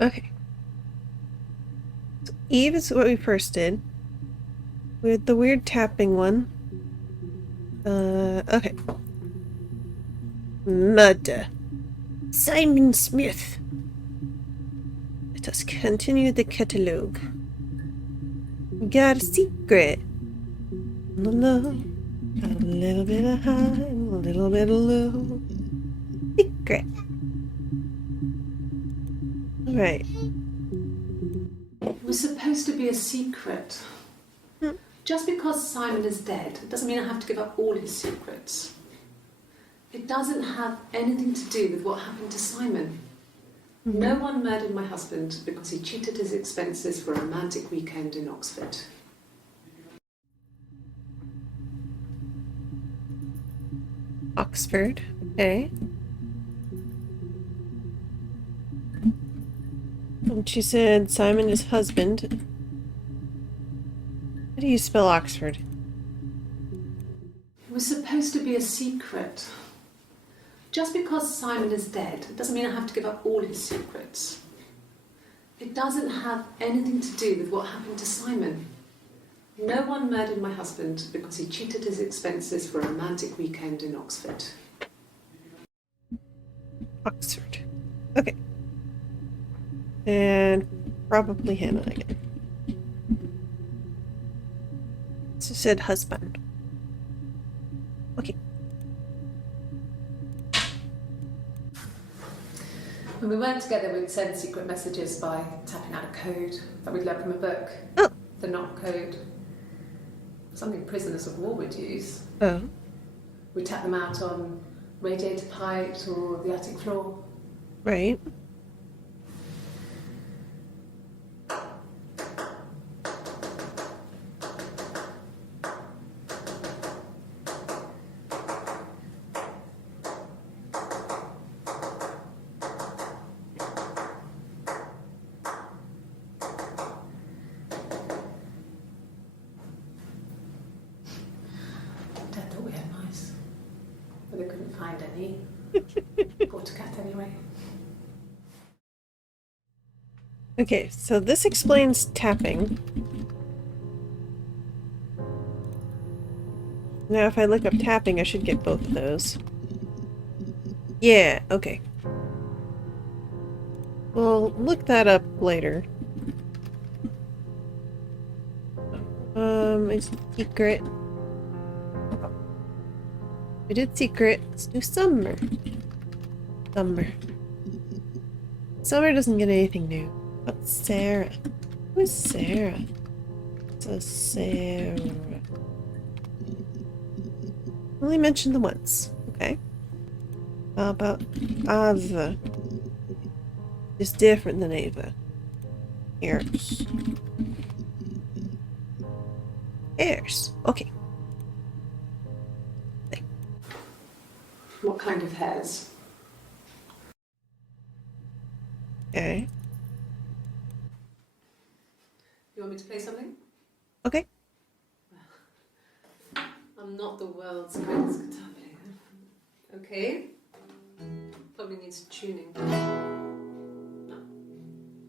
Okay. So Eve is what we first did. With the weird tapping one. Okay. Murder. Simon Smith. Let us continue the catalogue. We got a secret. On the low. Got a little bit of high and a little bit of low. Secret. Alright. It was supposed to be a secret. Just because Simon is dead doesn't mean I have to give up all his secrets. It doesn't have anything to do with what happened to Simon. No one murdered my husband because he cheated his expenses for a romantic weekend in Oxford. Oxford. Okay. And she said Simon is husband. How do you spell Oxford? It was supposed to be a secret. Just because Simon is dead doesn't mean I have to give up all his secrets. It doesn't have anything to do with what happened to Simon. No one murdered my husband because he cheated his expenses for a romantic weekend in Oxford. Oxford. Okay. And probably Hannah again. So said husband. Okay. When we weren't together, we'd send secret messages by tapping out a code that we'd learned from a book. Oh. The knock code. Something prisoners of war would use. Oh. We'd tap them out on radiator pipes or the attic floor. Right. Dad thought we had mice, but they couldn't find any. Bought a cat anyway. Okay, so this explains tapping. Now if I look up tapping, I should get both of those. Yeah, okay. We'll look that up later. It's secret. We did secret. Let's do summer. Summer. Summer doesn't get anything new. But Sarah. Who's Sarah? So Sarah. Only mentioned the once. Okay. How about Ava? It's different than Ava. Heirs. Heirs. Okay. What kind of hairs? Okay. You want me to play something? Okay. I'm not the world's greatest guitar player. Okay. Probably needs tuning. No.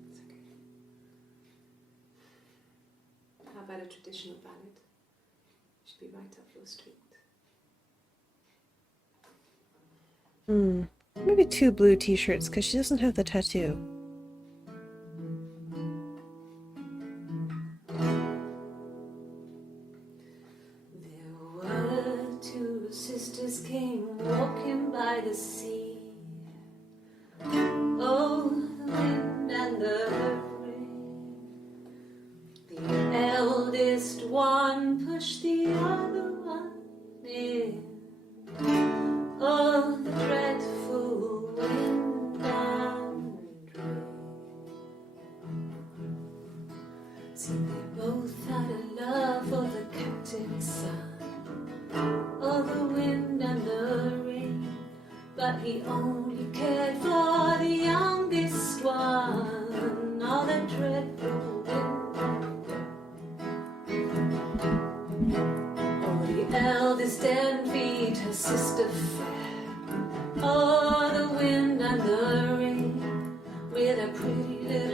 It's okay. How about a traditional ballad? Should be right up your street. Maybe 2 blue t-shirts, because she doesn't have the tattoo. There were 2 sisters came walking by the sea. Oh, the wind and the rain. The eldest one pushed the other one in. Oh, the dreadful wind and rain. See, they both had a love for the captain's son. Oh, the wind and the rain. But he only cared for the youngest one. Oh, the dreadful wind and rain. Oh, the eldest envied her sister fair. Oh, the wind and the rain, with a pretty little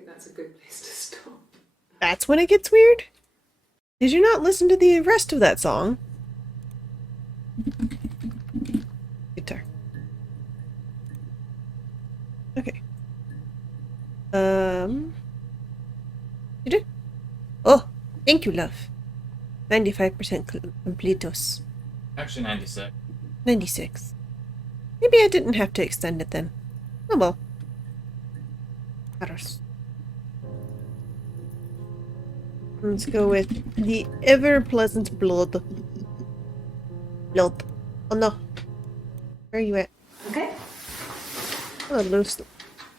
think that's a good place to stop. That's when it gets weird? Did you not listen to the rest of that song? Guitar. Okay. You do? Oh, thank you, love. 95% completos. Actually, 96. 96. Maybe I didn't have to extend it then. Oh well. Matters. Let's go with the ever-pleasant blood. Blood. Oh no. Where are you at? Okay. Oh, Blue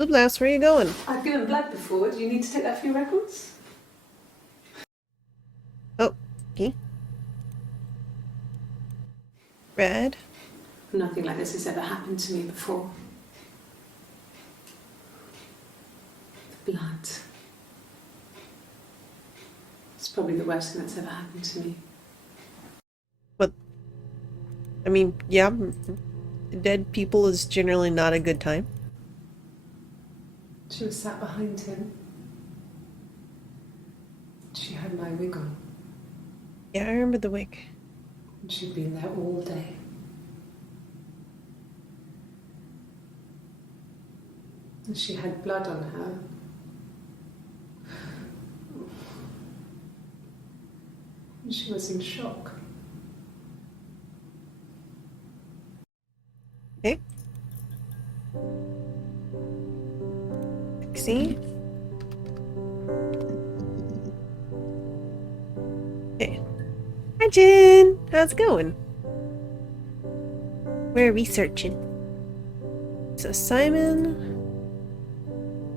Blouse, where are you going? I've given blood before. Do you need to take that for your records? Oh, okay. Red. Nothing like this has ever happened to me before. The blood. It's probably the worst thing that's ever happened to me. What? I mean, yeah, dead people is generally not a good time. She was sat behind him. She had my wig on. Yeah, I remember the wig. And she'd been there all day. And she had blood on her. And she was in shock. Okay. See? Okay. Hi, Jen! How's it going? We're researching. So, Simon.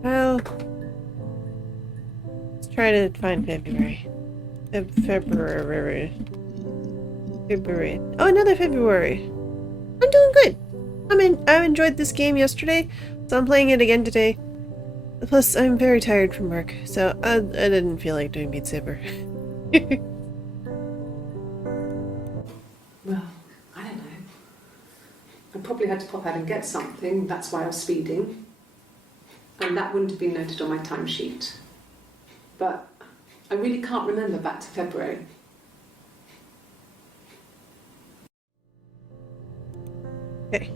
Well, let's try to find February. February. Oh, another February. I'm doing good. I enjoyed this game yesterday, so I'm playing it again today. Plus, I'm very tired from work, so I didn't feel like doing Beat Saber. Well, I don't know. I probably had to pop out and get something. That's why I was speeding. And that wouldn't have been noted on my timesheet. But I really can't remember back to February. Okay.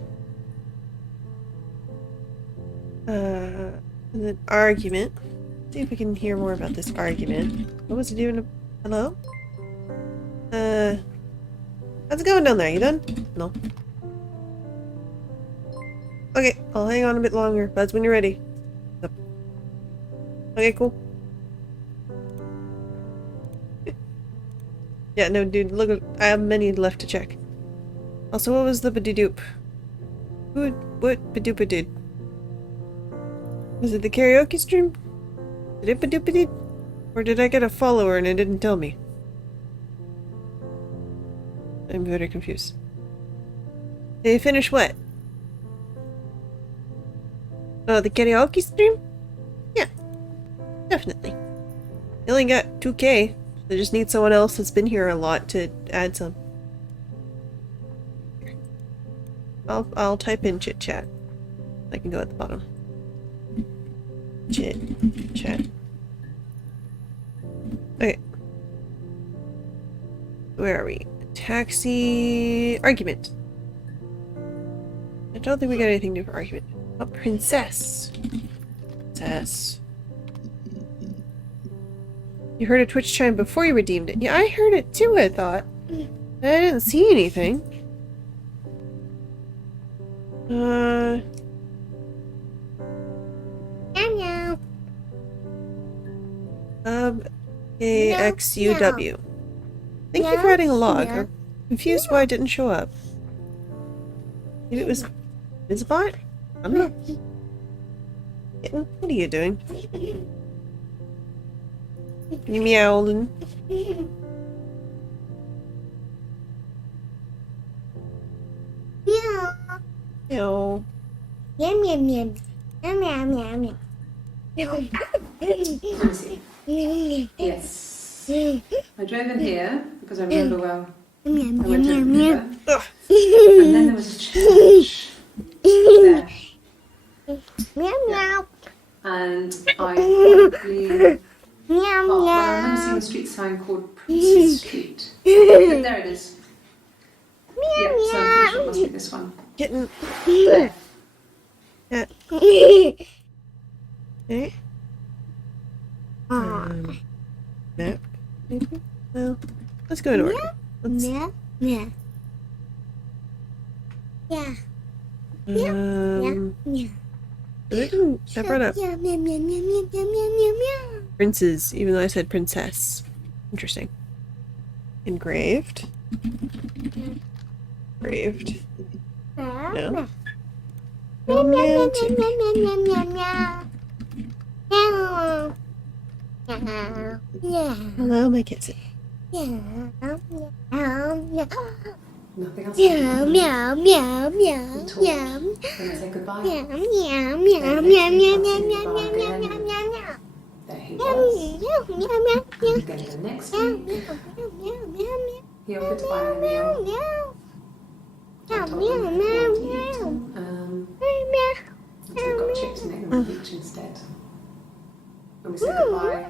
An argument. Let's see if we can hear more about this argument. What was it doing? Hello? How's it going down there? You done? No. Okay, I'll hang on a bit longer. Buzz when you're ready. Yep. Okay, cool. Yeah, no, dude, look, I have many left to check. Also, what was the ba-de-doop? What ba-doop-a-did? Was it the karaoke stream? Did it ba-doop-a-did? Or did I get a follower and it didn't tell me? I'm very confused. Did you finish what? Oh, the karaoke stream? Yeah, definitely. They only got 2K. They just need someone else that's been here a lot to add some. I'll type in chit chat. I can go at the bottom. Chit chat. Okay. Where are we? Taxi argument. I don't think we got anything new for argument. Oh, princess. Princess. You heard a Twitch chime before you redeemed it. Yeah, I heard it too, I thought. I didn't see anything. Meow meow. AXUW. Thank you for adding a log. I'm confused why it didn't show up. Maybe it was Bizbot? I don't know. Kitten, what are you doing? You meowing? Meow. Meow. Meow meow meow. Meow meow meow meow. Yes. I drove in here because I remember well. I Meow went meow over meow. there. And then there was a church there. Meow meow. And I lovely. Meow Well, I meow. remember seeing a street sign called Princess Street. But there it is. Yeah, so I'm pretty sure it must be this one. Kitten. There. Cat. Okay. Aw. Map. Maybe? Well, let's go in order. Let's, Meow meow. Yeah. Meow meow. I brought up Meow meow meow meow meow meow meow meow. princes, even though I said princess. Interesting. Engraved. Engraved. No. Meow meow meow Romantic. meow meow meow meow. Meow. Meow. Yeah. Hello, my kitten. Meow meow meow. Nothing else. Meow meow meow meow Until meow. when I say goodbye. Meow meow meow meow meow meow meow meow meow meow meow. There he Meow was. meow meow meow meow. And then the next Meow week, meow meow meow he offered to buy me a meow meal. meow. I Meow told meow him meow what to eat, meow. and so I got chicken egg on the beach instead. When we said goodbye,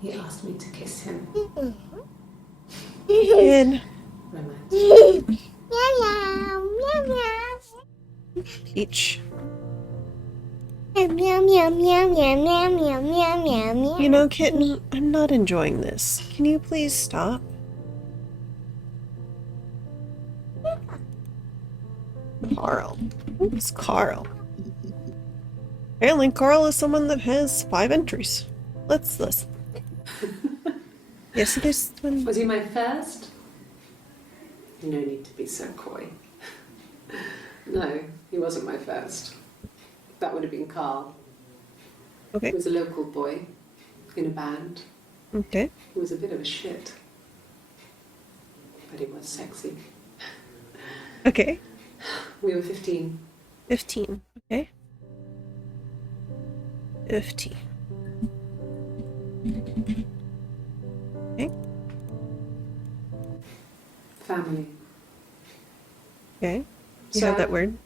he asked me to kiss him. Kitten. Romantic. Meow meow meow. Peach. Meow meow meow meow meow meow meow meow meow meow. You know, kitten, I'm not enjoying this. Can you please stop? Carl. Who's Carl? Apparently, Carl is someone that has 5 entries. Let's listen. Yes, there's one. Was he my first? No need to be so coy. No, he wasn't my first. That would have been Carl. Okay. He was a local boy in a band. Okay. He was a bit of a shit. But he was sexy. Okay. We were 15. 15. Okay. 15. Okay. Family. Okay. You So- have that word.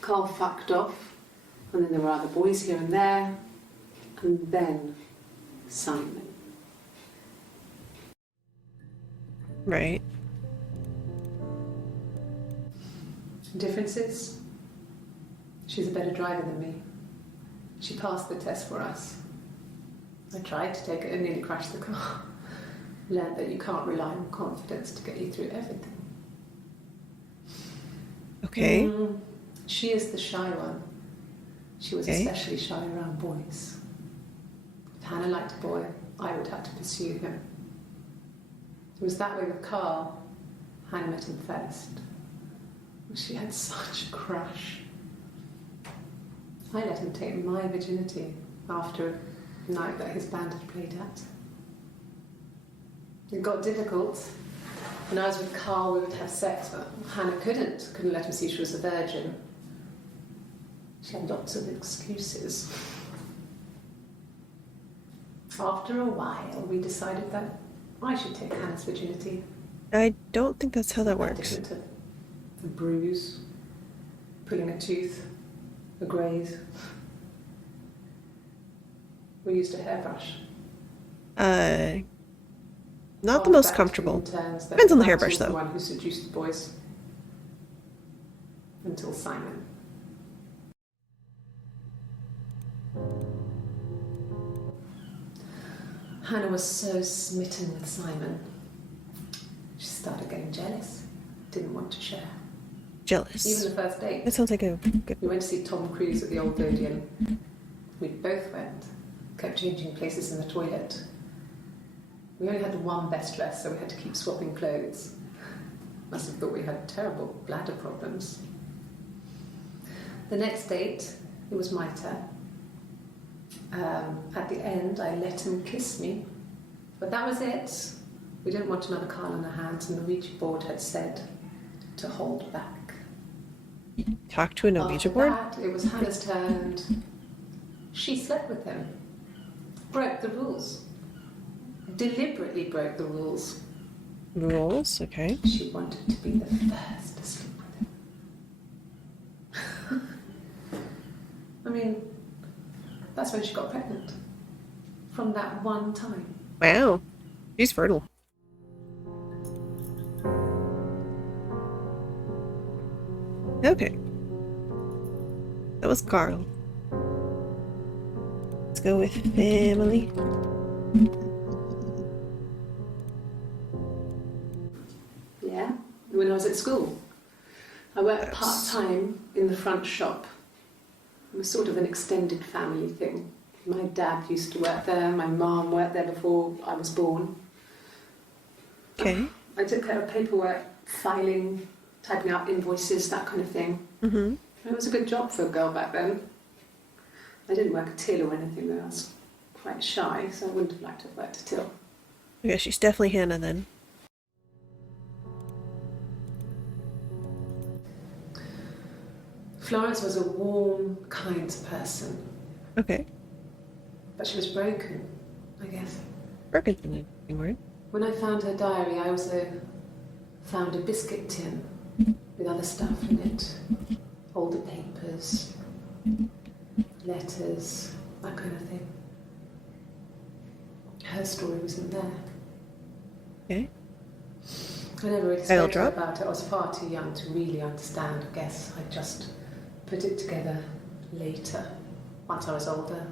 Carl fucked off, and then there were other boys here and there, and then Simon. Right. Differences? She's a better driver than me. She passed the test for us. I tried to take it and nearly crashed the car. Learned that you can't rely on confidence to get you through everything. Okay. She is the shy one. She was Okay. especially shy around boys. If Hannah liked a boy, I would have to pursue him. It was that way with Carl. Hannah met him first. She had such a crush. I let him take my virginity after a night that his band had played at. It got difficult. When I was with Carl, we would have sex, but Hannah couldn't let him see she was a virgin. She had lots of excuses. After a while, we decided that I should take Hannah's virginity. I don't think that's how that works. Different a bruise, pulling a tooth, a graze. We used a hairbrush. Not the most comfortable. Depends on the hairbrush, though. The one who seduced the boys. Until Simon. Hannah was so smitten with Simon. She started getting jealous. Didn't want to share. Jealous. Even the first date. That sounds like a good. We went to see Tom Cruise at the Old Odeon. We both went. Kept changing places in the toilet. We only had one best dress, so we had to keep swapping clothes. Must have thought we had terrible bladder problems. The next date, it was my turn. At the end, I let him kiss me. But that was it. We didn't want another Carl on our hands, and the Ouija board had said to hold back. Talk to an Ouija board? After that, it was Hannah's turn. She slept with him. Broke the rules. Deliberately broke the rules. Rules, okay. She wanted to be the first to sleep with him. I mean, that's when she got pregnant. from that one time. Wow. She's fertile. Okay. That was Carl. Let's go with family. Yeah, when I was at school. I worked part-time in the front shop. It was sort of an extended family thing. My dad used to work there, my mum worked there before I was born. Okay. I took care of paperwork, filing, typing out invoices, that kind of thing. Mm-hmm. It was a good job for a girl back then. I didn't work a till or anything though, I was quite shy, so I wouldn't have liked to have worked a till. Okay, she's definitely Hannah then. Florence was a warm, kind person, Okay. but she was broken, I guess. Broken's an interesting word. When I found her diary, I also found a biscuit tin with other stuff in it. Older papers, letters, that kind of thing. Her story wasn't there. Okay. I never really I'll spoke to her drop. about it. I was far too young to really understand, I guess. I just put it together later, once I was older.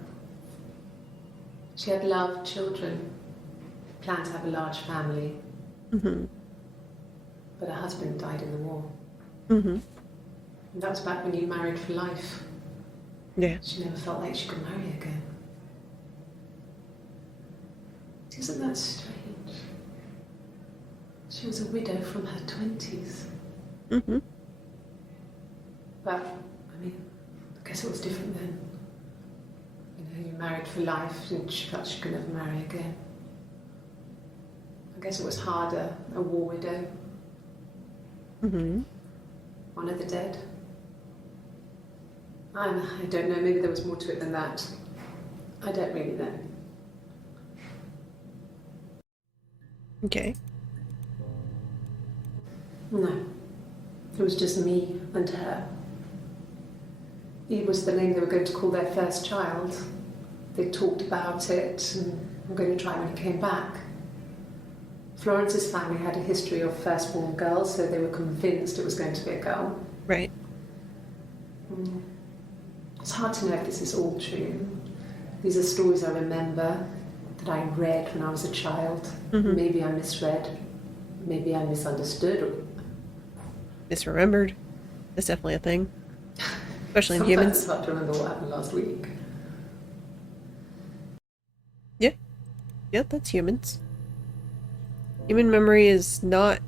She had loved children, planned to have a large family, Mm-hmm. but her husband died in the war. Mm-hmm. And that was back when you married for life. Yeah. She never felt like she could marry again. Isn't that strange? She was a widow from her 20s. Mm-hmm. But, I mean, I guess it was different then. You know, you married for life and she felt she could never marry again. I guess it was harder, a war widow, Mm-hmm. one of the dead. I don't know, maybe there was more to it than that. I don't really know. Okay. No, it was just me and her. It was the name they were going to call their first child. They talked about it and were going to try when he came back. Florence's family had a history of firstborn girls, so they were convinced it was going to be a girl. Right. It's hard to know if this is all true. These are stories I remember that I read when I was a child. Mm-hmm. Maybe I misread, maybe I misunderstood. Misremembered. That's definitely a thing. Especially in Sometimes humans. it's hard to remember what happened last week. Yeah. Yeah, that's humans. Human memory is not...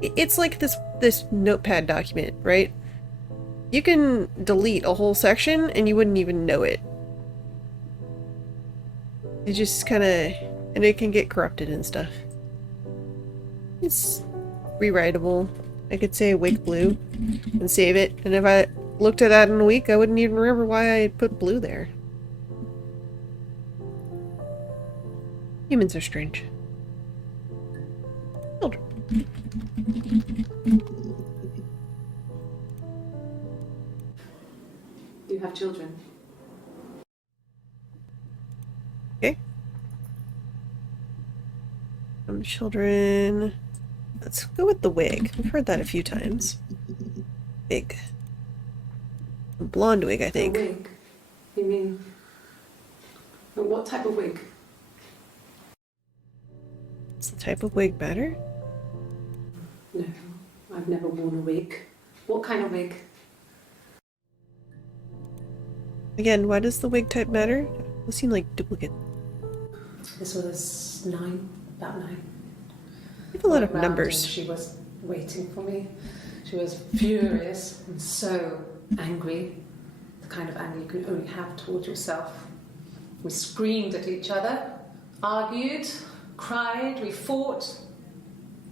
It's like this notepad document, right? You can delete a whole section and you wouldn't even know it. It just kind of... And it can get corrupted and stuff. It's rewritable. I could say wake blue and save it, and if I looked at that in a week, I wouldn't even remember why I put blue there. Humans are strange. Children. Do you have children? Okay. Children. Let's go with the wig. We've heard that a few times. Wig. A blonde wig, I think. A wig? You mean... But what type of wig? Is the type of wig better? No, I've never worn a wig. What kind of wig? Again, why does the wig type matter? Those seem like duplicate. This was 9, about 9. We have a lot of Round numbers. and she was waiting for me. She was furious and so angry. The kind of anger you can only have towards yourself. We screamed at each other, argued, cried, we fought.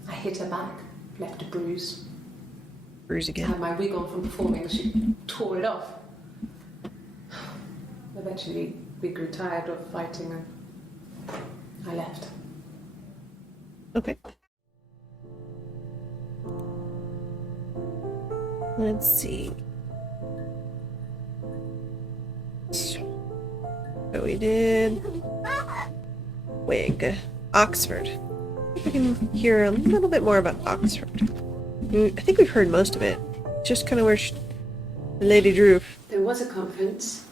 I hit her back, left a bruise. Bruise I again. had my wig on from performing and she tore it off. Eventually we grew tired of fighting and I left. Okay. Let's see. So we did Wig. Oxford. I can hear a little bit more about Oxford. I think we've heard most of it. It's just kind of where Lady Drew. There was a conference,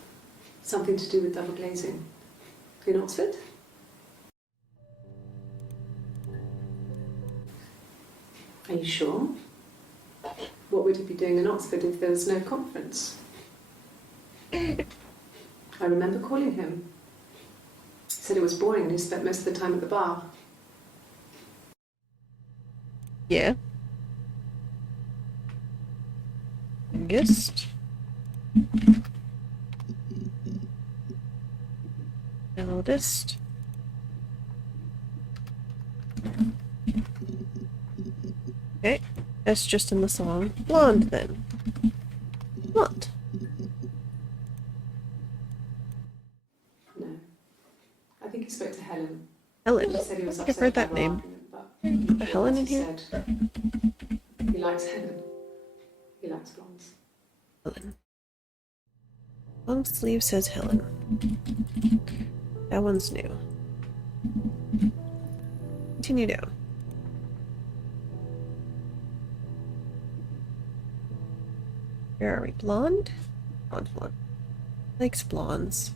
something to do with double glazing. In Oxford? Are you sure? What would he be doing in Oxford if there was no conference? I remember calling him. He said it was boring and he spent most of the time at the bar. Yeah. August. Eldest. Okay, that's just in the song. Blonde, then. Blonde. No. I think he spoke to Helen. Helen. She said he was I think I've heard upset that by name. our argument, but A Helen in here? said he likes Helen. He likes blondes. Helen. Long sleeve says Helen. That one's new. Continue down. Where are we? Blonde? Blonde, blonde. Likes blondes.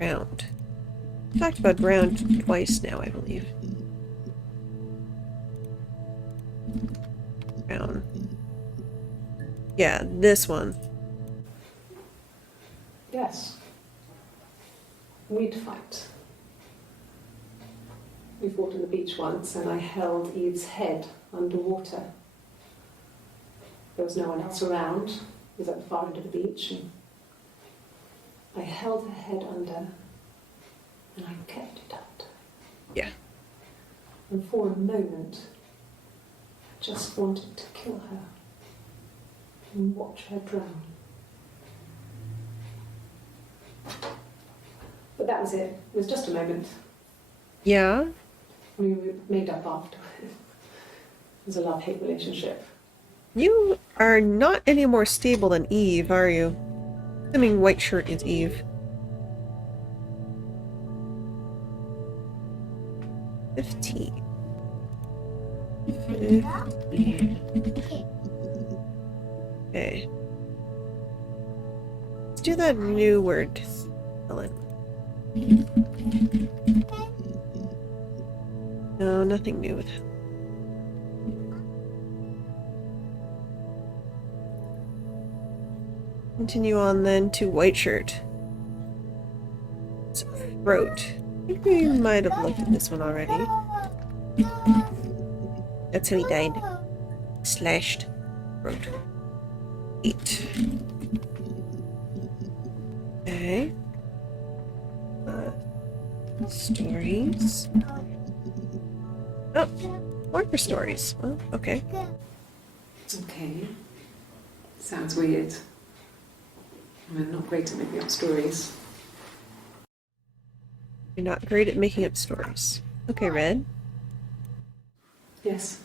Round. Talked about round twice now, I believe. Brown. Yeah, this one. Yes. We'd fight. We fought on the beach once and I held Eve's head underwater. There was no one else around. It was at the far end of the beach and I held her head under and I kept it out. Yeah. And for a moment, I just wanted to kill her and watch her drown. But that was it. It was just a moment. Yeah? We made up after. It was a love-hate relationship. You are not any more stable than Eve, are you? Assuming white shirt is Eve. 15. 15. Okay. Let's do that new word, Helen. No, nothing new with him. Continue on then to white shirt. So, throat. I think we might have looked at this one already. That's how he died. Slashed throat. 8. Okay. Stories. Oh, marker stories. Well, okay. Okay. Sounds weird. I'm not great at making up stories. You're not great at making up stories. Okay, Red. Yes.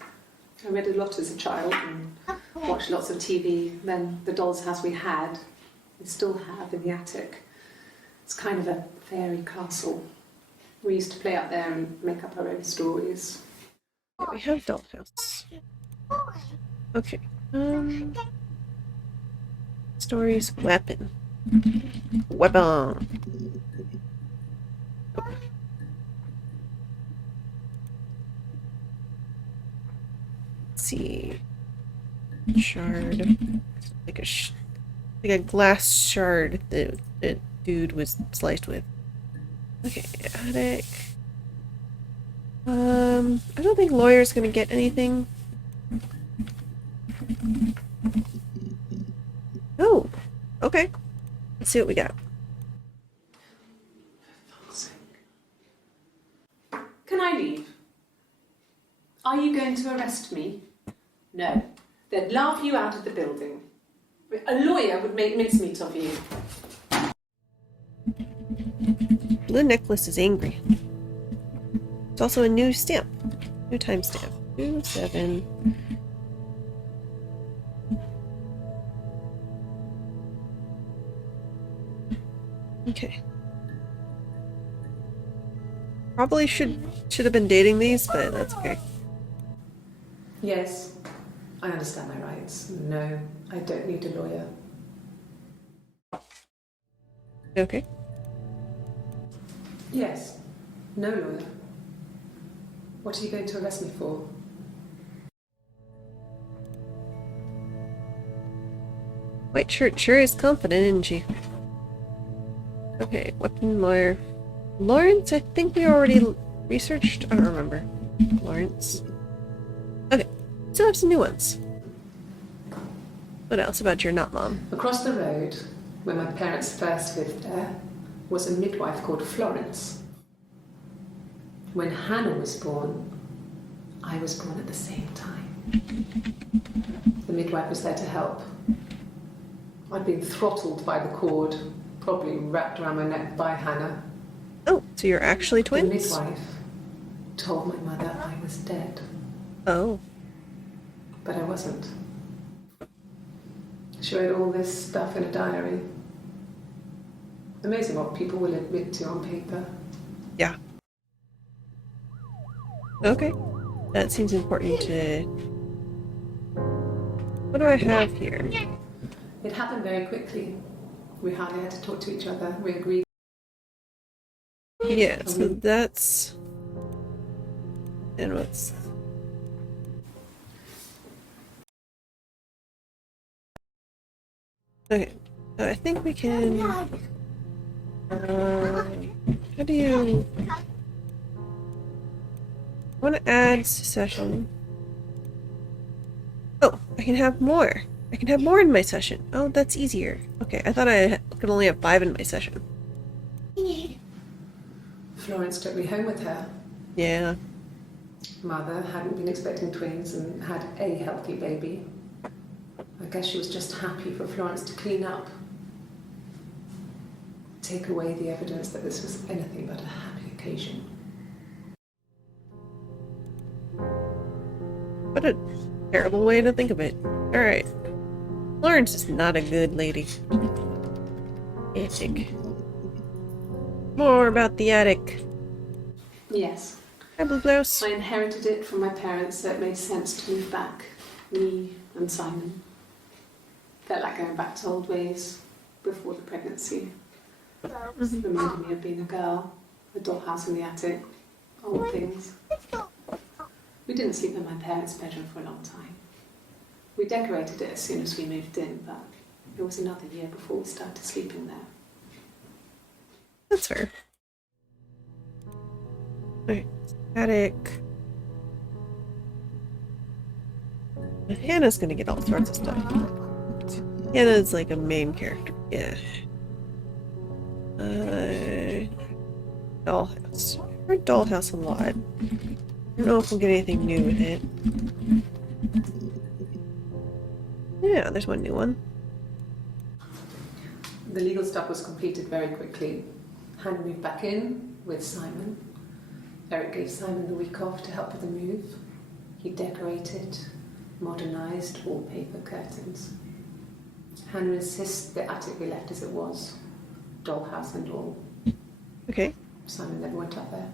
I read a lot as a child and watched lots of TV. Then the doll's house we had, we still have in the attic. It's kind of a fairy castle. We used to play out there and make up our own stories. Yeah, we have Dollhouse. Okay. Stories. Weapon. Weapon. Oh. Let's see. Shard. Like a glass shard that the dude was sliced with. Okay, attic. I don't think lawyer's gonna get anything. Oh, okay. Let's see what we got. Can I leave? Are you going to arrest me? No. They'd laugh you out of the building. A lawyer would make mincemeat of you. Blue necklace is angry. It's also a new stamp. New timestamp. 2/7. Okay. Probably should have been dating these, but that's okay. Yes, I understand my rights. No, I don't need a lawyer. Okay. Yes, no lawyer. What are you going to arrest me for? White shirt sure is confident, isn't she? Okay, weapon lawyer. Lawrence, I think we already researched. I don't remember. Lawrence. Okay, still have some new ones. What else about your not mom? Across the road, where my parents first lived there, was a midwife called Florence. When Hannah was born, I was born at the same time. The midwife was there to help. I'd been throttled by the cord, probably wrapped around my neck by Hannah. Oh, so you're actually twins? The midwife told my mother I was dead. Oh. But I wasn't. She wrote all this stuff in a diary. Amazing what people will admit to on paper. Yeah. Okay. That seems important to... What do I have here? It happened very quickly. We hardly had to talk to each other. We agreed. Yeah, so that's... And what's... Okay, so I think we can... how do you... I want to add session. Oh, I can have more. I can have more in my session. Oh, that's easier. Okay, I thought I could only have 5 in my session. Florence took me home with her. Yeah. Mother hadn't been expecting twins and had a healthy baby. I guess she was just happy for Florence to clean up. Take away the evidence that this was anything but a happy occasion. What a terrible way to think of it. Alright. Florence is not a good lady. Attic. More about the attic. Yes. Hi, Blue Blouse. I inherited it from my parents, so it made sense to move back. Me and Simon. Felt like going back to old ways before the pregnancy. Reminded me of being a girl, a dollhouse in the attic, old things. We didn't sleep in my parents' bedroom for a long time. We decorated it as soon as we moved in, but it was another year before we started sleeping there. That's fair. Alright. Attic. Hannah's gonna get all sorts of stuff. Hannah's like a main character. Yeah. Dollhouse. I've heard Dollhouse a lot. I don't know if we'll get anything new with it. Yeah, there's one new one. The legal stuff was completed very quickly. Hannah moved back in with Simon. Eric gave Simon the week off to help with the move. He decorated, modernised wallpaper, curtains. Hannah insists the attic be left as it was, dollhouse and all. Okay. Simon never went up there.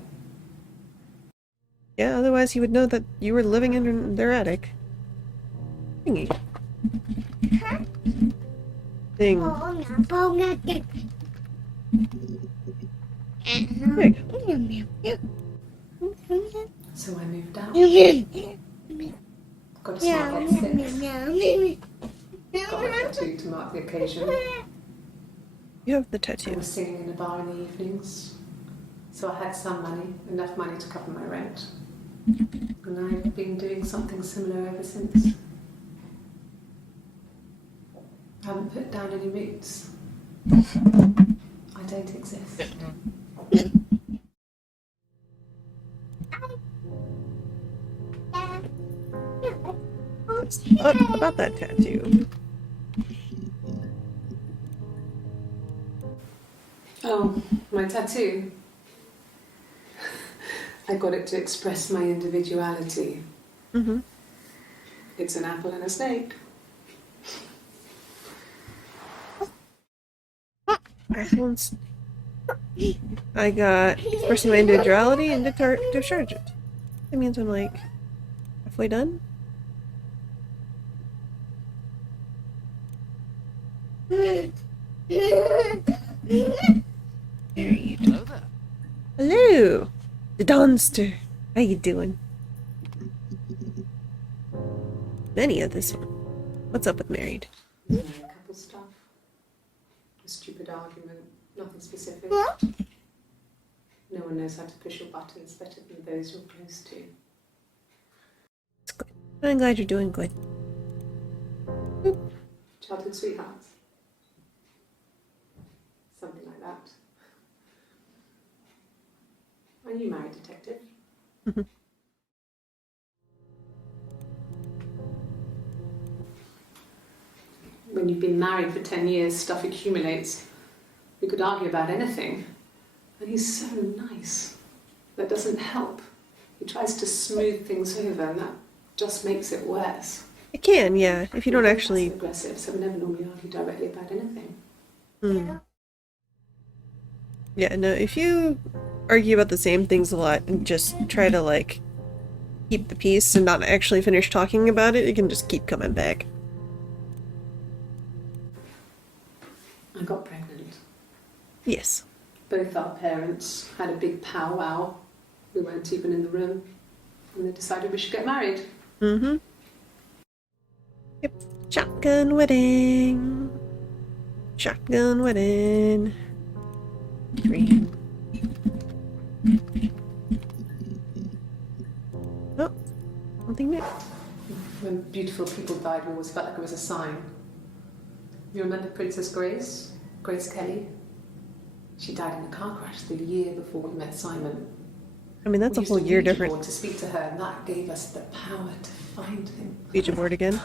Yeah, otherwise he would know that you were living in their attic. Thingy. Thing. There you go. So I moved out. Got a smart bed 6. Got my tattoo to mark the occasion. You have the I tattoo. was singing in a bar in the evenings. So I had some money, enough money to cover my rent. And I've been doing something similar ever since. I haven't put down any roots. I don't exist. What about that tattoo? Oh, my tattoo. I got it to express my individuality. Mm-hmm. It's an apple and a snake. Apples. I got expressing my individuality and discharge it. That means I'm like halfway done. There you go. Hello there. Hello, the Donster. How you doing? Many of this one. What's up with married? Couple stuff. A stupid argument. Nothing specific. No one knows how to push your buttons better than those you're close to. It's good. I'm glad you're doing good. Childhood sweethearts. Something like that. Are you married, detective? When you've been married for 10 years, stuff accumulates. We could argue about anything. And he's so nice. That doesn't help. He tries to smooth things over, and that just makes it worse. It can, yeah, if you don't actually... He's aggressive, so we never normally argue directly about anything. Yeah, no, if you argue about the same things a lot and just try to, like, keep the peace and not actually finish talking about it, it can just keep coming back. I got pregnant. Yes. Both our parents had a big powwow. We weren't even in the room. And they decided we should get married. Mm-hmm. Yep. Shotgun wedding. Shotgun wedding. Green. Oh, something new. When beautiful people died, we always felt like it was a sign. You remember Princess Grace? Grace Kelly? She died in a car crash the year before we met Simon. I mean, that's We a whole used year Ouija different. board to speak to her, and that gave us the power to find him. Ouija board again.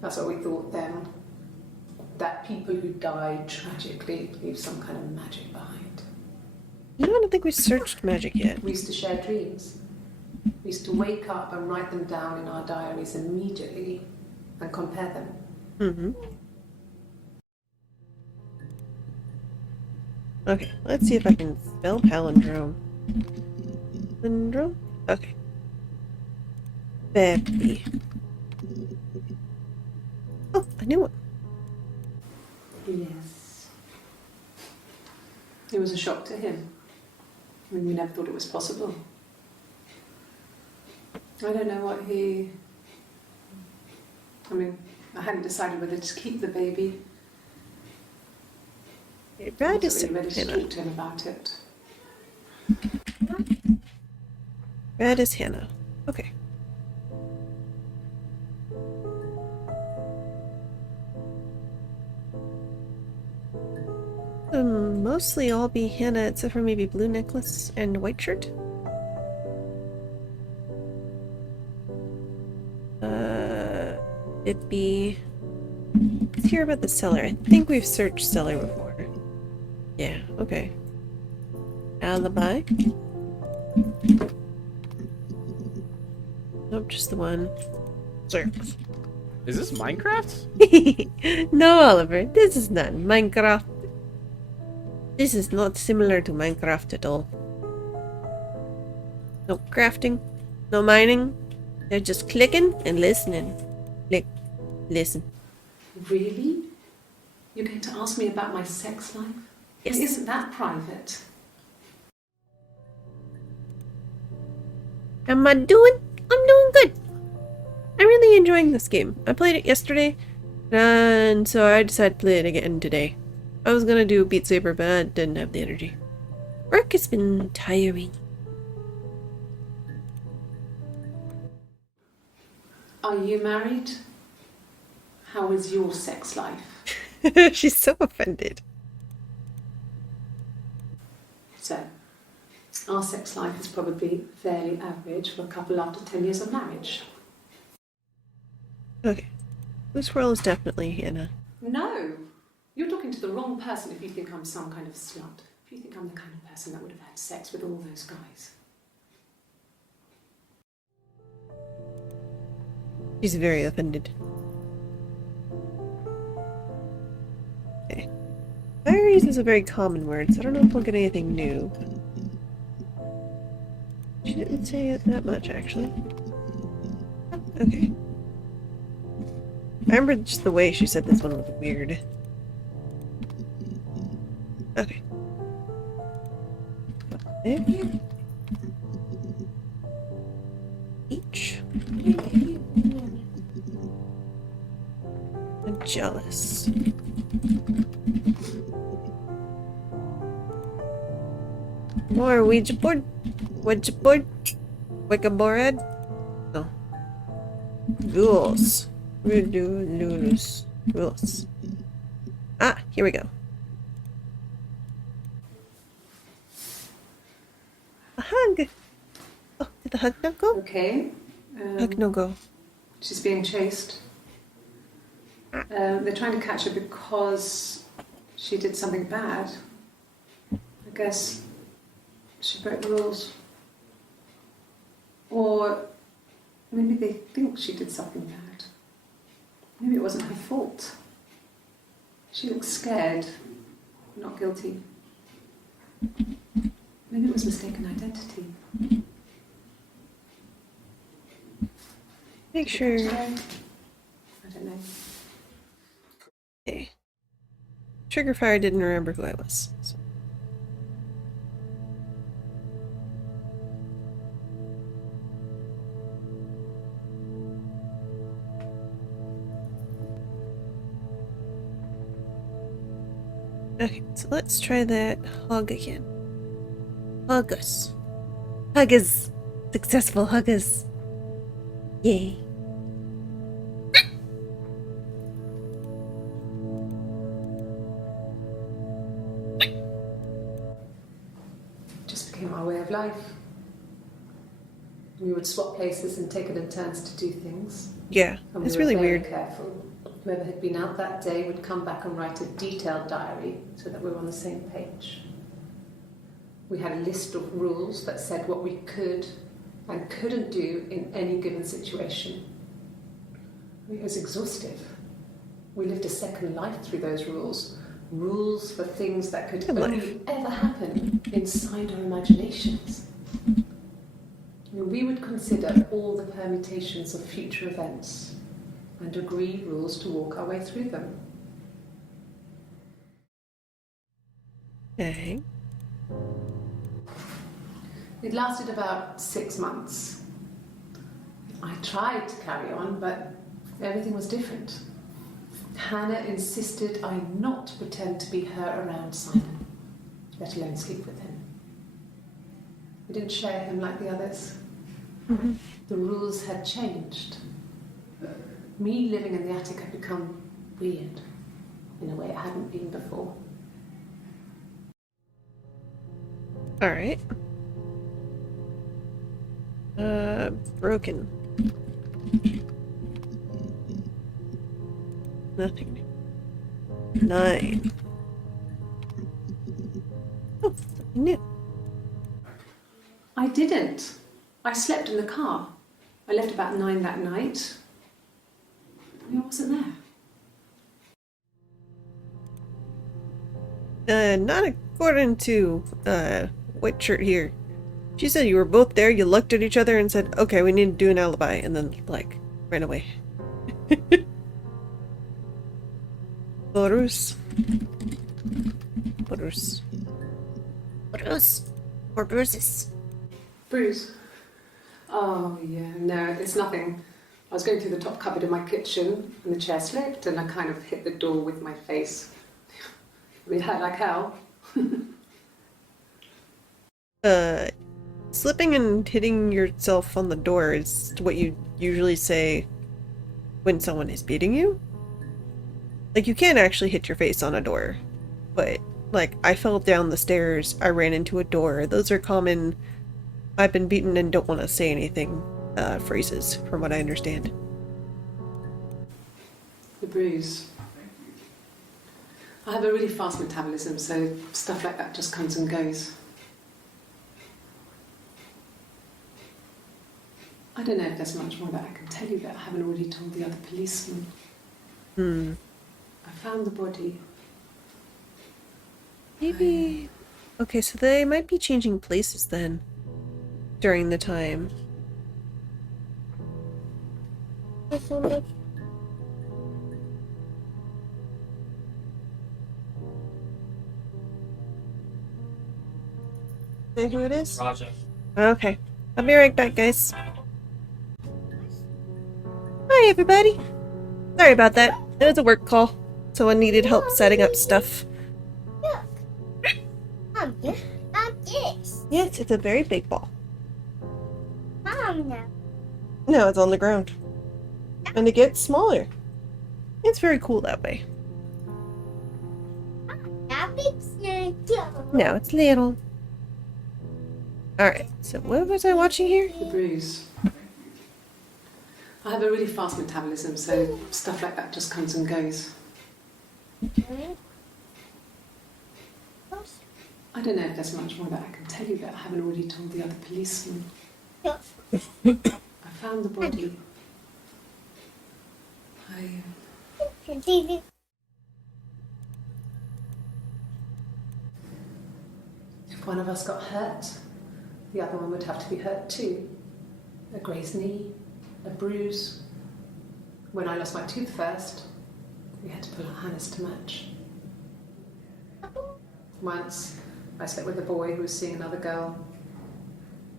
That's what we thought then. That people who died tragically leave some kind of magic behind. You know, I don't think we searched magic yet. We used to share dreams. We used to wake up and write them down in our diaries immediately and compare them. Mm-hmm. Okay, let's see if I can spell palindrome. Palindrome? Okay. Baby. Oh, a new one. Yes. It was a shock to him. I mean, we never thought it was possible. I don't know what he... I mean, I hadn't decided whether to keep the baby. Okay, I Brad wasn't is really ready to Hannah. talk to him about it. Brad is Hannah. Okay. Mostly all be Hannah, except for maybe blue necklace and white shirt. It'd be... Let's hear about the cellar. I think we've searched cellar before. Yeah, okay. Alibi. Nope, just the one. Sir. Is this Minecraft? No, Oliver, this is not Minecraft. This is not similar to Minecraft at all. No crafting, no mining. They're just clicking and listening. Click, listen. Really? You're going to ask me about my sex life? Yes. Isn't that private? Am I doing? I'm doing good. I'm really enjoying this game. I played it yesterday, and so I decided to play it again today. I was gonna do Beat Saber, but I didn't have the energy. Work has been tiring. Are you married? How is your sex life? She's so offended. So, our sex life is probably fairly average for a couple after 10 years of marriage. Okay. This world is definitely Hannah. No! You're talking to the wrong person if you think I'm some kind of slut. If you think I'm the kind of person that would have had sex with all those guys. She's very offended. Okay. Diaries is a very common word, so I don't know if we'll get anything new. She didn't say it that much, actually. Okay. I remember just the way she said this one was weird. Okay. Each. I'm jealous. More Ouija board? Ouija board? Wicca board? No. Rules. Rules. Ah, here we go. A hug! Oh, did the hug not go? Okay. Hug no go. She's being chased. They're trying to catch her because she did something bad. I guess she broke the rules. Or maybe they think she did something bad. Maybe it wasn't her fault. She looks scared, not guilty. Maybe it was mistaken identity. Make sure. I don't know. Okay. Trigger Fire didn't remember who I was. So. Okay, so let's try that hug again. Hug us. Hug us. Successful hug us. Yay. Just became our way of life. We would swap places and take it in turns to do things. Yeah, And it's we were really very weird. careful. Whoever had been out that day would come back and write a detailed diary so that we were on the same page. We had a list of rules that said what we could and couldn't do in any given situation. It was exhaustive. We lived a second life through those rules. Rules for things that could Good life. only ever happen inside our imaginations. We would consider all the permutations of future events and agree rules to walk our way through them. Okay. It lasted about 6 months. I tried to carry on, but everything was different. Hannah insisted I not pretend to be her around Simon, let alone sleep with him. We didn't share him like the others. Mm-hmm. The rules had changed. Me living in the attic had become weird in a way it hadn't been before. Alright. Broken. Nothing new. 9. Oh, something new. I didn't. I slept in the car. I left about 9 that night. I wasn't there. Not according to, white shirt here. She said you were both there, you looked at each other and said, okay, we need to do an alibi, and then, like, ran away. Borus. Borus. Borus. Or bruises. Bruce? Oh, yeah, no, it's nothing. I was going through the top cupboard in my kitchen, and the chair slipped, and I kind of hit the door with my face. It hurt like hell. Slipping and hitting yourself on the door is what you usually say when someone is beating you. Like, you can't actually hit your face on a door, but, like, I fell down the stairs, I ran into a door. Those are common, I've been beaten and don't want to say anything, phrases, from what I understand. The bruise. I have a really fast metabolism, so stuff like that just comes and goes. I don't know if there's much more that I can tell you that I haven't already told the other policemen. I found the body. Maybe... Okay, so they might be changing places then. During the time. Say who it is? Raja. Okay. I'll be right back, guys. Hi, everybody. Sorry about that. It was a work call. Someone needed help setting up stuff. Look. This. Yes, it's a very big ball. Mom, now. No, it's on the ground. And it gets smaller. It's very cool that way. That big snake. No, it's little. Alright, so what was I watching here? The bruise. I have a really fast metabolism, so stuff like that just comes and goes. I don't know if there's much more that I can tell you that I haven't already told the other policemen. I found the body. If one of us got hurt, the other one would have to be hurt too. A grazed knee, a bruise. When I lost my tooth first, we had to pull our harness to match. Once, I slept with a boy who was seeing another girl.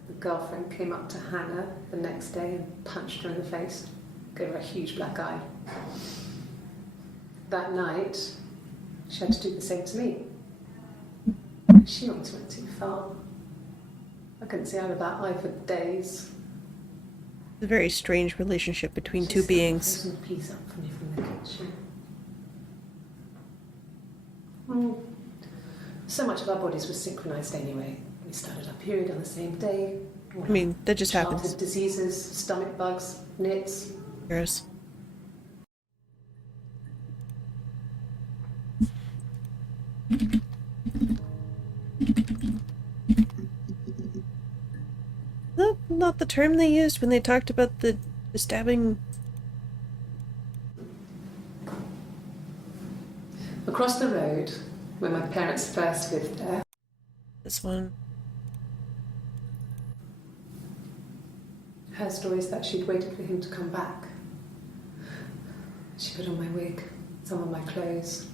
The girlfriend came up to Hannah the next day and punched her in the face, gave her a huge black eye. That night, she had to do the same to me. She almost went too far. I couldn't see out of that eye for days. It's a very strange relationship between She two stuck beings. some peas up for me from the kitchen. So much of our bodies was synchronized anyway. We started our period on the same day. I mean, that just Childhood happens. diseases, stomach bugs, nits. Gross. Not the term they used when they talked about the stabbing. Across the road, where my parents first lived there, This one. her story is that she'd waited for him to come back. She put on my wig, some of my clothes,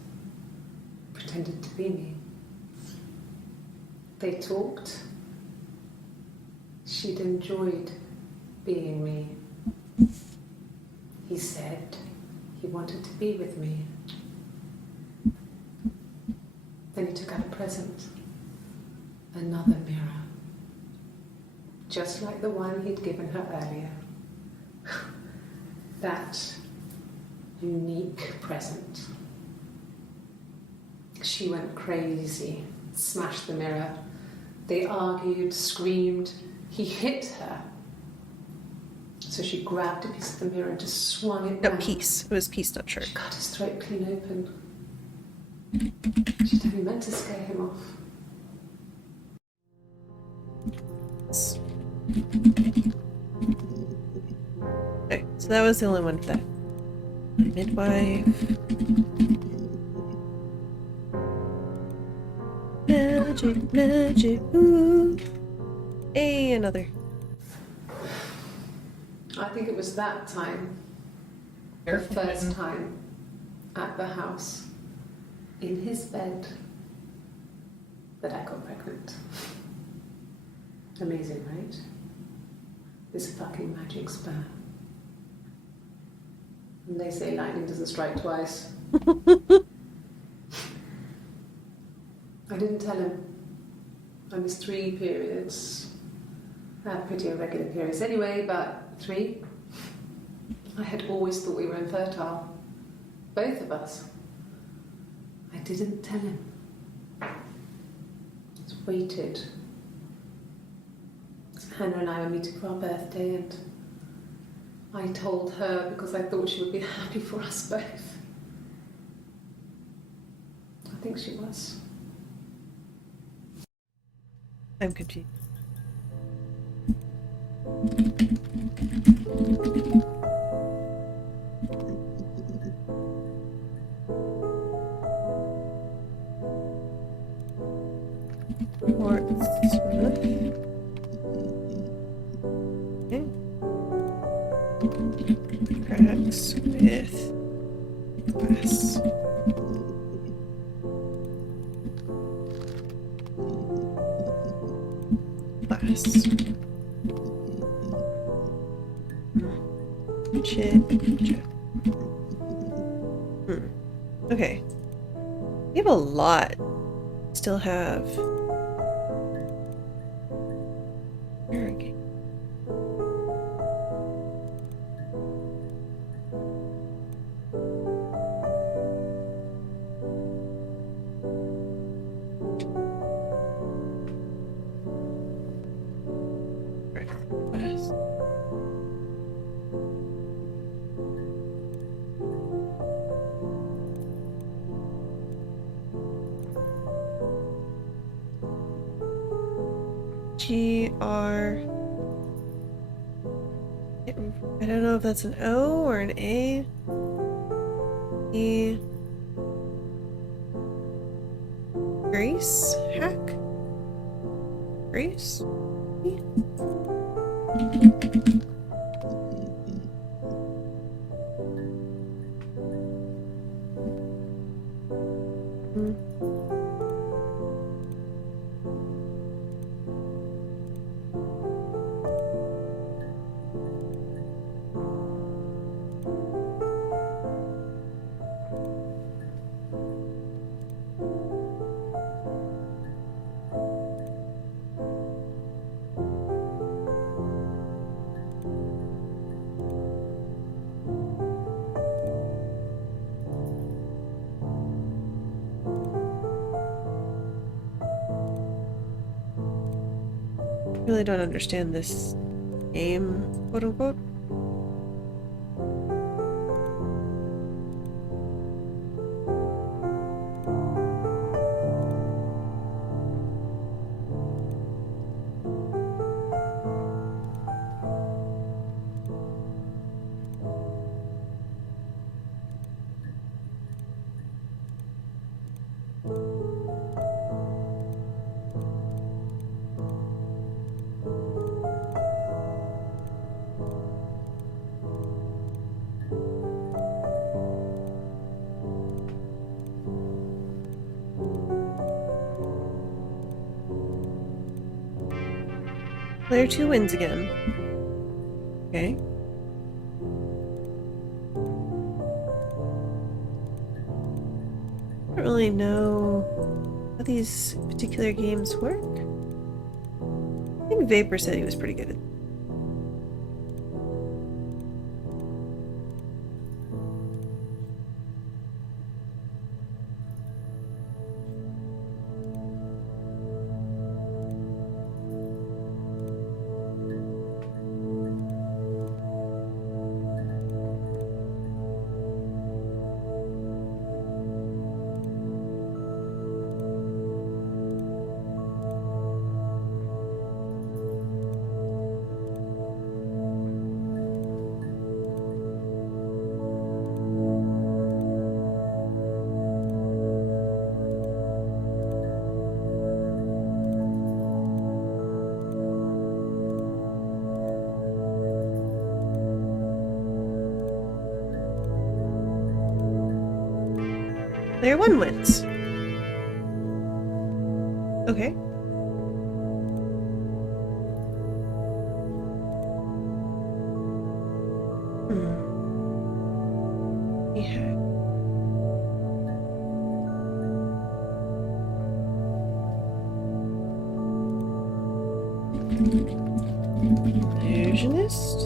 pretended to be me. They talked. She'd enjoyed being me. He said he wanted to be with me. Then he took out a present. Another mirror. Just like the one he'd given her earlier. That unique present. She went crazy, smashed the mirror. They argued, screamed. He hit her. So she grabbed a piece of the mirror and just swung it No, round. piece. It was piece, not shirt. She cut his throat clean open. She'd only meant to scare him off. Okay, so that was the only one for that. Midwife. Magic, magic, ooh. Hey, another. I think it was that time, the first time, at the house, in his bed, that I got pregnant. Amazing, right? This fucking magic sperm. And they say lightning doesn't strike twice. I didn't tell him. I missed 3 periods. I had pretty irregular periods anyway, but 3. I had always thought we were infertile. Both of us. I didn't tell him. Just waited. Hannah and I were meeting for our birthday, and I told her because I thought she would be happy for us both. I think she was. I'm confused. Quartz. Okay. Cracks with glass. Glass. Chip. Okay. We have a lot. Still have. Okay. What else? GR. I don't know if that's an O or an A. E. Grace? Hack? Grace? E? Really don't understand this game, quote unquote. Player 2 wins again. Okay. I don't really know how these particular games work. I think Vapor said he was pretty good at. Player 1 wins. Okay. Yeah. Illusionist?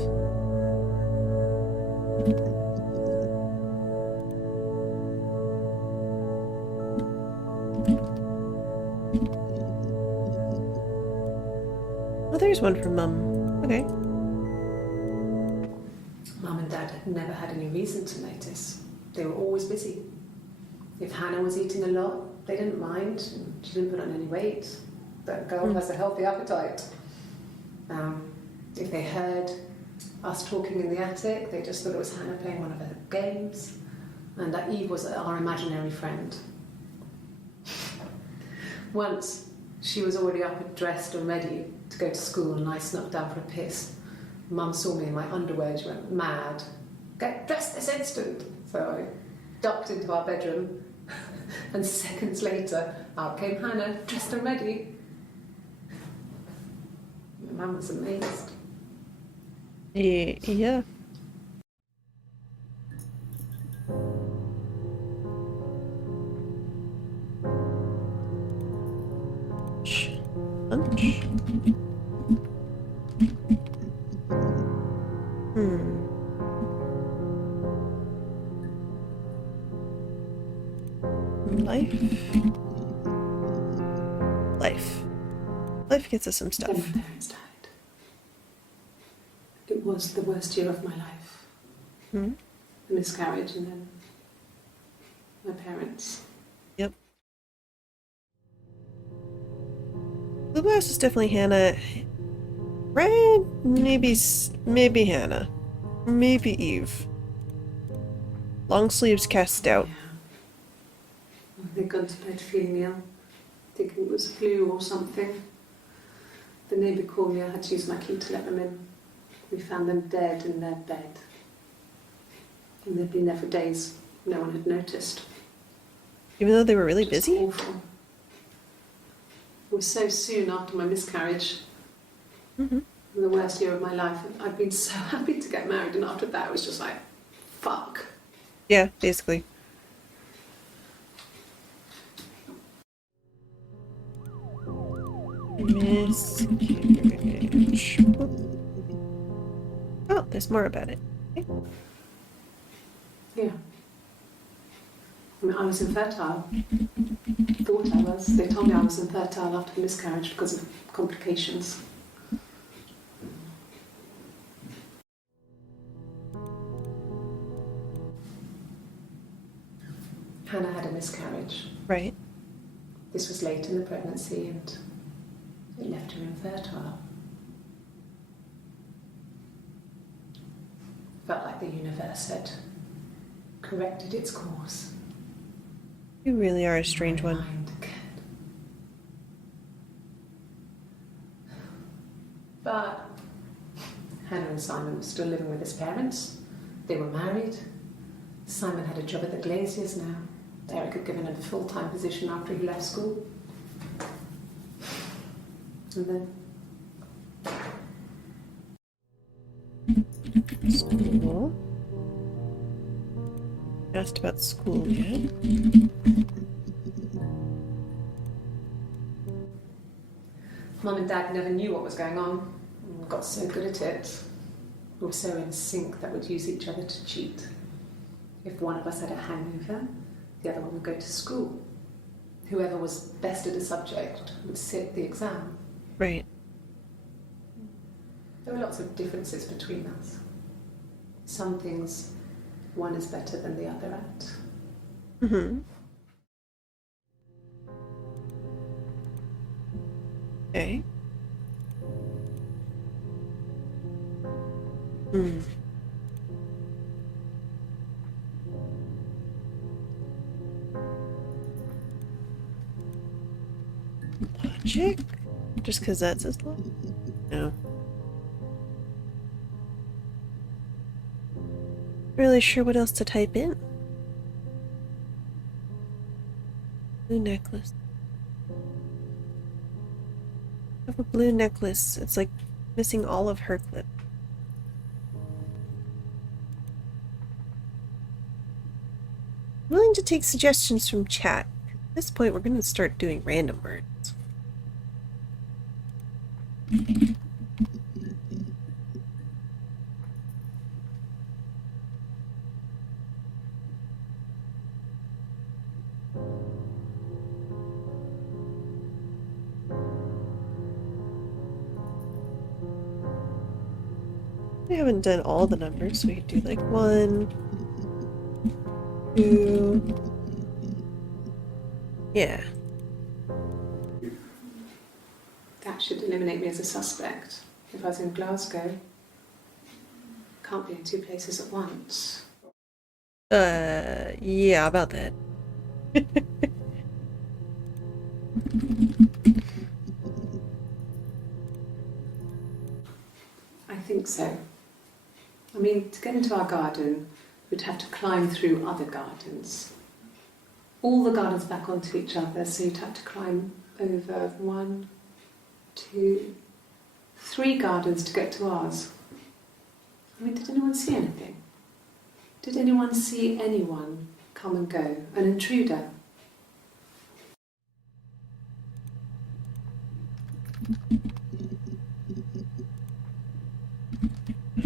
Oh, there's one for Mum. Okay. Mum and Dad had never had any reason to notice. They were always busy. If Hannah was eating a lot, they didn't mind. She didn't put on any weight. That girl has a healthy appetite. If they heard us talking in the attic, they just thought it was Hannah playing one of her games, and that Eve was our imaginary friend. Once, She was already up and dressed and ready to go to school, and I snuck down for a piss. Mum saw me in my underwear, she went mad. Get dressed this instant! So I ducked into our bedroom, and seconds later, out came Hannah, dressed and ready. My mum was amazed. Yeah. Lunch. Life gets us some stuff. Then my parents died. It was the worst year of my life. Hmm? A miscarriage, and then my parents. Yep. Blue blouse is definitely Hannah. Red, maybe Hannah. Maybe Eve. Long sleeves cast out. Yeah. They'd gone to bed feeling ill, thinking it was flu or something. The neighbour called me, I had to use my key to let them in. We found them dead in their bed. And they'd been there for days. No one had noticed. Even though they were really Just busy? awful. It was so soon after my miscarriage. Mm-hmm. The worst year of my life. I'd been so happy to get married, and after that it was just like, fuck. Yeah, basically. Miscarriage. Oh, there's more about it. Okay. Yeah. I mean, I was infertile. Thought I was. They told me I was infertile after the miscarriage because of complications. Hannah had a miscarriage. Right. This was late in the pregnancy, and it left her infertile. Felt like the universe had corrected its course. You really are a strange My one. mind again. But Hannah and Simon were still living with his parents. They were married. Simon had a job at the Glaziers now. Eric had given him a full-time position after he left school. And then School. Asked about school yet? Mum and Dad never knew what was going on. We got so good at it. We were so in sync that we'd use each other to cheat. If one of us had a hangover, the other one would go to school. Whoever was best at a subject would sit the exam. Right. There were lots of differences between us. Some things one is better than the other at. Mm-hmm. Okay. Hmm. Logic? Just because that's his law? No. Really sure what else to type in. Blue necklace. I have a blue necklace. It's like missing all of her clip. Willing to take suggestions from chat. At this point, we're going to start doing random words. We haven't done all the numbers, so we could do like 1, 2. Yeah. That should eliminate me as a suspect. If I was in Glasgow, can't be in two places at once. Yeah, about that. think so. I mean, to get into our garden, we'd have to climb through other gardens. All the gardens back onto each other, so you'd have to climb over 1, 2, 3 gardens to get to ours. I mean, did anyone see anything? Did anyone see anyone come and go? An intruder?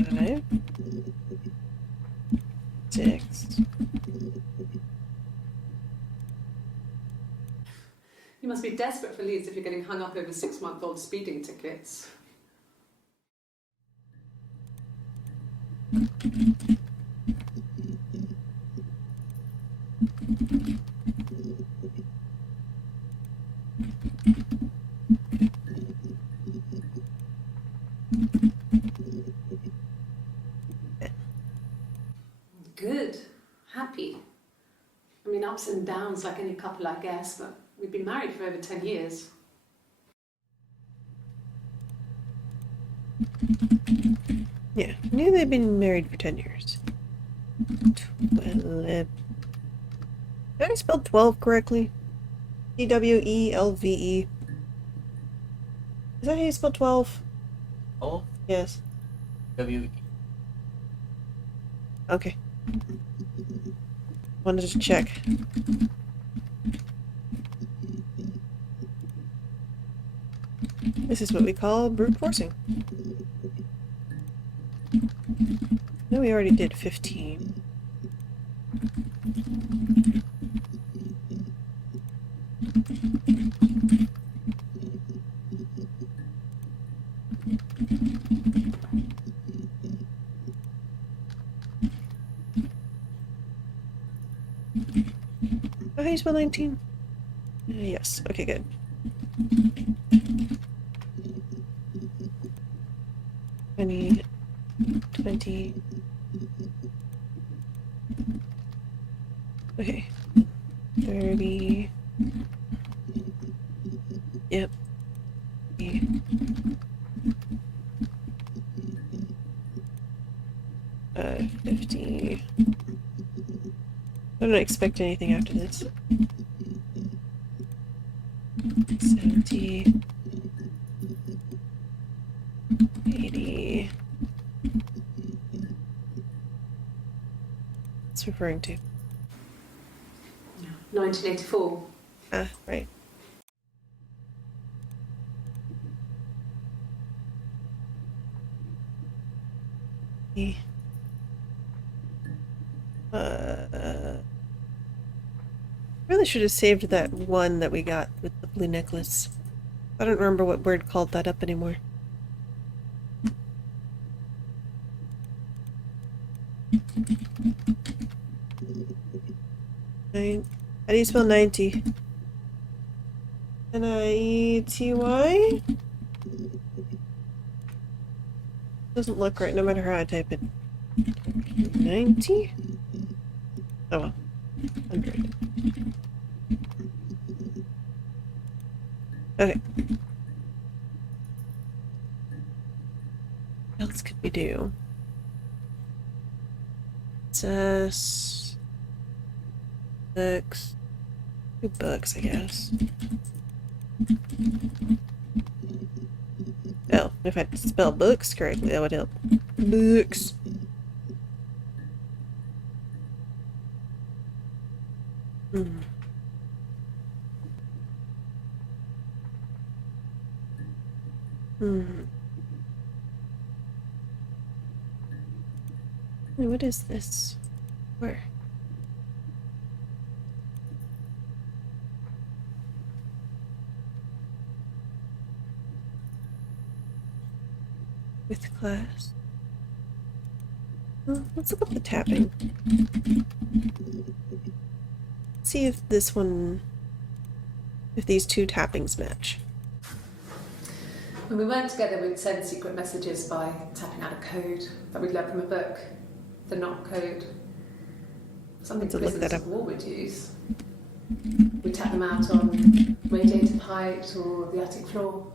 Five, 6. You must be desperate for leads if you're getting hung up over 6-month-old speeding tickets. Good. Happy. I mean, ups and downs like any couple, I guess, but we've been married for over 10 years. Yeah, I knew they'd been married for 10 years. 12. Did I spell 12 correctly? Twelve. Is that how you spell 12? Oh, Yes. W. Okay. Wanted to check. This is what we call brute forcing. No, we already did 15. Oh, how do you spell 19? Yes. Okay, good. Twenty. 20. Okay. 30. Yep. 50. I don't expect anything after this. 70. 80. What's referring to? 1984. Ah, right. Really should have saved that one that we got with the blue necklace. I don't remember what word called that up anymore. How do you spell 90? N-I-E-T-Y? Doesn't look right no matter how I type it. 90? Oh well. 100. Okay. What else could we do? Books. 2 books, I guess. Oh, if I spell books correctly, that would help. Books. Hmm. Hey, what is this? Where? With class. Well, let's look up the tapping. See if this one, if these 2 tappings match. When we weren't together, we'd send secret messages by tapping out a code that we'd learned from a book. The knock code. Something To look that prisoners up. of war would use. We'd tap them out on radiator height or the attic floor.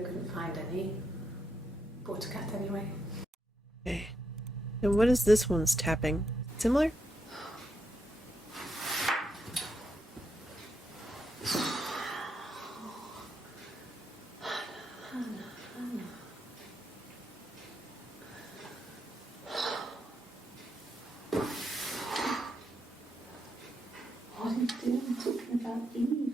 we couldn't find any. Bought a cat anyway. Okay. And what is this one's tapping? Similar? What are you doing talking about Eve?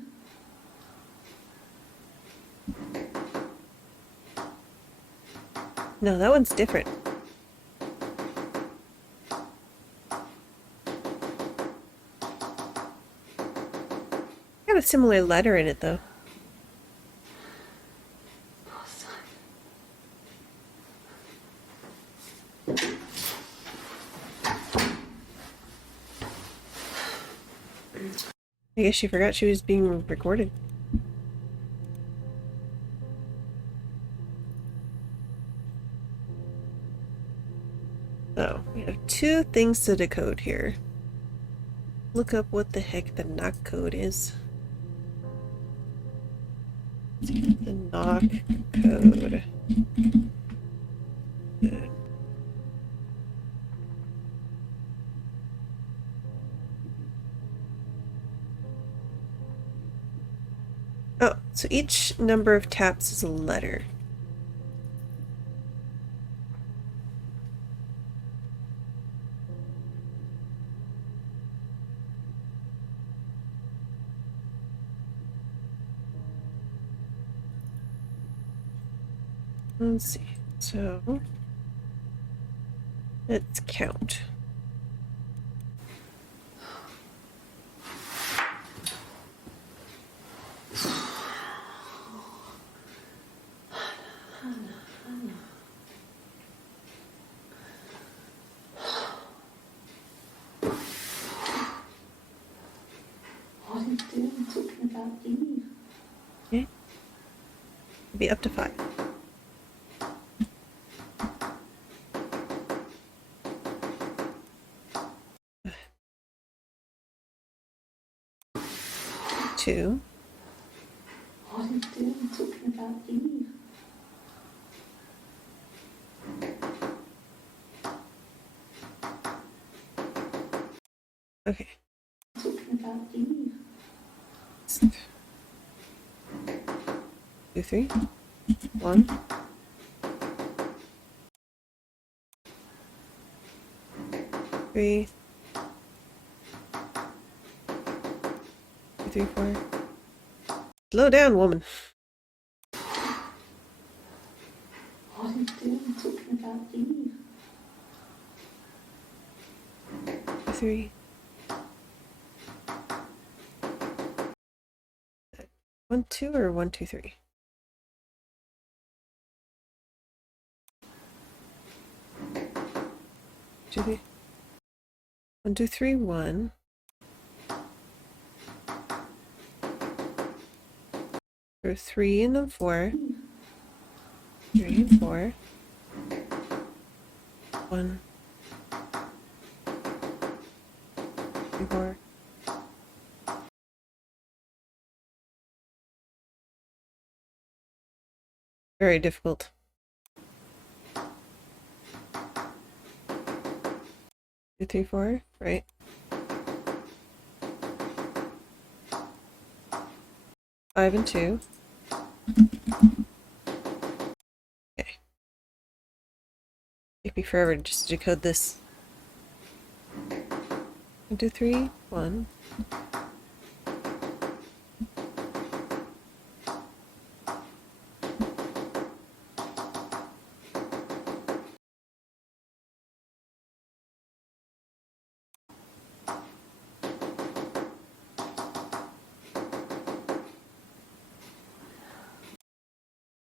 No, that one's different. Got a similar letter in it though. I guess she forgot she was being recorded. So, we have two things to decode here. Look up what the heck the knock code is. The knock code. Oh, so each number of taps is a letter. Let's see. So let's count. What are you doing talking about Eve? Okay. Be up to 5. Two. What are you doing talking about Eve? Okay. Talking about Eve. 2, 3. 1. 3. 2, 3, 4. Slow down, woman. What are you doing talking about Eve? 2, 3. 1, 2 or 1, 2, 3? 2, 3. 1, 2, 3, 1. There are 3 and then 4. 3 and 4. 1. 3, 4. Very difficult. Two, 3, 4, right? Five and 2. Okay. Take me forever just to decode this. 1, 2, 3, 1.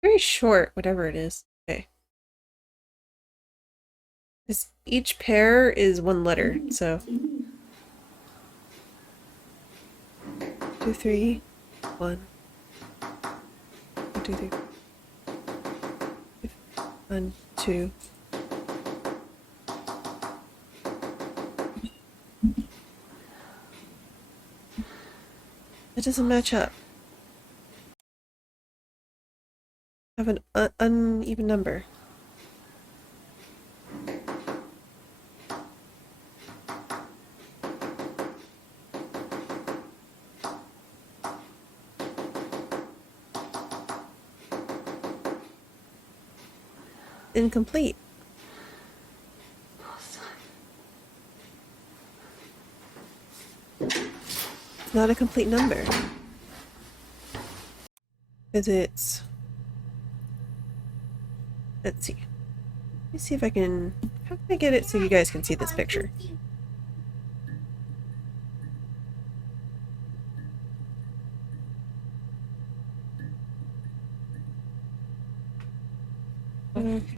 Very short, whatever it is. Okay. This, each pair is 1 letter, so 2, 3, 1. 1, 2, 3. 1, 2. That doesn't match up. have an uneven number. Incomplete. It's not a complete number. Because it's... Let's see. Let me see if I can... How can I get it so you guys can see this picture? Okay.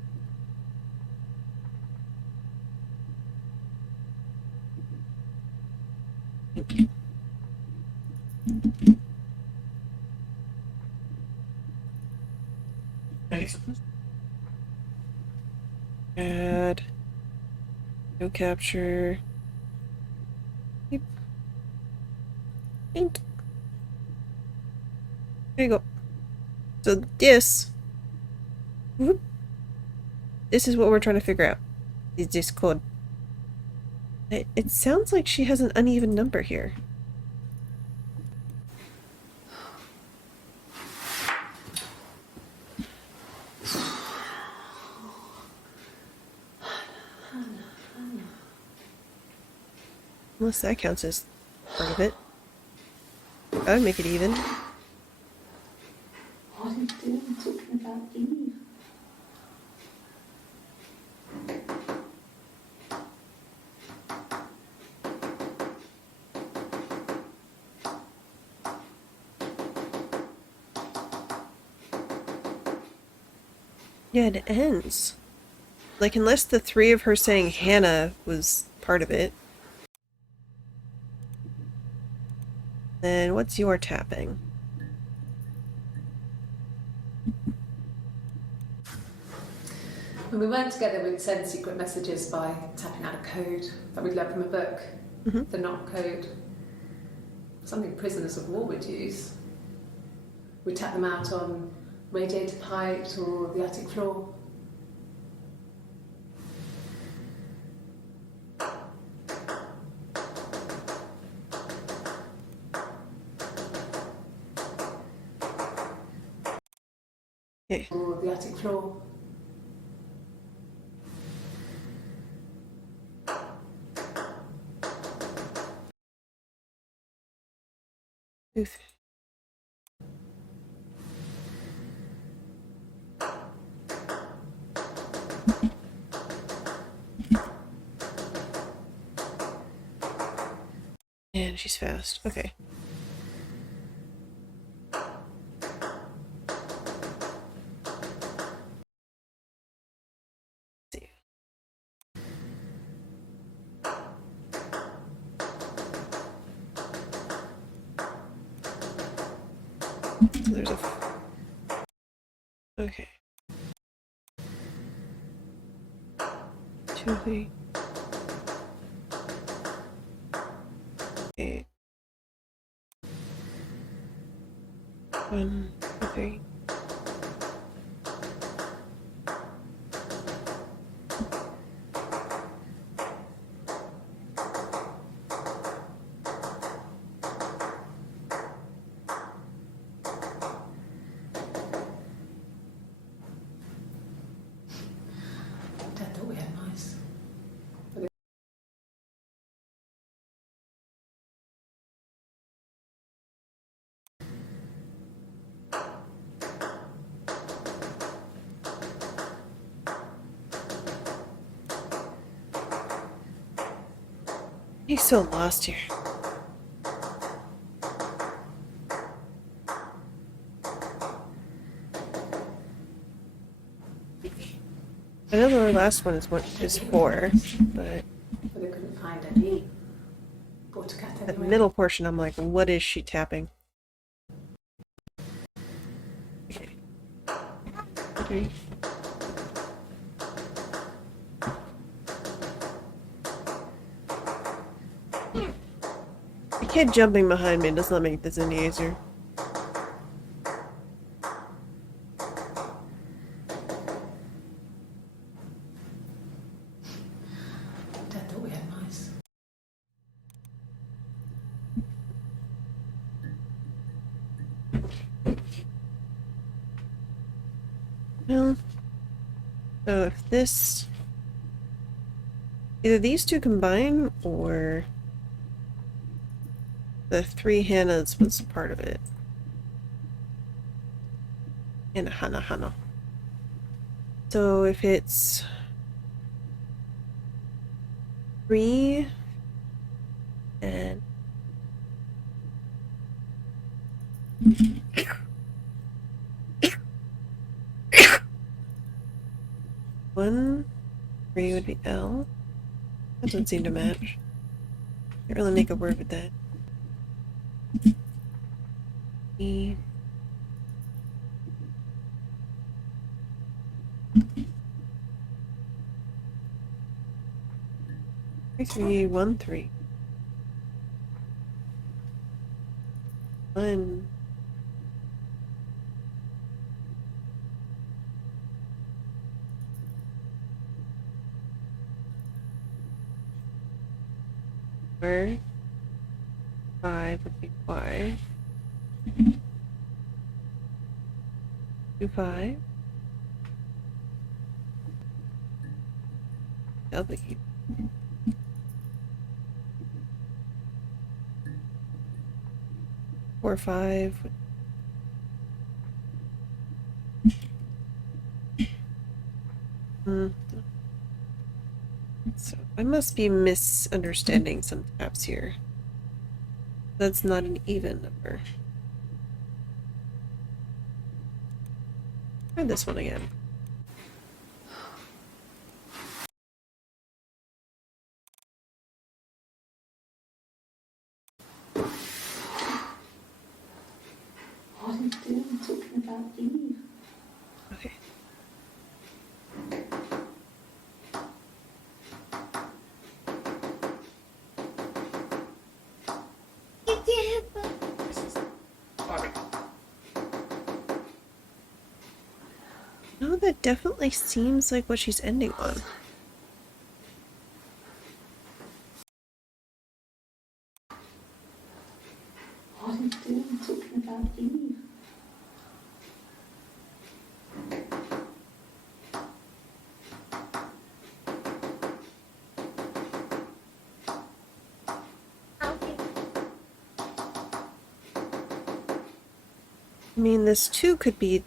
Add. No capture. Beep. Ink. There you go. So this. Whoop, this is what we're trying to figure out. Is this code? It sounds like she has an uneven number here. Unless that counts as part of it. That would make it even. What are you doing talking about Eve? Yeah, it ends. Like, unless the three of her saying Hannah was part of it. Then what's your tapping? When we weren't together, we'd send secret messages by tapping out a code that we'd learned from a book. Mhm. The knock code. Something prisoners of war would use. We'd tap them out on radiator pipes or the attic floor. Okay. Or the attic floor. Oof. And she's fast. Okay. See. So there's a... Okay. 2, 3. Okay. 1, 2, 3. Dad thought we had mice. He's so lost here. I know the last one is 4, but But they couldn't find any. Bought a cat that anyway. middle portion, I'm like, what is she tapping? Okay. 3. The kid jumping behind me does not make this any easier. Well, so if this... Either these two combine, or the three Hannahs was part of it. And a Hana. So if it's 3 and 1, 3 would be L. That doesn't seem to match. Can't really make a word with that. E. Three, 1, 3. 1. Where 5 would be Y. 2, 5. W. 4, 5. So I must be misunderstanding some tabs here. That's not an even number. Try this one again. What are you doing talking about Eve? Okay. No, that definitely seems like what she's ending on. What are you doing talking about Eve? I mean, this 2 could be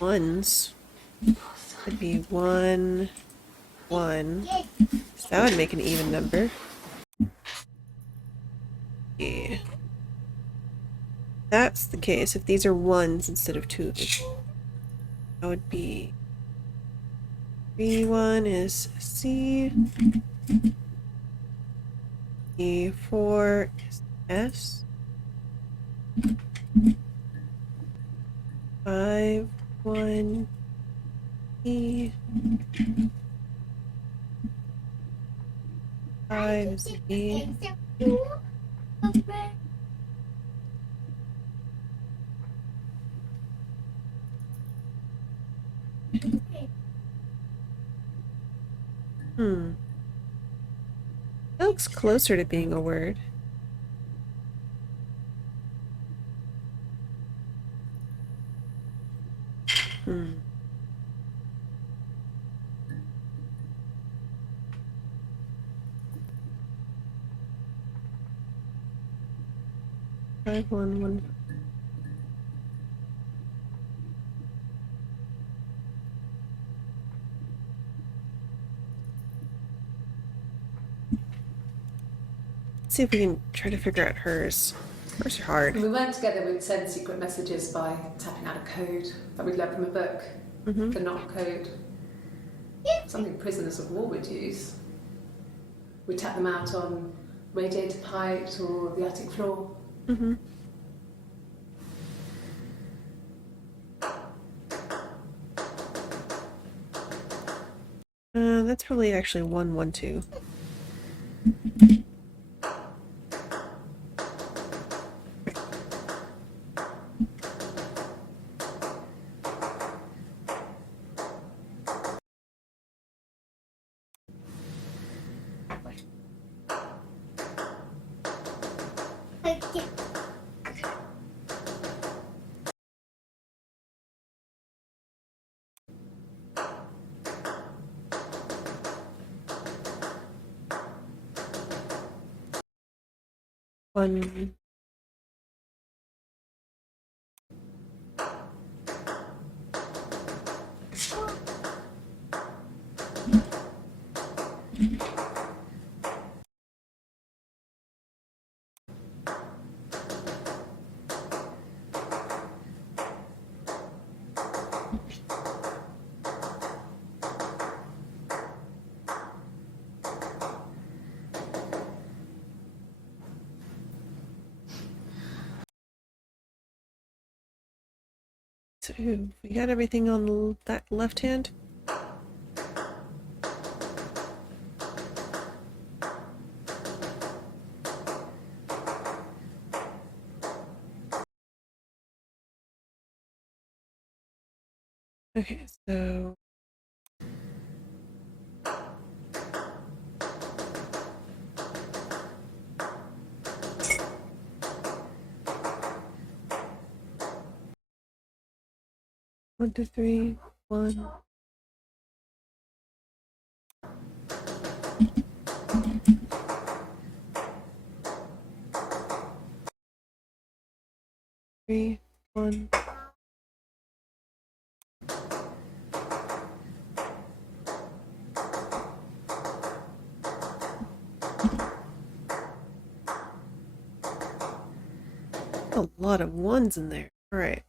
1s. Could be 1, 1. So that would make an even number. Yeah. That's the case. If these are 1s instead of 2s, that would be 3, 1 is C. E4 is S. 5, 1, E. 5 is E. That looks closer to being a word. Hmm. Five, 1, 1. See if we can try to figure out hers. Hers are hard. When we weren't together, we'd send secret messages by tapping out a code that we'd learned from a book. The knock code. Something prisoners of war would use. We'd tap them out on radiator pipes or the attic floor. That's probably actually 1, 1, 2. One. So we got everything on that left hand. Okay, so one, two, three, one. Three, one. A lot of ones in there. All right.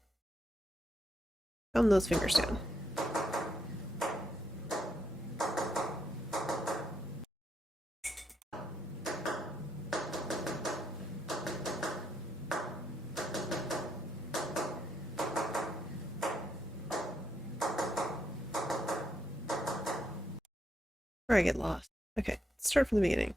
Calm those fingers down. Or I get lost. Okay, let's start from the beginning.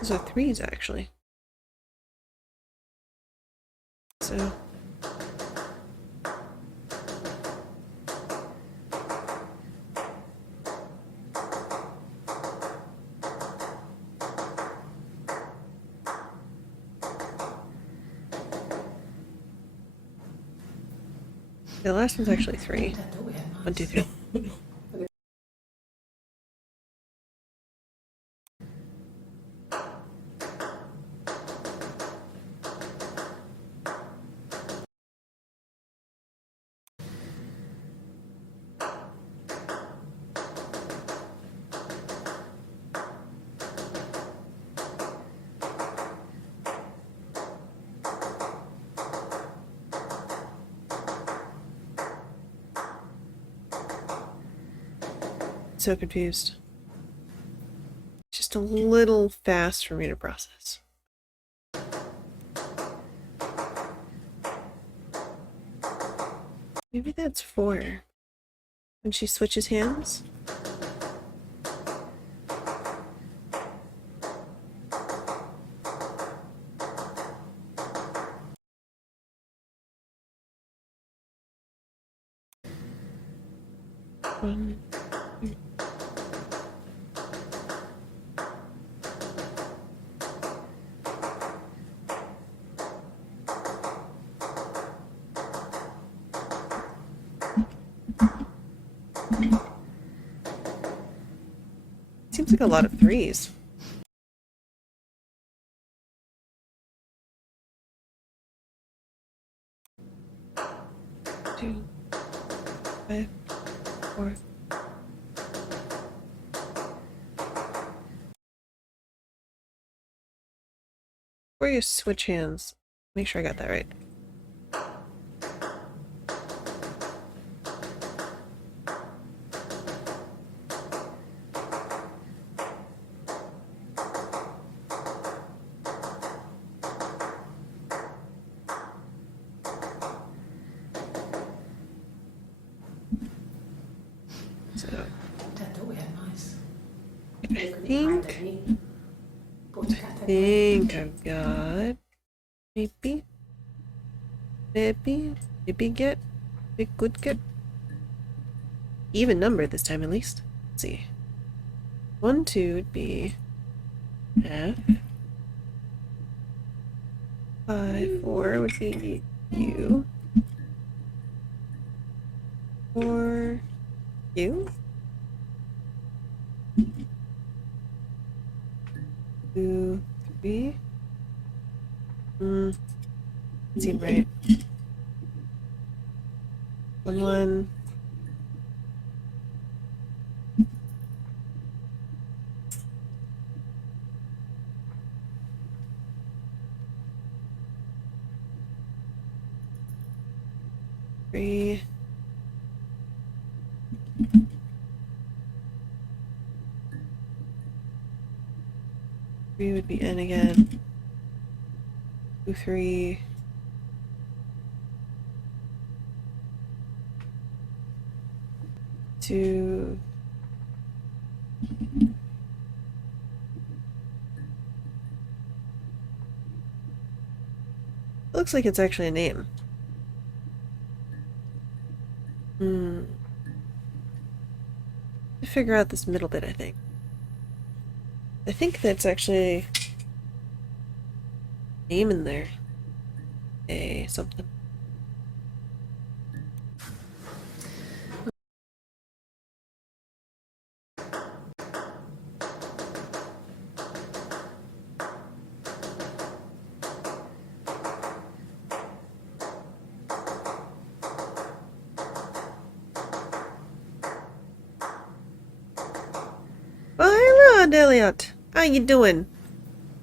Those are threes, actually. So. The last one's actually three. One, two, three. So confused. Just a little fast for me to process. Maybe that's 4. When she switches hands? One. Seems like a lot of threes. Two, 5, 4. Before you switch hands, make sure I got that right. So Dad thought we had mice. I We couldn't think find any. Bought a cat I anyway. think I've got maybe get a good get even number this time at least. Let's see. 1, 2 would be F. 5, 4 would be U. 4 U. 2, 3. Seem right. 1, 1. Three. Three would be N again. 2, 3. Two. Looks like it's actually a name. To figure out this middle bit, I think. I think that's actually a name in there. A something. Well, hello, Deliot. How you doing?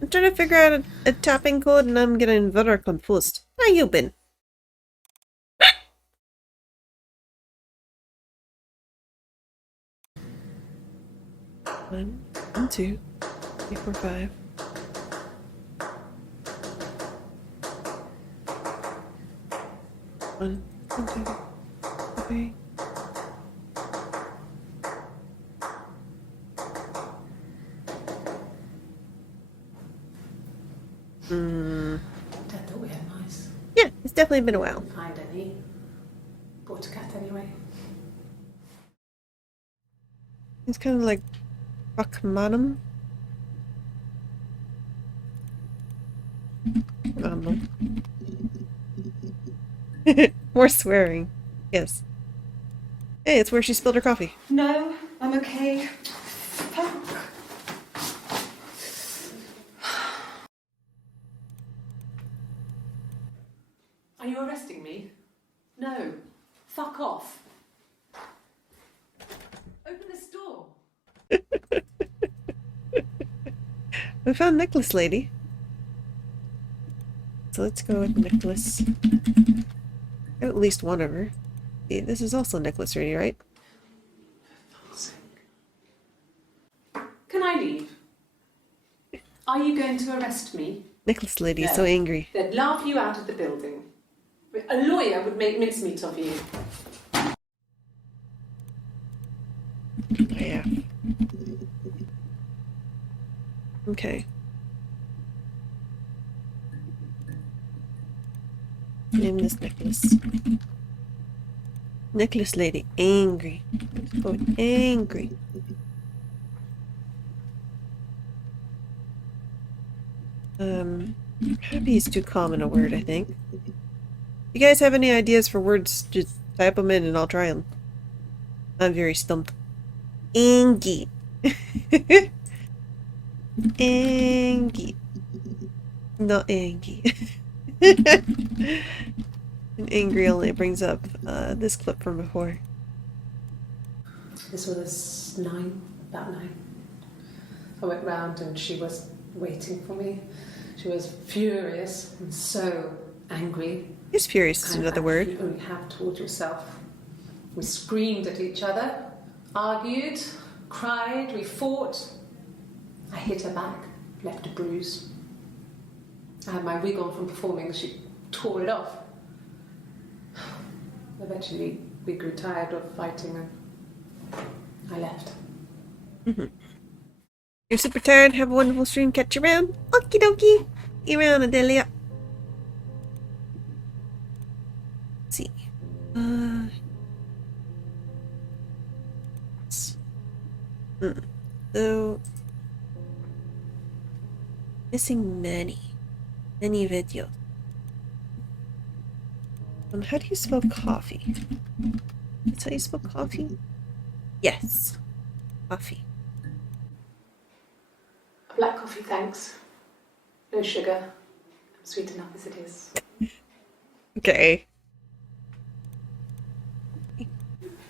I'm trying to figure out a tapping code and I'm getting very confused. How you been? One, 2, 3, 4, 5. One, 2, 3. Dad thought we had mice. Yeah, it's definitely been a while. Couldn't find any. Bought a cat anyway. It's kind of like Rachmanum. I don't know. More swearing. Yes. Hey, it's where she spilled her coffee. No, I'm okay. Fuck. Are you arresting me? No. Fuck off. Open this door. We found Necklace Lady. So let's go with Necklace. Got at least one of her. See, this is also Necklace Lady, right? Can I leave? Are you going to arrest me? Necklace Lady is No. so angry. They'd laugh you out of the building. A lawyer would make mincemeat of you. Yeah. Okay. Name this necklace. Necklace Lady, angry. Oh, angry. Happy is too common a word, I think. You guys have any ideas for words? Just type them in and I'll try them. I'm very stumped. Angie. Angie. Not Angie. And angry only brings up this clip from before. This was about 9. I went round and she was waiting for me. She was furious and so angry. Is furious is Kind of another anger word. you only have towards yourself. We screamed at each other, argued, cried, we fought. I hit her back, left a bruise. I had my wig on from performing, she tore it off. Eventually, we grew tired of fighting and I left. You're super tired. Have a wonderful stream. Catch you around. Okie dokie. See you around, Adelia. Let's see. So missing many videos. How do you spell coffee? That's how you spell coffee? Yes. Coffee. A black coffee, thanks. No sugar. I'm sweet enough as it is. Okay.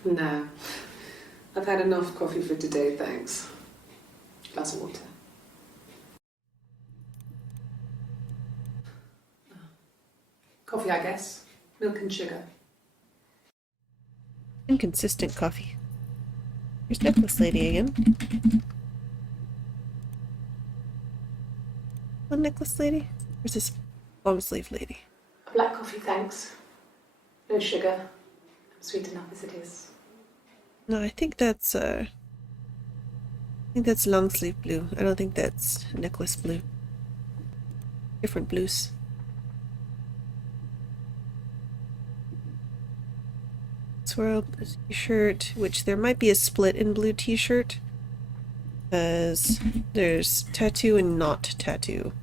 No. I've had enough coffee for today, thanks. Glass of water. Coffee, I guess. Milk and sugar. Inconsistent coffee. Here's Necklace Lady again. One Necklace Lady? Where's this long sleeve lady? A black coffee, thanks. No sugar. I'm sweet enough as it is. No, I think that's long sleeve blue. I don't think that's necklace blue. Different blues. Swirl t-shirt, which there might be a split in blue t-shirt. As there's tattoo and not tattoo.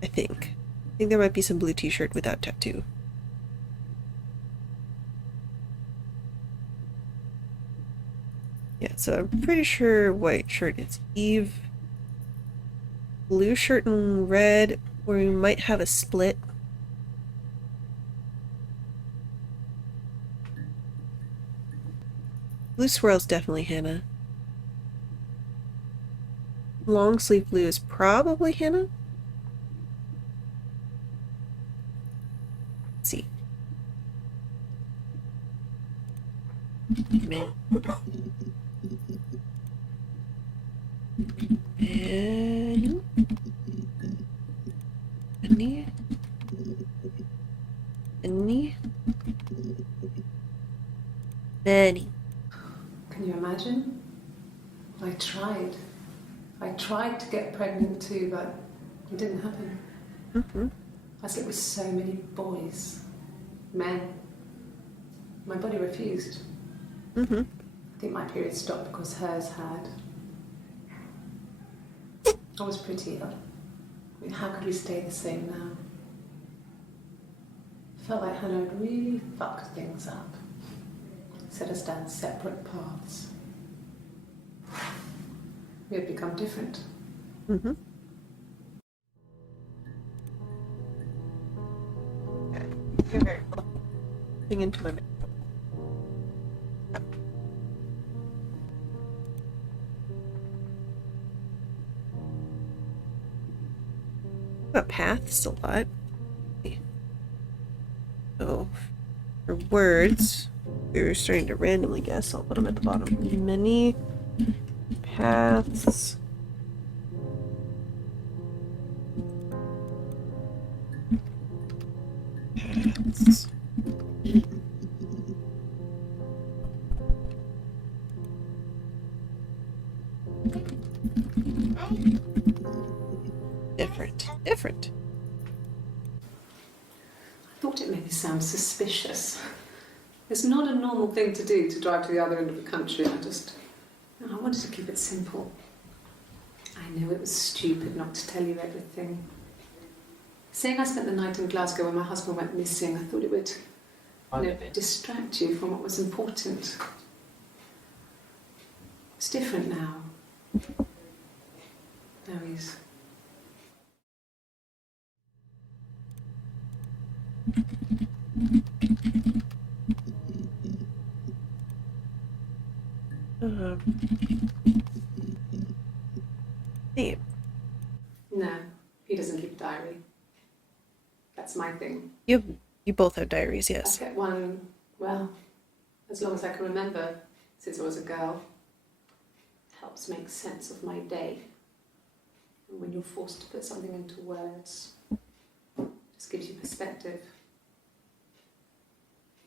I think there might be some blue t-shirt without tattoo. Yeah, so I'm pretty sure white shirt is Eve. Blue shirt and red, or we might have a split. Blue swirl's definitely Hannah. Long sleeve blue is probably Hannah. Let's see. Man. And Benny. Can you imagine? I tried to get pregnant too, but it didn't happen. I slept with so many boys, men. My body refused. I think my period stopped because hers had. I was prettier. I mean, how could we stay the same now? Felt like Hannah had really fucked things up. Set us down separate paths. We had become different. You're very cool. Thing into my mouth. About paths a lot. So for words, we were starting to randomly guess. I'll put them at the bottom. Many paths. Paths. Different. I thought it made me sound suspicious. It's not a normal thing to do, to drive to the other end of the country. I wanted to keep it simple. I know it was stupid not to tell you everything. Saying I spent the night in Glasgow when my husband went missing, I thought it would distract you from what was important. It's different now. Now he's... Hey. No, he doesn't keep a diary. That's my thing. You both have diaries, yes. I've kept one, well, as long as I can remember, since I was a girl. It helps make sense of my day. And when you're forced to put something into words, it just gives you perspective.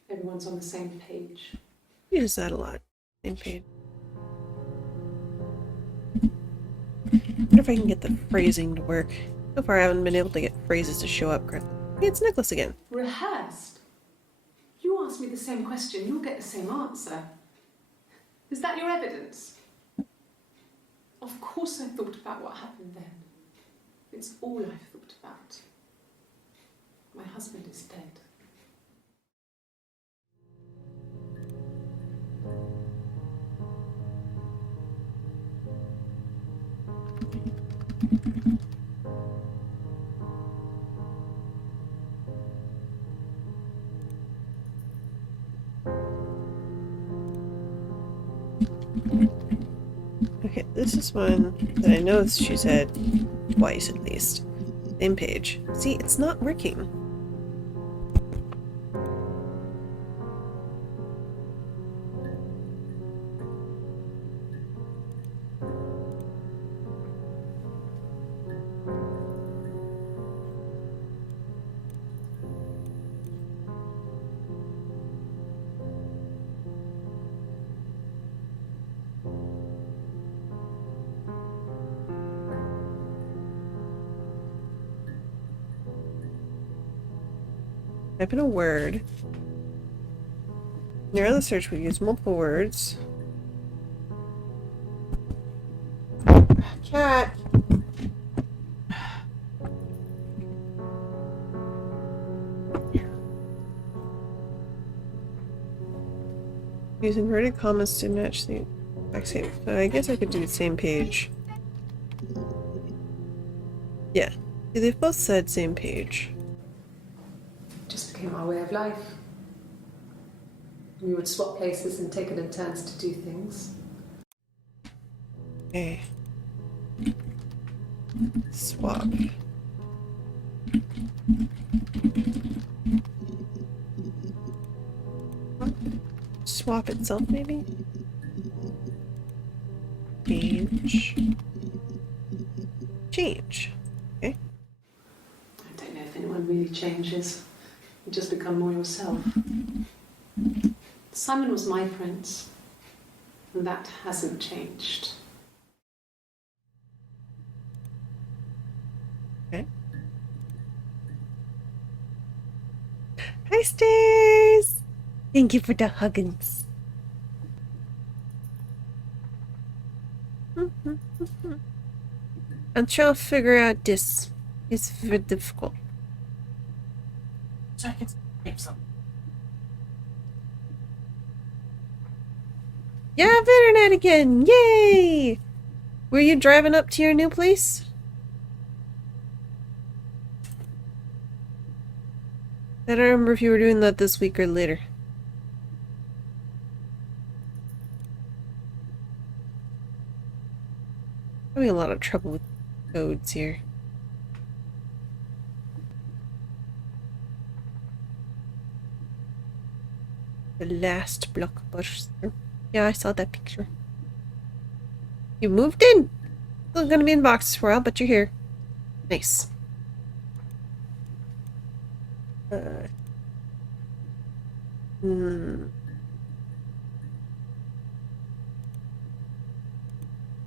Everyone's on the same page. I use that a lot. Same page. Wonder if I can get the phrasing to work. So far I haven't been able to get phrases to show up correctly. Hey, it's Nicholas again. Rehearsed? You ask me the same question, you'll get the same answer. Is that your evidence? Of course I thought about what happened then. It's all I've thought about. My husband is dead. Okay, this is one that I know she said twice at least. Same page. See, it's not working. Type in a word. Narrow the search, we use multiple words. Cat! Use inverted commas to match the exact same. So I guess I could do the same page. Yeah. See, they've both said same page. Just became our way of life. We would swap places and take it in turns to do things. Okay. Swap. Swap itself, maybe? Change. Change. Okay. I don't know if anyone really changes. You just become more yourself. Simon was my prince, and that hasn't changed. Okay. Hi, Stairs! Thank you for the huggins. I'm trying to figure out this. It's very difficult. So I can scrape some. You have internet again! Yay! Were you driving up to your new place? I don't remember if you were doing that this week or later. Having a lot of trouble with codes here. The last blockbuster. Yeah, I saw that picture. You moved in! Still gonna be in boxes for a while, but you're here. Nice.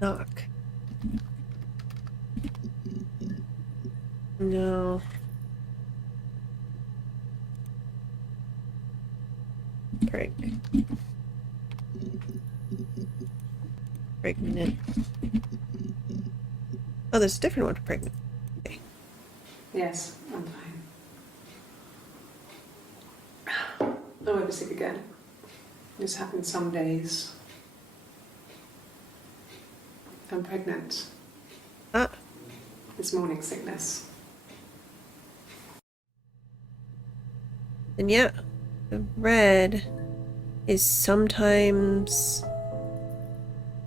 Knock. No. Pregnant. Pregnant. Oh, there's a different one for pregnant. Okay. Yes, I'm fine. I won't be sick again. This happens some days. I'm pregnant. Ah. It's morning sickness. And yeah, the red is sometimes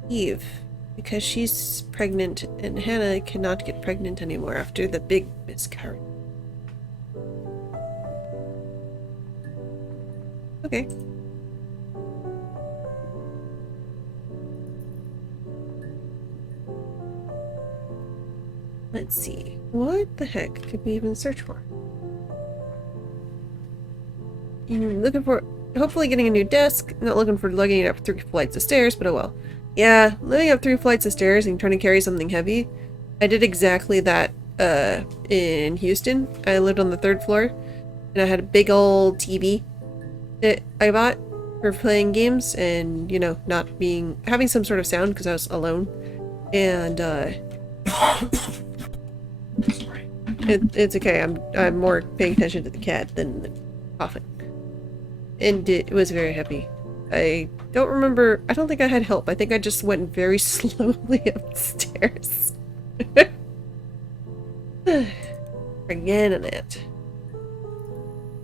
Eve, because she's pregnant and Hannah cannot get pregnant anymore after the big miscarriage. Okay. Let's see. What the heck could we even search for? Looking for Hopefully getting a new desk. Not looking for lugging up 3 flights of stairs, but oh well. Yeah, living up 3 flights of stairs and trying to carry something heavy. I did exactly that in Houston. I lived on the 3rd floor, and I had a big old TV that I bought for playing games and, you know, not having some sort of sound because I was alone. And it's okay. I'm more paying attention to the cat than the coffin. And it was very heavy. I don't remember. I don't think I had help. I think I just went very slowly upstairs. Again in it.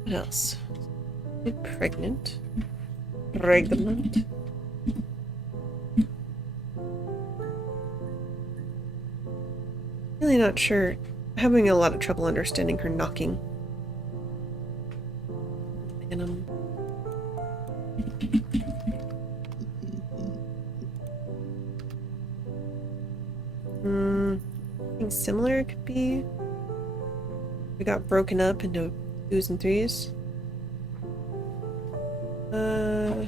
What else? Pregnant. Pregnant. Really not sure. I'm having a lot of trouble understanding her knocking. And something similar could be. We got broken up into 2s and 3s. Oh.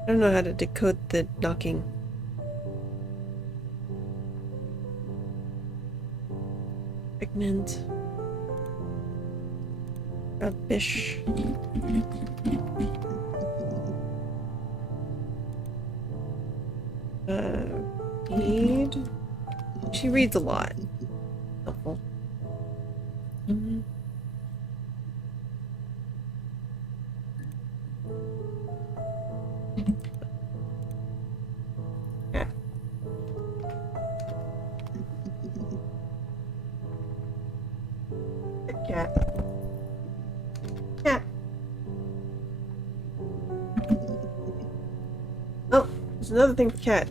I don't know how to decode the knocking. Pregnant. Rubbish. Read. She reads a lot. Helpful. Cat. Cat. Oh, there's another thing for cat.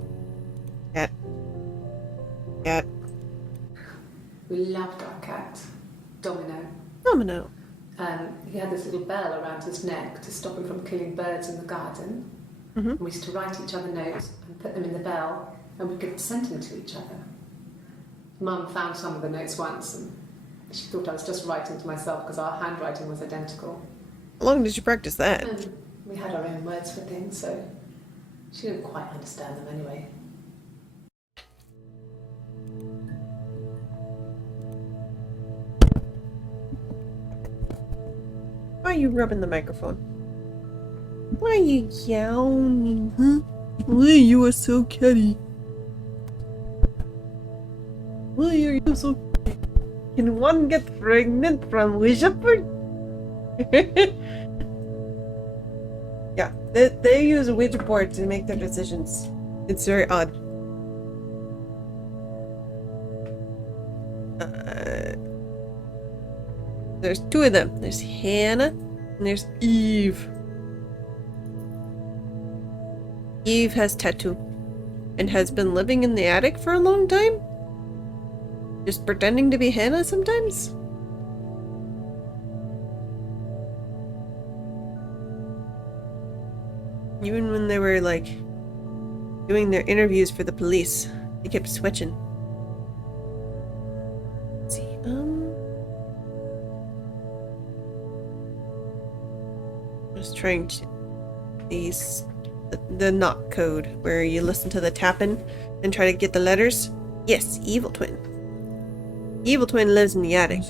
Cat. Cat. We loved our cat, Domino. Domino. He had this little bell around his neck to stop him from killing birds in the garden. And we used to write each other notes and put them in the bell, and we could send them to each other. Mum found some of the notes once, and she thought I was just writing to myself because our handwriting was identical. How long did you practice that? And we had our own words for things, so she didn't quite understand them anyway. Why are you rubbing the microphone? Why are you yawning, huh? Why you are so catty? Why are you so catty? Can one get pregnant from Wishapur? Yeah, they use a Ouija board to make their decisions. It's very odd. There's 2 of them. There's Hannah and there's Eve. Eve has tattoo and has been living in the attic for a long time. Just pretending to be Hannah sometimes. Even when they were like doing their interviews for the police, they kept switching. Let's see, just trying to the knock code where you listen to the tapping and try to get the letters. Yes, evil twin. Evil twin lives in the attic.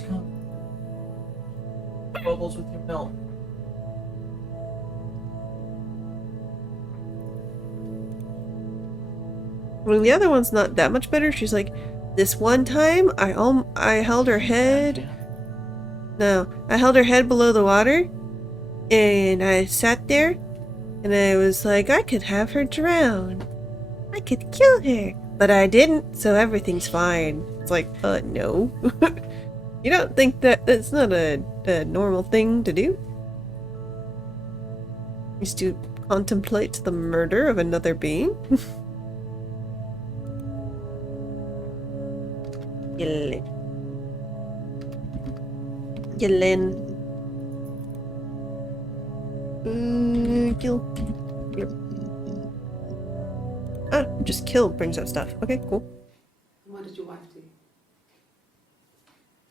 Bubbles with your milk. Well, the other one's not that much better. She's like, this one time I held her head. No, I held her head below the water, and I sat there, and I was like, I could have her drown. I could kill her, but I didn't, so everything's fine. It's like, no. You don't think that's not a normal thing to do? Is to contemplate the murder of another being? Yellen. Yellen. Kill. Yep. Ah, just kill brings up stuff. Okay, cool. And what did your wife do?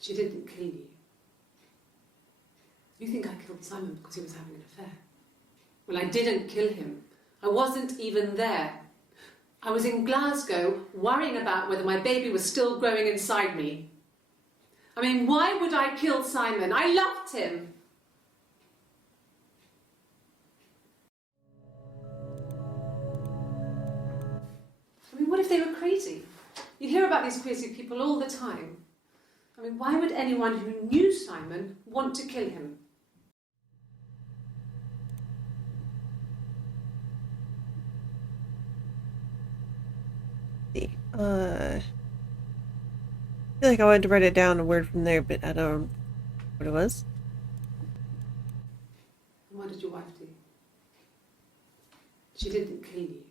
She didn't kill you. You think I killed Simon because he was having an affair? Well, I didn't kill him. I wasn't even there. I was in Glasgow worrying about whether my baby was still growing inside me. I mean, why would I kill Simon? I loved him. I mean, what if they were crazy? You hear about these crazy people all the time. I mean, why would anyone who knew Simon want to kill him? I feel like I wanted to write it down, a word from there, but I don't know what it was. And what did your wife do? She didn't kill you.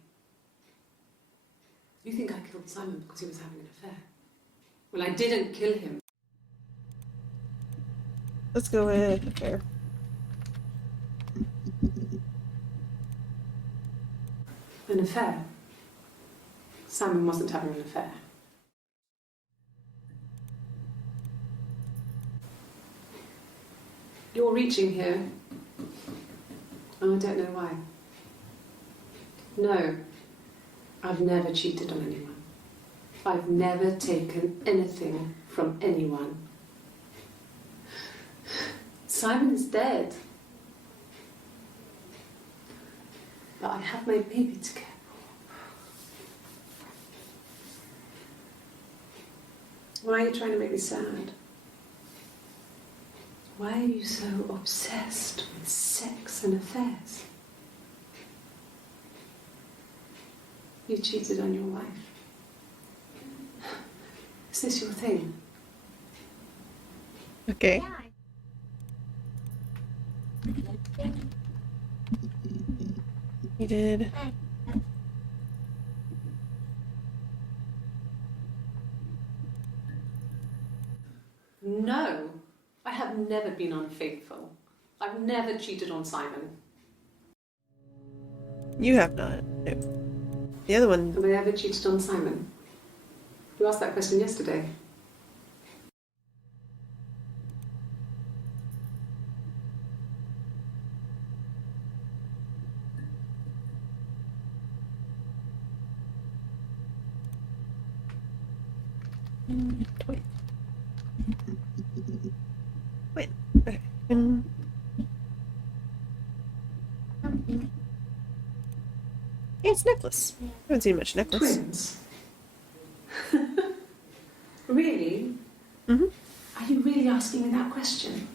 You think I killed Simon because he was having an affair? Well, I didn't kill him. Let's go with affair. An affair? Simon wasn't having an affair. You're reaching here. Oh, I don't know why. No, I've never cheated on anyone. I've never taken anything from anyone. Simon is dead. But I have my baby to care for. Why are you trying to make me sad? Why are you so obsessed with sex and affairs? You cheated on your wife. Is this your thing? Okay. You did. No, I have never been unfaithful. I've never cheated on Simon. You have not. No. The other one. Have I ever cheated on Simon? You asked that question yesterday. Wait. Wait. Okay. Yeah, it's necklace. I haven't seen much necklace. Twins? Really? Mm-hmm. Are you really asking me that question?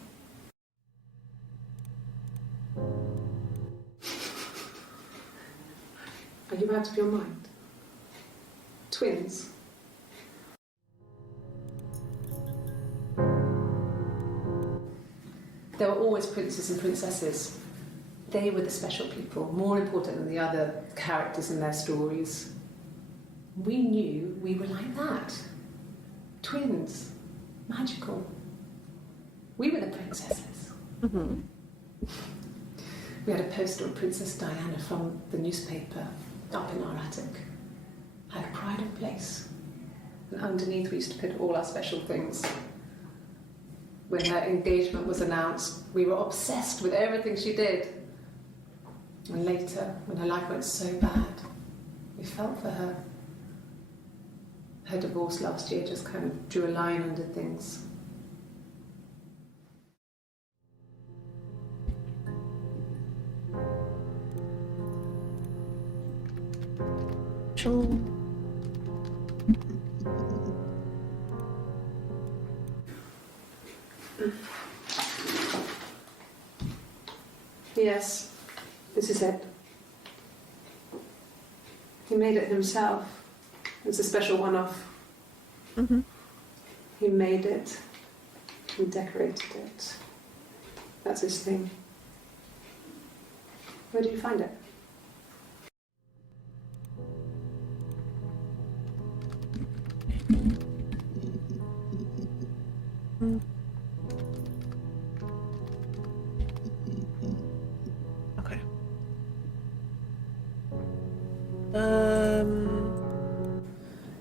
Are you out of your mind? Twins? There were always princes and princesses. They were the special people, more important than the other characters in their stories. We knew we were like that. Twins. Magical. We were the princesses. Mm-hmm. We had a poster of Princess Diana from the newspaper up in our attic. Had a pride of place. And underneath we used to put all our special things. When her engagement was announced, we were obsessed with everything she did. And later, when her life went so bad, we felt for her. Her divorce last year just kind of drew a line under things. Sure. Yes, this is it. He made it himself. It's a special one-off. Mm-hmm. He made it and decorated it. That's his thing. Where did you find it? Mm. Okay.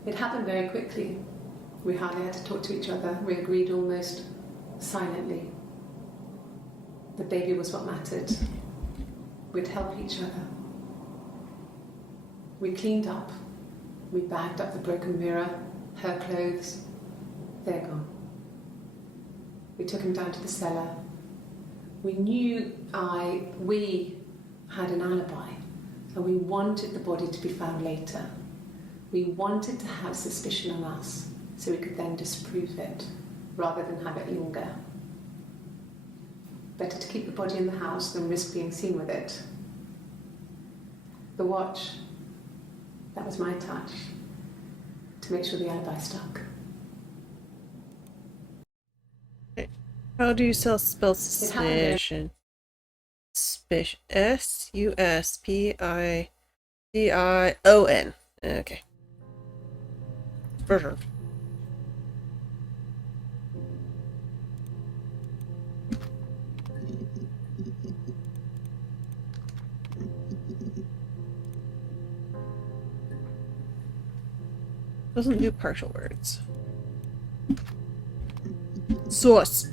It happened very quickly. We hardly had to talk to each other. We agreed almost silently. The baby was what mattered. We'd help each other. We cleaned up. We bagged up the broken mirror, her clothes. They're gone. We took him down to the cellar. We knew we had an alibi, and we wanted the body to be found later. We wanted to have suspicion on us, so we could then disprove it, rather than have it linger. Better to keep the body in the house than risk being seen with it. The watch, that was my touch, to make sure the alibi stuck. How do you spell happened suspicion? S-U-S-P-I-C-I-O-N. Okay. For sure. Doesn't do partial words. Sauce.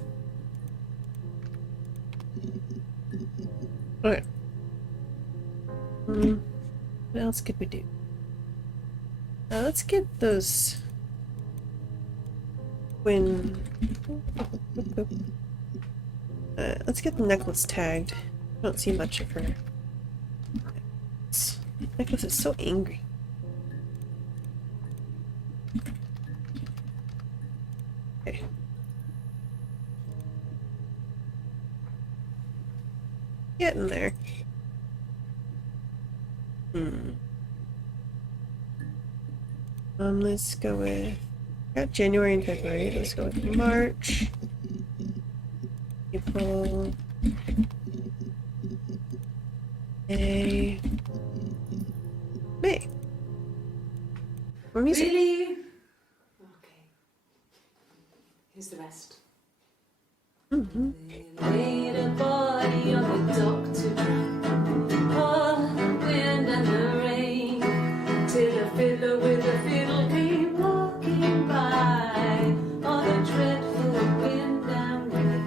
Okay. What else could we do? Let's get those let's get the necklace tagged. I don't see much of her. This necklace is so angry. Okay. Getting there. Let's go with... Got January and February. Let's go with March. April. May. May. More music. Really? Okay. Here's the rest. Mm-hmm. Laid a body on the dock to oh, the wind and the rain, till a fiddler with a fiddle came walking by, on the dreadful wind and rain.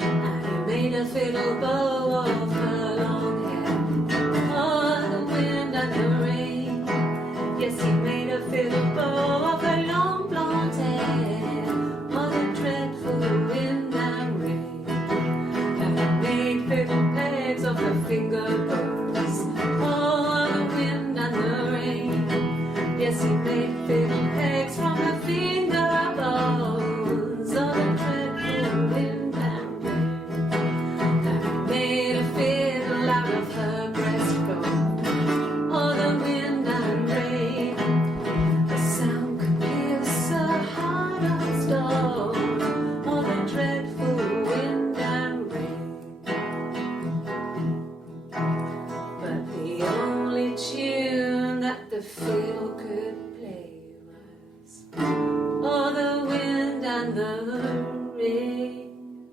And he made a fiddle bow of her long hair, oh, the wind and the rain. Yes, he made a fiddle bow of her long blonde hair, oh, the dreadful wind and rain. And he made fiddle pegs of her finger bows, oh, the wind and the rain. Yes, he made fiddle pegs from her finger bows, oh, the dreadful wind and rain. And he made a fiddle out of her breastbone, oh, the wind and rain. The sound could pierce a heart of stone, oh, the dreadful wind and rain. But the only tune that the fiddle could play was, oh, the wind and the rain.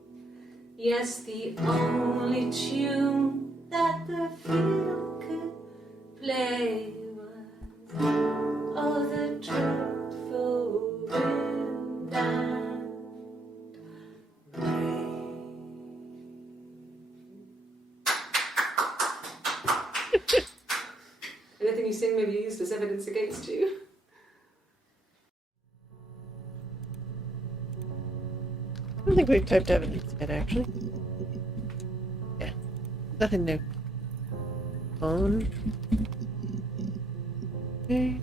Yes, the only tune that the fiddle could play was, oh, the dreadful wind and rain. Anything you sing may be used as evidence against you. I don't think we've typed evidence yet, actually. Yeah. Nothing new. Phone. Okay.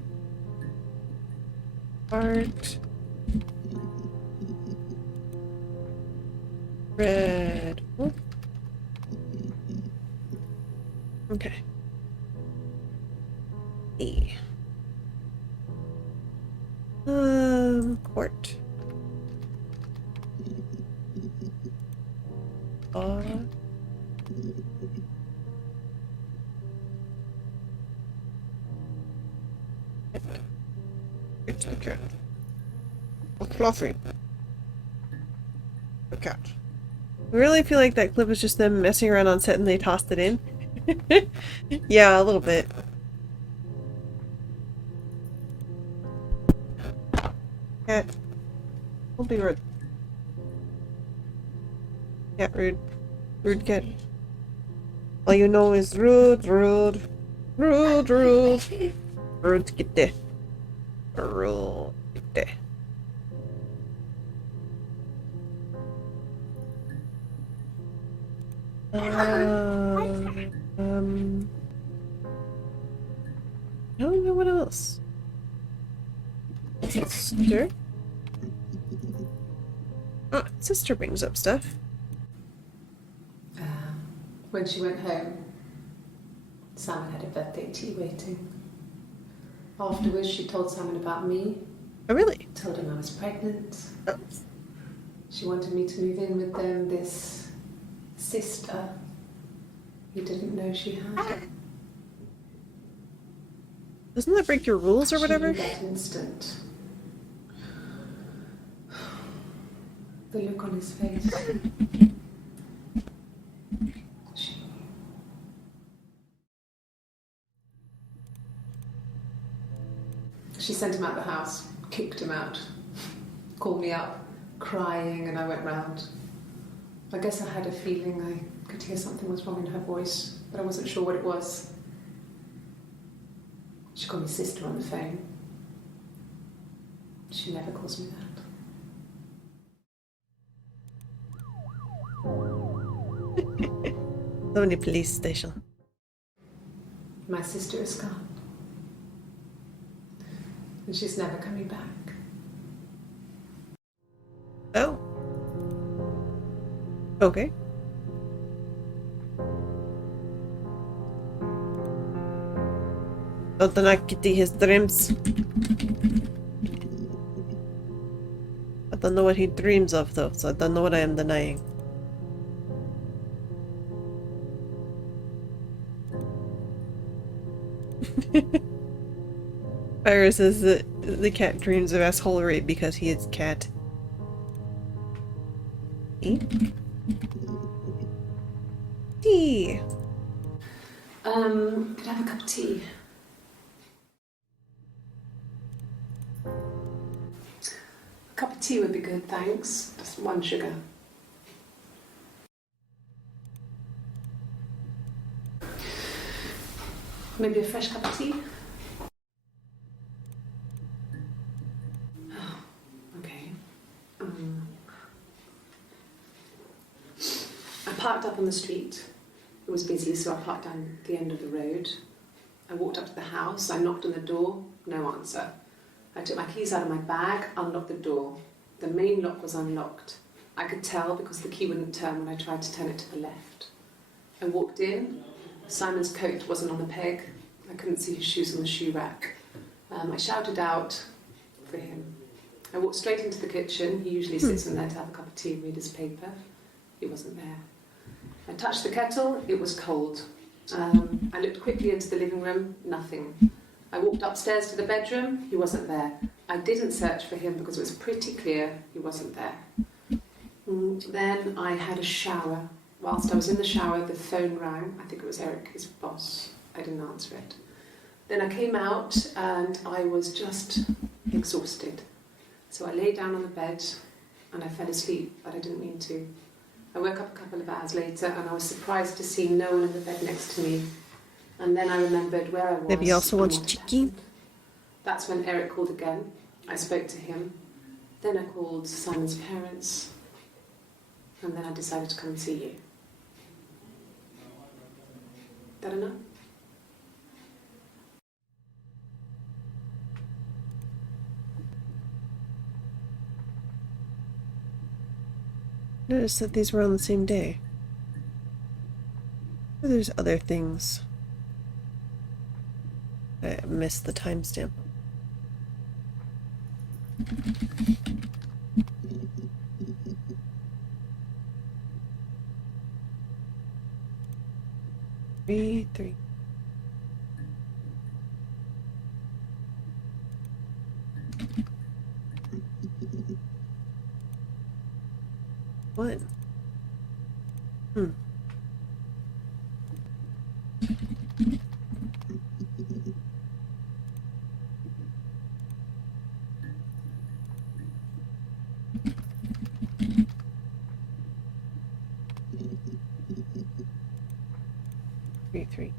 Heart. Red. Oh. Okay. E. Court. It's okay. Fluffy. A cat. I really feel like that clip was just them messing around on set and they tossed it in. Yeah, a little bit. Cat. Don't be rude. Cat rude. Rude cat. All you know is rude, rude. Rude, rude. Rude, get there. Rude, get there. I don't know what else. Sister? Oh, sister brings up stuff. When she went home, Simon had a birthday tea waiting. Afterwards, she told Simon about me. Oh, really? Told him I was pregnant. Oh. She wanted me to move in with them, this sister he didn't know she had. Doesn't that break your rules or whatever? She knew that instant. The look on his face. She sent him out the house, kicked him out, called me up, crying, and I went round. I guess I had a feeling I could hear something was wrong in her voice, but I wasn't sure what it was. She called me sister on the phone. She never calls me that. Lonely police station. My sister is gone. And she's never coming back. Oh. Okay. Don't not kitty his dreams. I don't know what he dreams of though, so I don't know what I am denying. Pyro says that the cat dreams of assholery because he is cat. Tea? Tea! Could I have a cup of tea? A cup of tea would be good, thanks. Just one sugar. Maybe a fresh cup of tea? Oh, okay. I parked up on the street. It was busy, so I parked down the end of the road. I walked up to the house, I knocked on the door, no answer. I took my keys out of my bag, unlocked the door. The main lock was unlocked. I could tell because the key wouldn't turn when I tried to turn it to the left. I walked in. Simon's coat wasn't on the peg. I couldn't see his shoes on the shoe rack. I shouted out for him. I walked straight into the kitchen. He usually sits in there to have a cup of tea and read his paper. He wasn't there. I touched the kettle. It was cold. I looked quickly into the living room. Nothing. I walked upstairs to the bedroom. He wasn't there. I didn't search for him because it was pretty clear he wasn't there. Then I had a shower. Whilst I was in the shower, the phone rang. I think it was Eric, his boss. I didn't answer it. Then I came out and I was just exhausted. So I lay down on the bed and I fell asleep, but I didn't mean to. I woke up a couple of hours later and I was surprised to see no one in the bed next to me. And then I remembered where I was. Maybe you also and want what chicken? happened. That's when Eric called again. I spoke to him. Then I called Simon's parents. And then I decided to come and see you. That enough? Notice that these were on the same day. Or there's other things. I missed the timestamp. Three. One. Hmm. Three.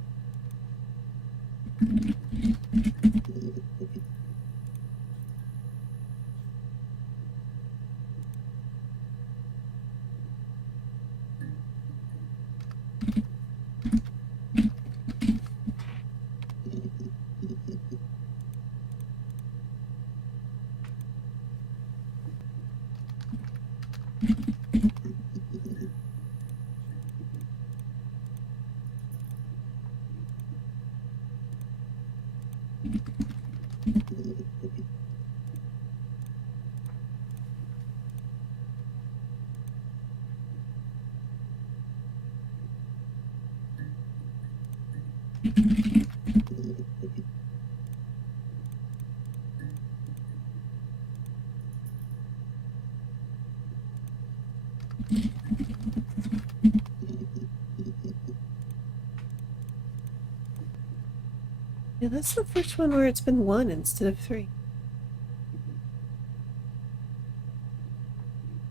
Yeah, that's the first one where it's been 1 instead of 3.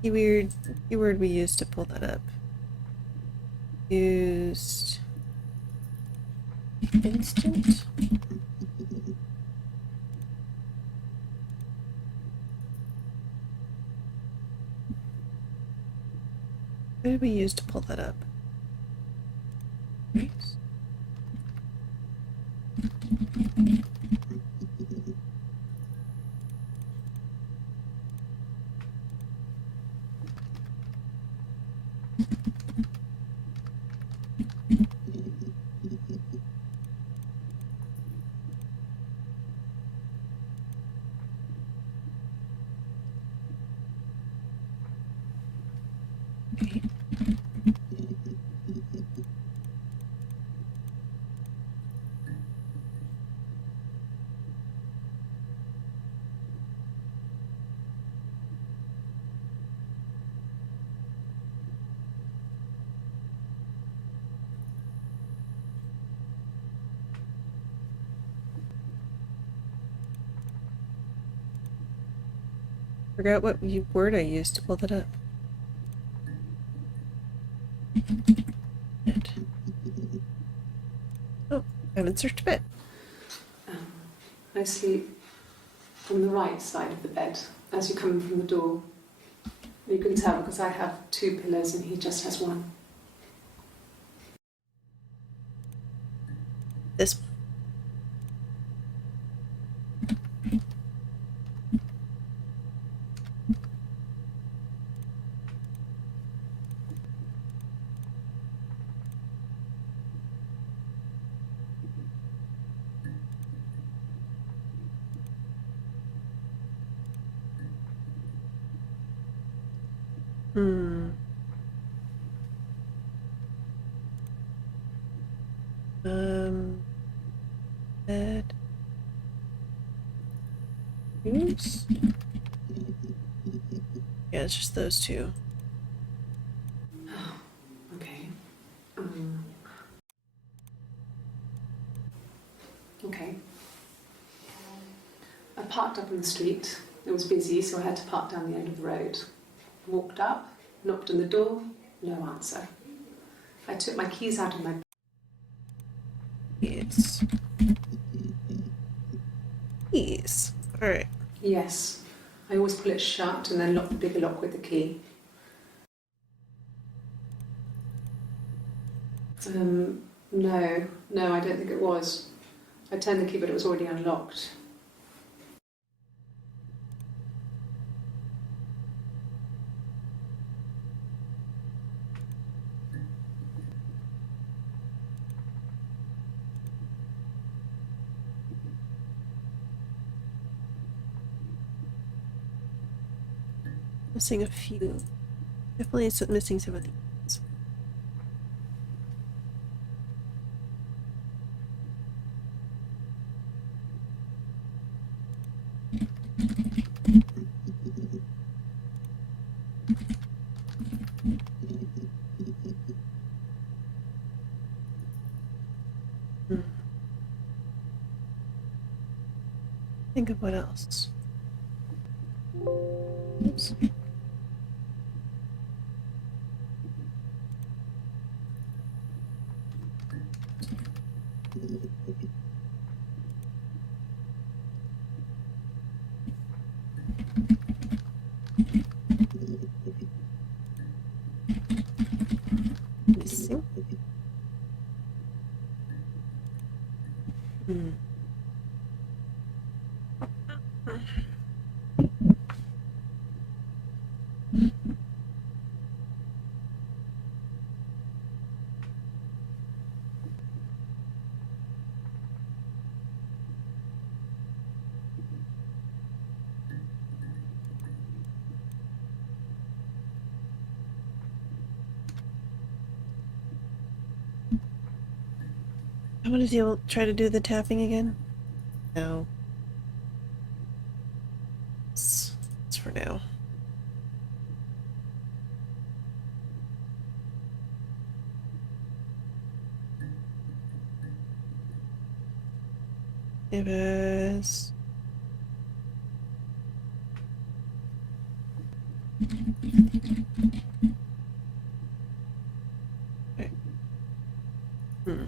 Keyword we used to pull that up. Used instant. What did we use to pull that up? Nice. Okay. Forgot what word I used to pull that up. Oh, I haven't searched a bit. I sleep on the right side of the bed as you come in from the door. You can tell because I have 2 pillows and he just has 1. This one. Hmm. Bed. Oops. Yeah, it's just those 2. Okay. Okay. I parked up on the street. It was busy, so I had to park down the end of the road. Walked up, knocked on the door, no answer. I took my keys out of my... Yes. Keys. Alright. Yes. I always pull it shut and then lock the bigger lock with the key. No, I don't think it was. I turned the key, but it was already unlocked. Missing a few. Definitely missing some of these. What else? Oops. Missing. Hmm. I want to try to do the tapping again. No. It's for now. It was. Okay. Hmm.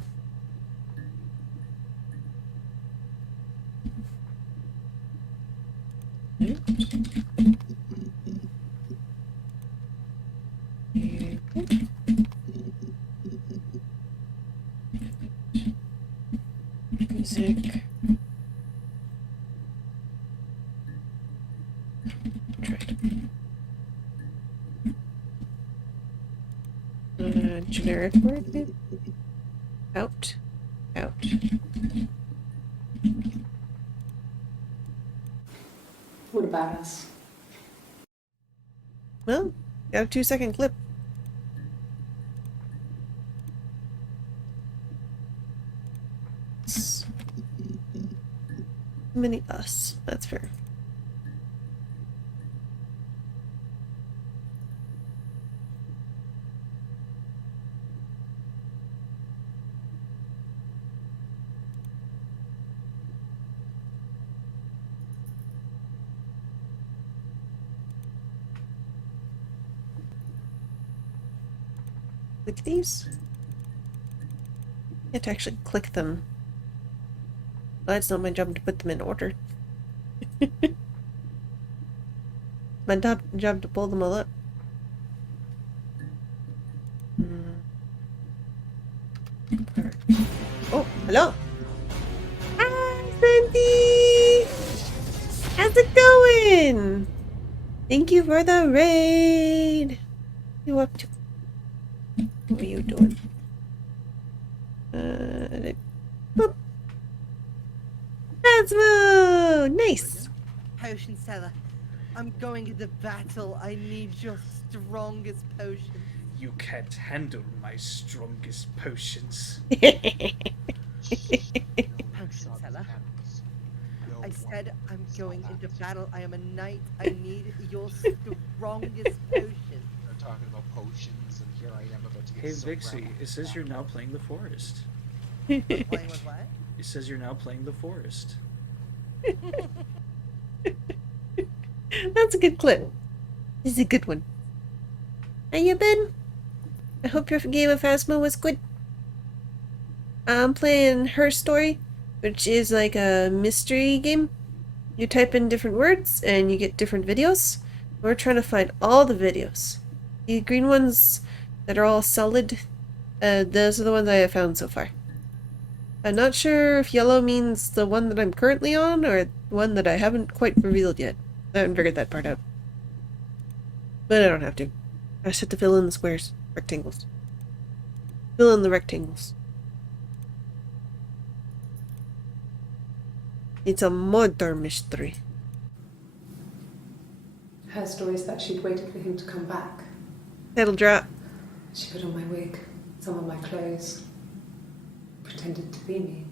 Music. Generic word, maybe? Out. Out. What about us? Well, got a 2-second clip. Many us. That's fair. Click these? You have to actually click them. Well, it's not my job to put them in order. My job to pull them all up. Oh, hello! Hi, Sandy! How's it going? Thank you for the raid! What are you up to? What are you doing? Boop. Asmo! Nice! Potion seller, I'm going into battle. I need your strongest potion. You can't handle my strongest potions. Potion seller, I said I'm going into battle. I am a knight. I need your strongest potion. They're talking about potions, and here I am about to get Hey so Vixie, rattled. it says you're now playing the forest. Playing with what? It says you're now playing the forest. That's a good clip. This is a good one. How you been? I hope your game of Phasma was good. I'm playing Her Story, which is like a mystery game. You type in different words and you get different videos. We're trying to find all the videos. The green ones that are all solid, those are the ones I have found so far. I'm not sure if yellow means the one that I'm currently on or one that I haven't quite revealed yet. I haven't figured that part out. But I don't have to. I just have to fill in the squares. Rectangles. Fill in the rectangles. It's a murder mystery. Her story is that she'd waited for him to come back. Title drop. She put on my wig, some of my clothes, pretended to be me.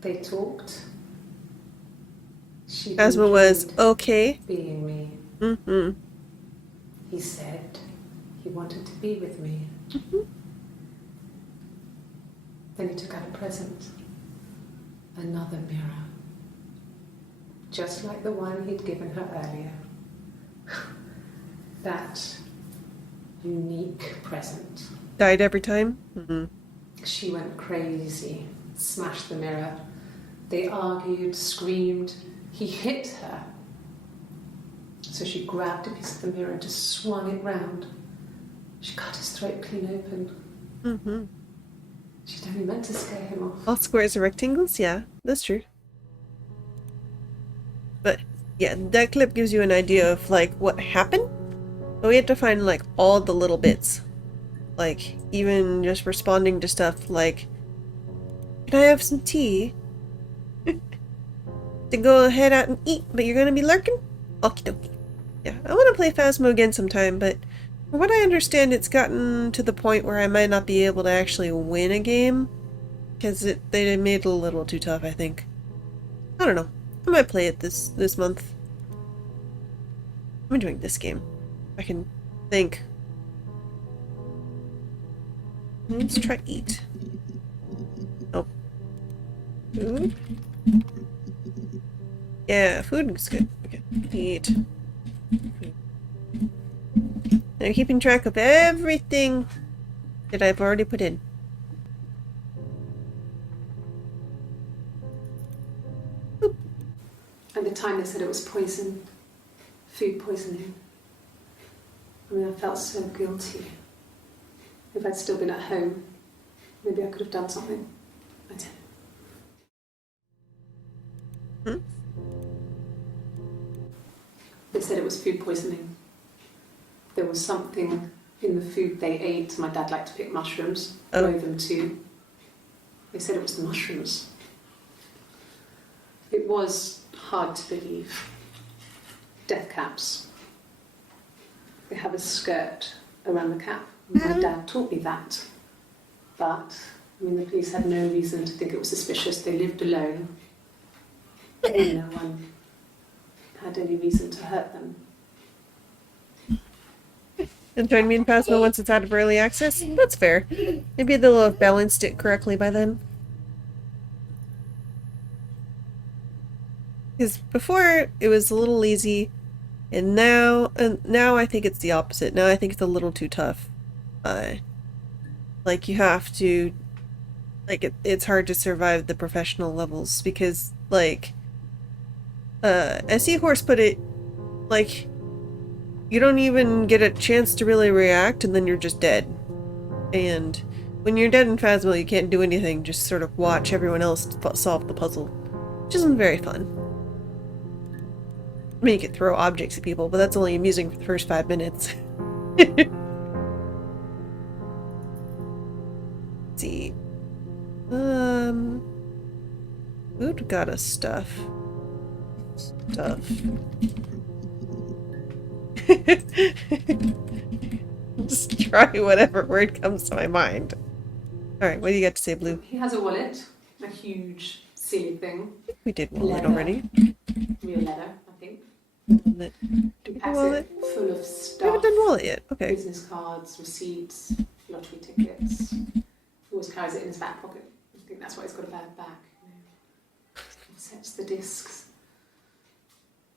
They talked. She Asma was enjoyed okay. being me. Mm-hmm. He said he wanted to be with me. Then he took out a present. Another mirror. just like the one he'd given her earlier. That unique present. Died every time? Mm-hmm. She went crazy, smashed the mirror. They argued, screamed. He hit her. So she grabbed a piece of the mirror and just swung it round. She cut his throat clean open. Mm-hmm. She'd only meant to scare him off. All squares are rectangles? Yeah, that's true. But, yeah, that clip gives you an idea of, like, what happened. But we have to find, like, all the little bits. Like, even just responding to stuff like, can I have some tea? To go ahead out and eat, but you're gonna be lurking? Okie dokie. Yeah, I want to play Phasmo again sometime, but from what I understand, it's gotten to the point where I might not be able to actually win a game. Because they made it a little too tough, I think. I don't know. I might play it this month. I'm enjoying this game. I can think. Let's try eat. Oh. Food? Yeah, food is good. Okay. Eat. I'm keeping track of everything that I've already put in. Boop. At the time they said it was poison. Food poisoning. I mean, I felt so guilty. If I'd still been at home, maybe I could have done something. I didn't. They said it was food poisoning. There was something in the food they ate. My dad liked to pick mushrooms. Oh. Grow them too. They said it was the mushrooms. It was hard to believe. Death caps. They have a skirt around the cap. My dad taught me that. But, I mean, the police had no reason to think it was suspicious. They lived alone. And no one had any reason to hurt them. And join me in Phasmo once it's out of early access? That's fair. Maybe they'll have balanced it correctly by then. Because before, it was a little easy, and now I think it's the opposite. Now I think it's a little too tough. Like, you have to... Like, it's hard to survive the professional levels, because, like... as Seahorse put it, like... You don't even get a chance to really react, and then you're just dead. And when you're dead in Phasmo, you can't do anything, just sort of watch everyone else solve the puzzle. Which isn't very fun. I mean, you could throw objects at people, but that's only amusing for the first 5 minutes. Let's see. Food got us stuff. Just try whatever word comes to my mind. Alright, what do you got to say, Blue? He has a wallet, a huge, silly thing. We did wallet Leather. already. Real leather, I think. Wallet. Did we do Packs wallet? it full of We stuff. haven't done wallet yet. Okay. Business cards, receipts, lottery tickets. He always carries it in his back pocket. I think that's why he's got a bad back. Sets the discs.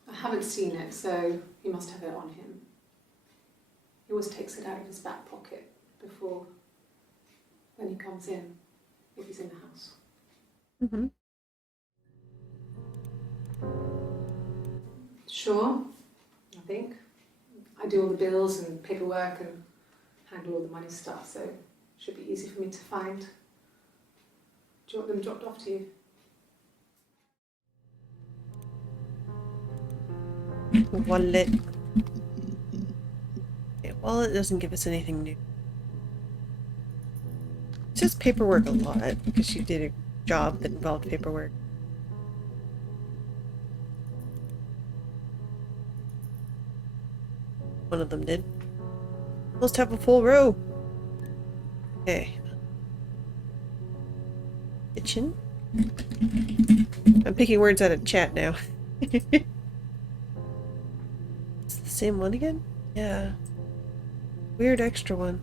I haven't seen it, so he must have it on him. He always takes it out of his back pocket before, when he comes in, if he's in the house. Mm-hmm. Sure, I think. I do all the bills and paperwork and handle all the money stuff, so it should be easy for me to find. Do you want them dropped off to you? Wallet. Okay, wallet doesn't give us anything new. It's just paperwork a lot, because she did a job that involved paperwork. One of them did. Must have a full row. Okay. Kitchen. I'm picking words out of chat now. It's the same one again? Yeah. Weird extra one.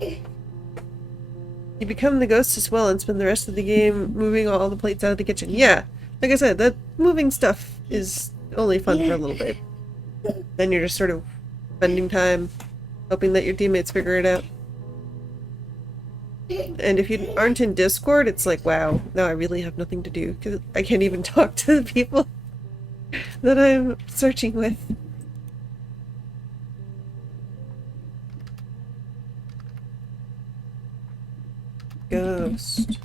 You become the ghost as well and spend the rest of the game moving all the plates out of the kitchen. Yeah. Like I said, that moving stuff is only fun for a little bit. Then you're just sort of spending time hoping that your teammates figure it out. And if you aren't in Discord, it's like, wow, now I really have nothing to do because I can't even talk to the people that I'm searching with. Ghost.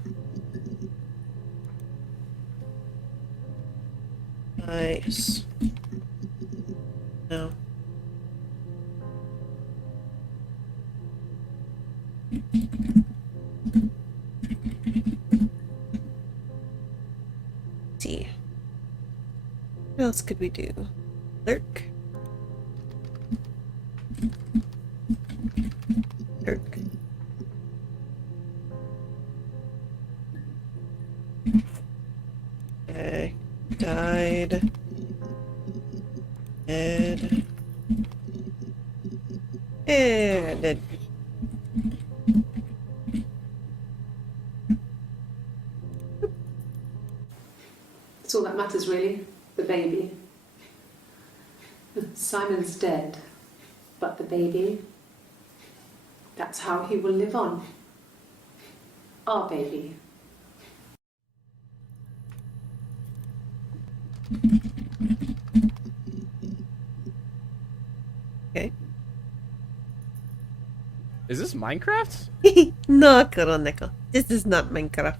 Nice. No. See. What else could we do? Lurk. Lurk. Okay. Died. Dead. And dead. That's all that matters, really. The baby. Simon's dead, but the baby, that's how he will live on. Our baby. Okay. Is this Minecraft? No, Koroneko. This is not Minecraft.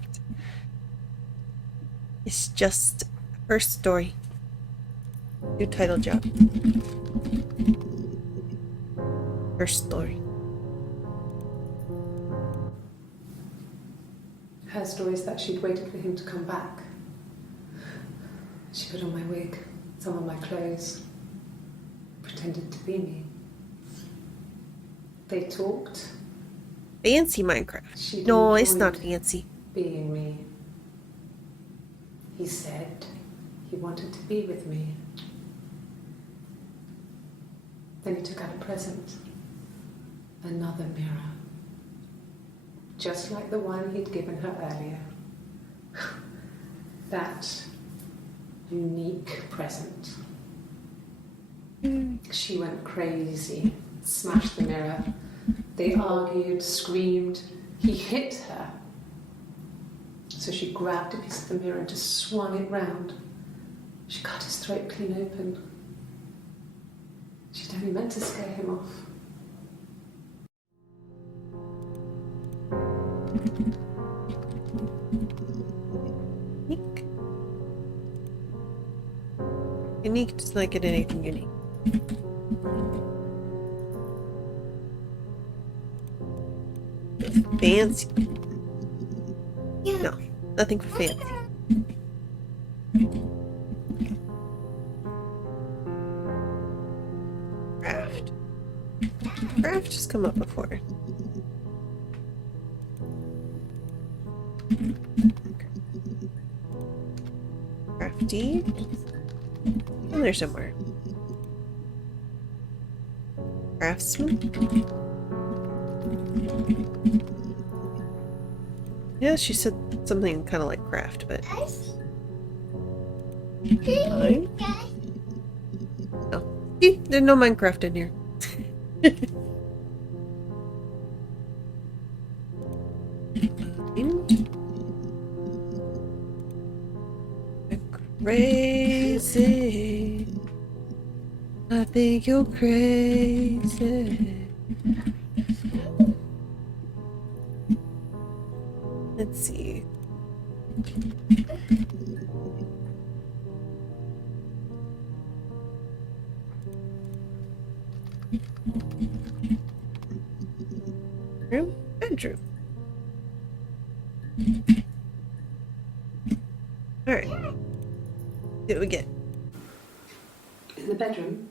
It's just her story. New title job. Her story. Her story is that she'd waited for him to come back. She put on my wig, some of my clothes, pretended to be me. They talked. Fancy Minecraft. She No, it's not enjoyed fancy. being me. He said he wanted to be with me. Then he took out a present. Another mirror. Just like the one he'd given her earlier. That unique present. She went crazy, smashed the mirror. They argued, screamed. He hit her. So she grabbed a piece of the mirror and just swung it round. She cut his throat clean open. She'd only meant to scare him off. Unique. Unique does not get anything unique. Fancy. No, nothing for fancy. Craft. Craft has come up before. Crafty. In there somewhere. Craftsman. Yeah, she said something kind of like craft, but fine. No, see, there's no Minecraft in here. Crazy. I think you're crazy. Let's see. Room, bedroom. All right. See what we get. In the bedroom,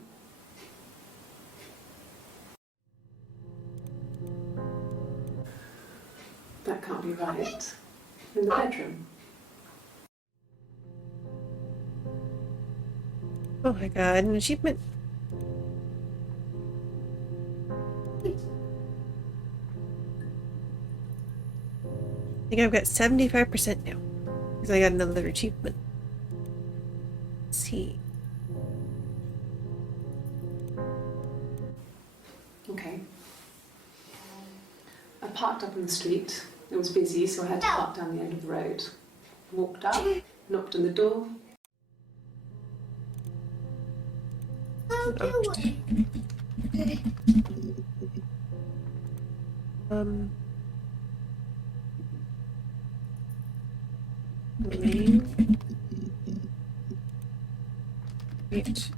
that can't be right. In the bedroom. Oh my god, an achievement. I think I've got 75% now. Because I got another achievement. tea. Okay. I parked up on the street. It was busy, so I had to park down the end of the road. Walked up, knocked on the door. Leave. Wait.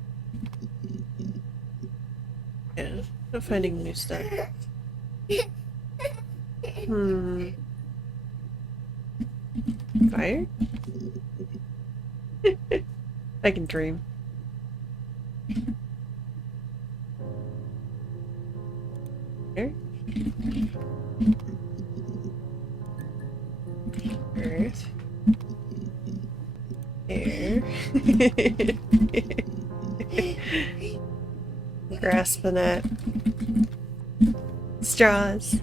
Yeah, I'm finding new stuff. Fire? I can dream. Air? Earth. Air. Grasping at straws.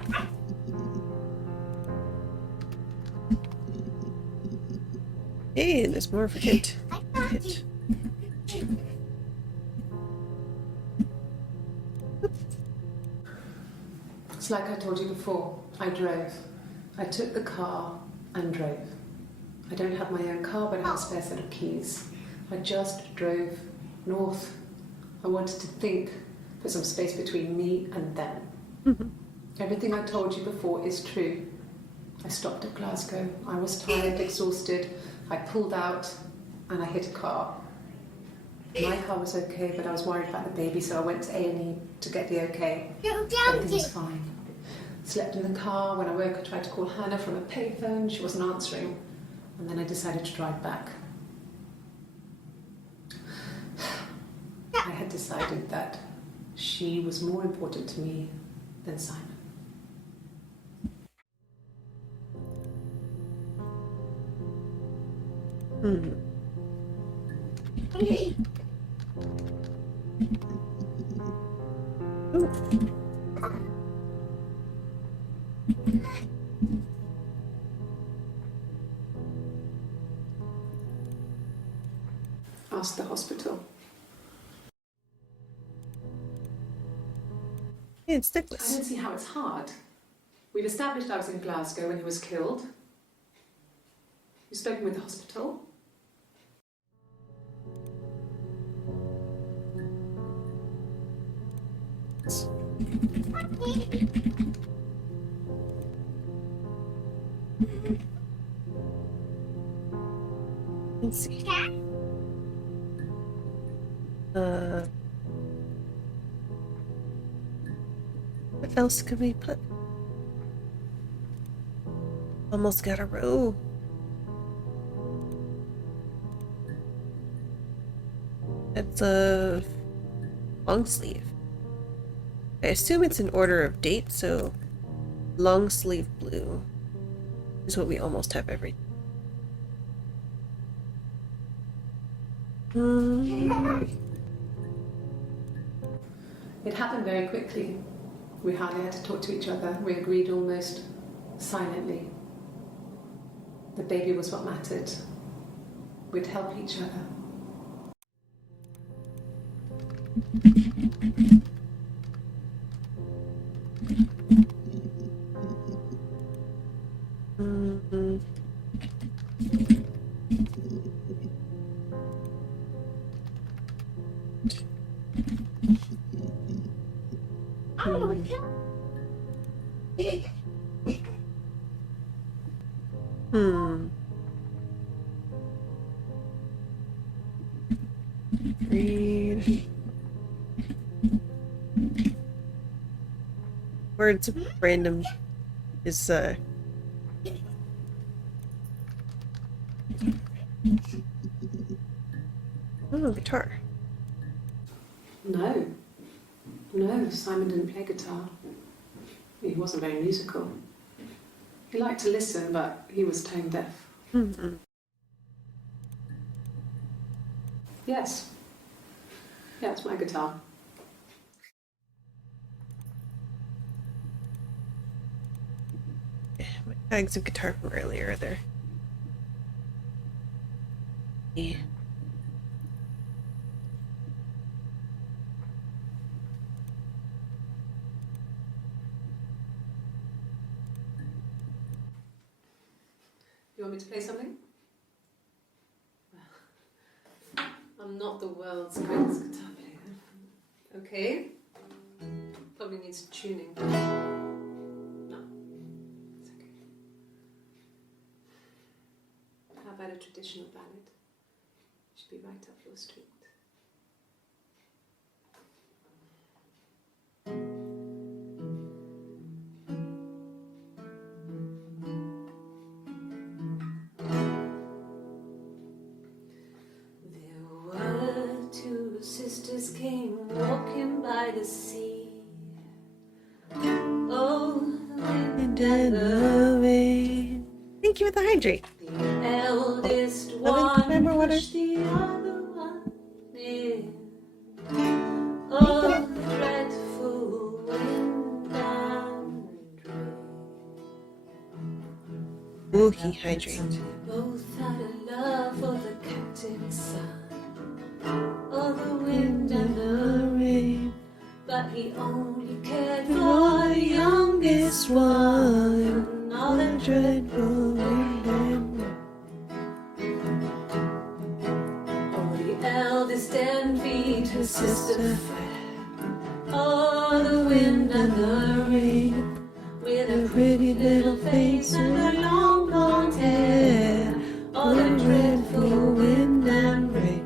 Hey, there's more of a hint. Hint. It's like I told you before. I drove. I took the car and drove. I don't have my own car, but I have a spare set of keys. I just drove north. I wanted to think, put some space between me and them. Everything I told you before is true. I stopped at Glasgow. I was tired, exhausted. I pulled out and I hit a car. My car was okay, but I was worried about the baby, so I went to A&E to get the okay. Everything was fine. Slept in the car. When I woke, I tried to call Hannah from a payphone. She wasn't answering. And then I decided to drive back. I had decided that she was more important to me than Simon. Ask the hospital. Hey, it's I Nicholas. don't see how it's hard. We've established I was in Glasgow when he was killed. You've spoken with the hospital. Let's see. What else could we put? Almost got a row. It's a long sleeve. I assume it's in order of date, so long sleeve blue is what we almost have every. It happened very quickly. We hardly had to talk to each other. We agreed almost silently. The baby was what mattered. We'd help each other. Read. Words of random is oh, guitar. No. No, Simon didn't play guitar. He wasn't very musical. He liked to listen, but he was tone deaf. Yes. Yeah, it's my guitar. Yeah, my bags of guitar from earlier are there. Yeah. you want me to play something? I'm not the world's greatest guitar player. Okay. Probably needs tuning. No. It's okay. How about a traditional ballad? Should be right up your street. Sisters came walking by the sea. Oh, the wind and the rain. Thank you for the hydrate. The eldest Can one I have more water? pushed the other one in. Oh, the dreadful wind and rain. Ooh, he hydrate. Both had a love for the captain's son. Oh, the wind and the rain, but he only cared for the youngest one. All the dreadful wind and rain. Oh, the eldest envied her sister fair. Oh, the wind and the rain, with a pretty little face and her long blonde hair. Oh, the dreadful wind and rain.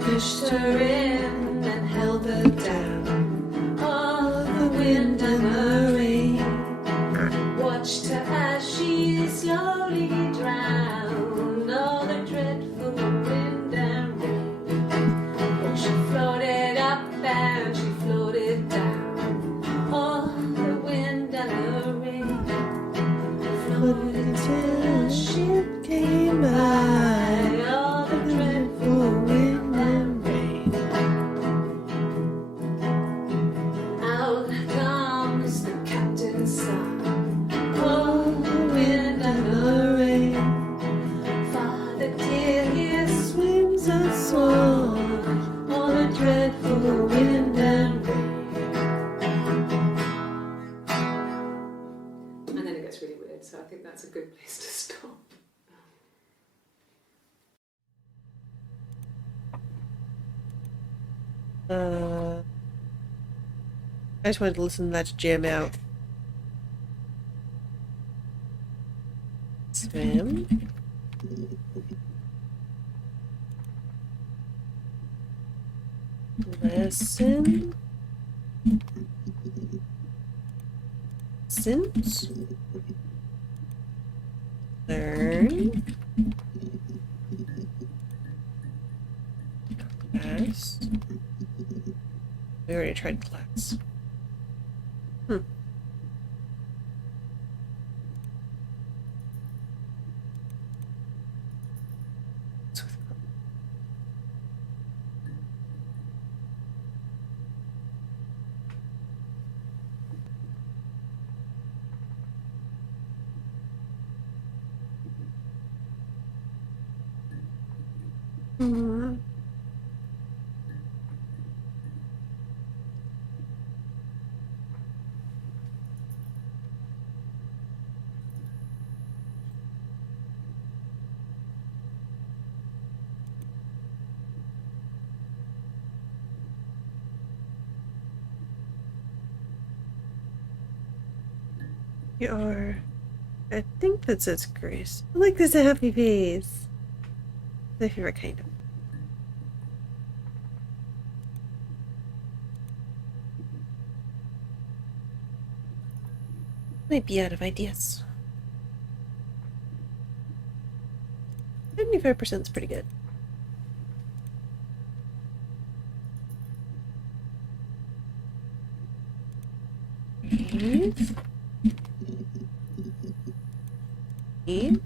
Pushed her in and held her down. Oh, the wind and the rain watched her as she slowly drowned. Oh, the dreadful wind and rain. Oh, she floated up and she floated down. Oh, the wind and the rain floated until a ship came by. Oh, the dreadful wind and rain. Out comes the captain's son. Oh, the wind and the rain. Father dear, here swims a swan. Oh, the dreadful wind and rain. And then it gets really weird, so I think that's a good place to stop. I just wanted to listen to that to jam out. Swim. Listen. Listens. Learn. Class. We already tried class. You are. I think that says Grace. I like this happy face. My favorite kind of. Might be out of ideas. 75% is pretty good. Eve.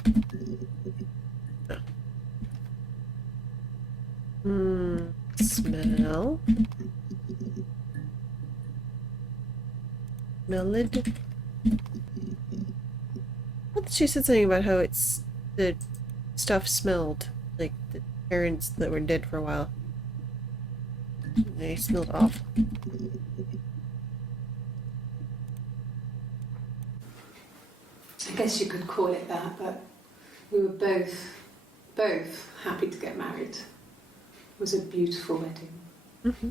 Oh. Smell. Smelled. Well, she said something about how it's the stuff smelled like the parents that were dead for a while. They smelled awful. I guess you could call it that, but we were both happy to get married. It was a beautiful wedding. Mm-hmm.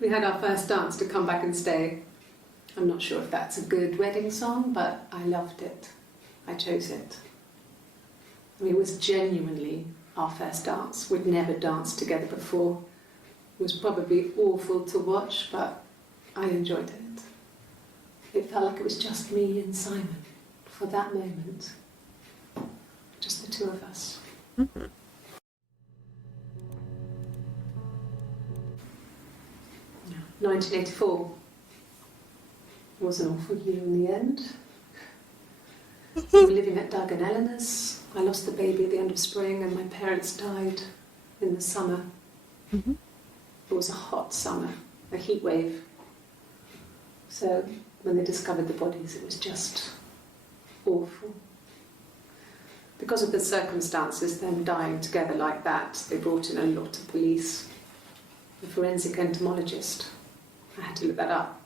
We had our first dance to Come Back and Stay. I'm not sure if that's a good wedding song, but I loved it. I chose it. I mean, it was genuinely our first dance. We'd never danced together before. It was probably awful to watch, but I enjoyed it. It felt like it was just me and Simon for that moment. Just the two of us. Mm-hmm. Yeah. 1984 was an awful year in the end. We were living at Doug and Eleanor's. I lost the baby at the end of spring and my parents died in the summer. Mm-hmm. It was a hot summer, a heat wave. So when they discovered the bodies, it was just awful. Because of the circumstances, them dying together like that, they brought in a lot of police. A forensic entomologist. I had to look that up.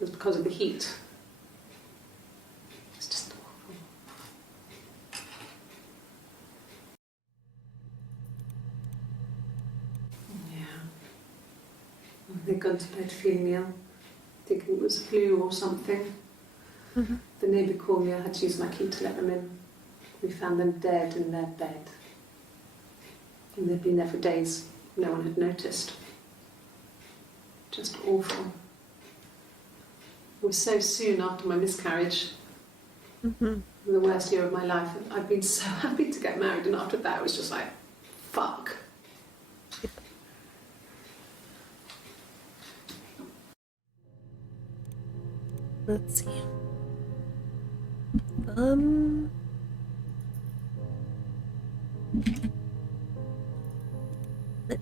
It was because of the heat. It's just awful. Yeah. They'd gone to bed feeling ill, thinking it was flu or something. Mm-hmm. The neighbour called me, I had to use my key to let them in. We found them dead in their bed. And they'd been there for days. No one had noticed. Just awful. It was so soon after my miscarriage. Mm-hmm. The worst year of my life. I'd been so happy to get married, and after that it was just like, fuck. Let's see. Let's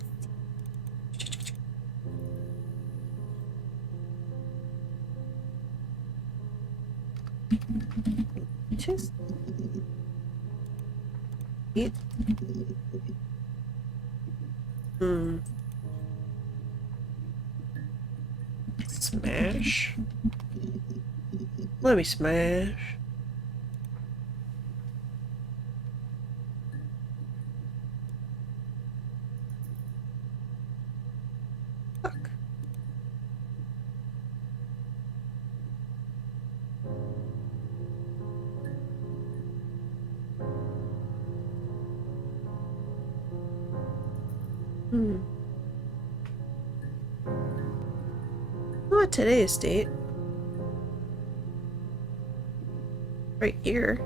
just it. Smash. Let me smash. Fuck. Not today's date. Right here.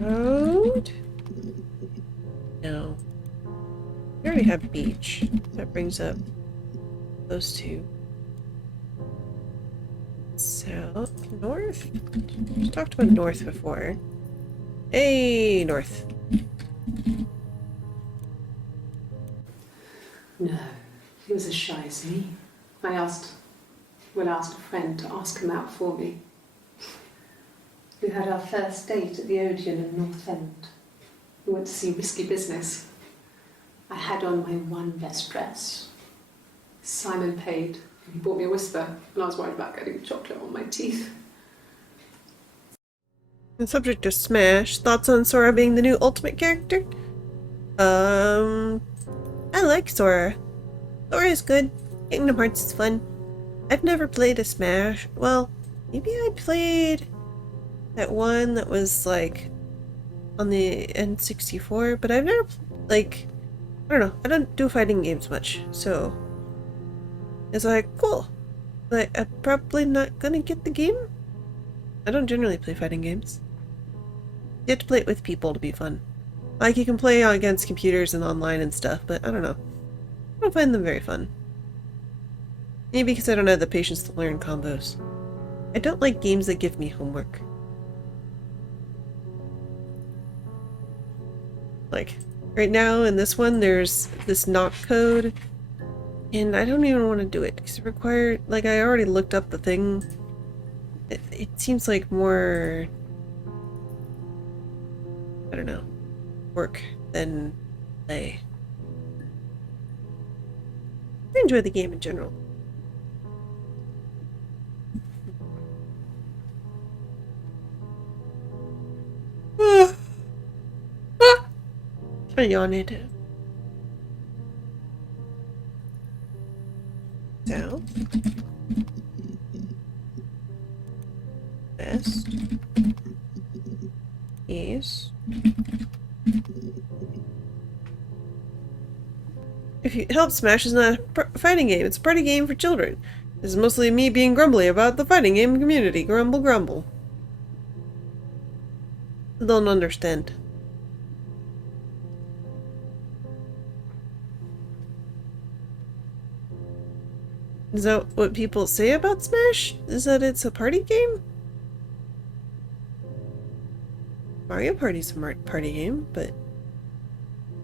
Road? No. We already have beach. That brings up those two. South? North? We talked about north before. Hey, north. No, he was as shy as me. I asked a friend to ask him out for me. We had our first date at the Odeon in North End. We went to see Risky Business. I had on my one best dress. Simon paid. He bought me a whisper, and I was worried about getting chocolate on my teeth. The subject of Smash. Thoughts on Sora being the new ultimate character? I like Sora. Sora is good. Kingdom Hearts is fun. I've never played a Smash. Well, maybe I played that one that was like on the N64, but I've never like, I don't know. I don't do fighting games much, so it's like cool. But I'm probably not gonna get the game. I don't generally play fighting games. You have to play it with people to be fun. Like, you can play against computers and online and stuff, but I don't know. I don't find them very fun. Maybe because I don't have the patience to learn combos. I don't like games that give me homework. Like, right now in this one, there's this knock code, and I don't even want to do it, because it required, like, I already looked up the thing. It seems like more, I don't know, work than play. I enjoy the game in general. I yawned. South. West. East. If you help, Smash is not a fighting game. It's a party game for children. This is mostly me being grumbly about the fighting game community. Grumble, grumble. Don't understand. Is that what people say about Smash? Is that it's a party game? Mario Party's a party game, but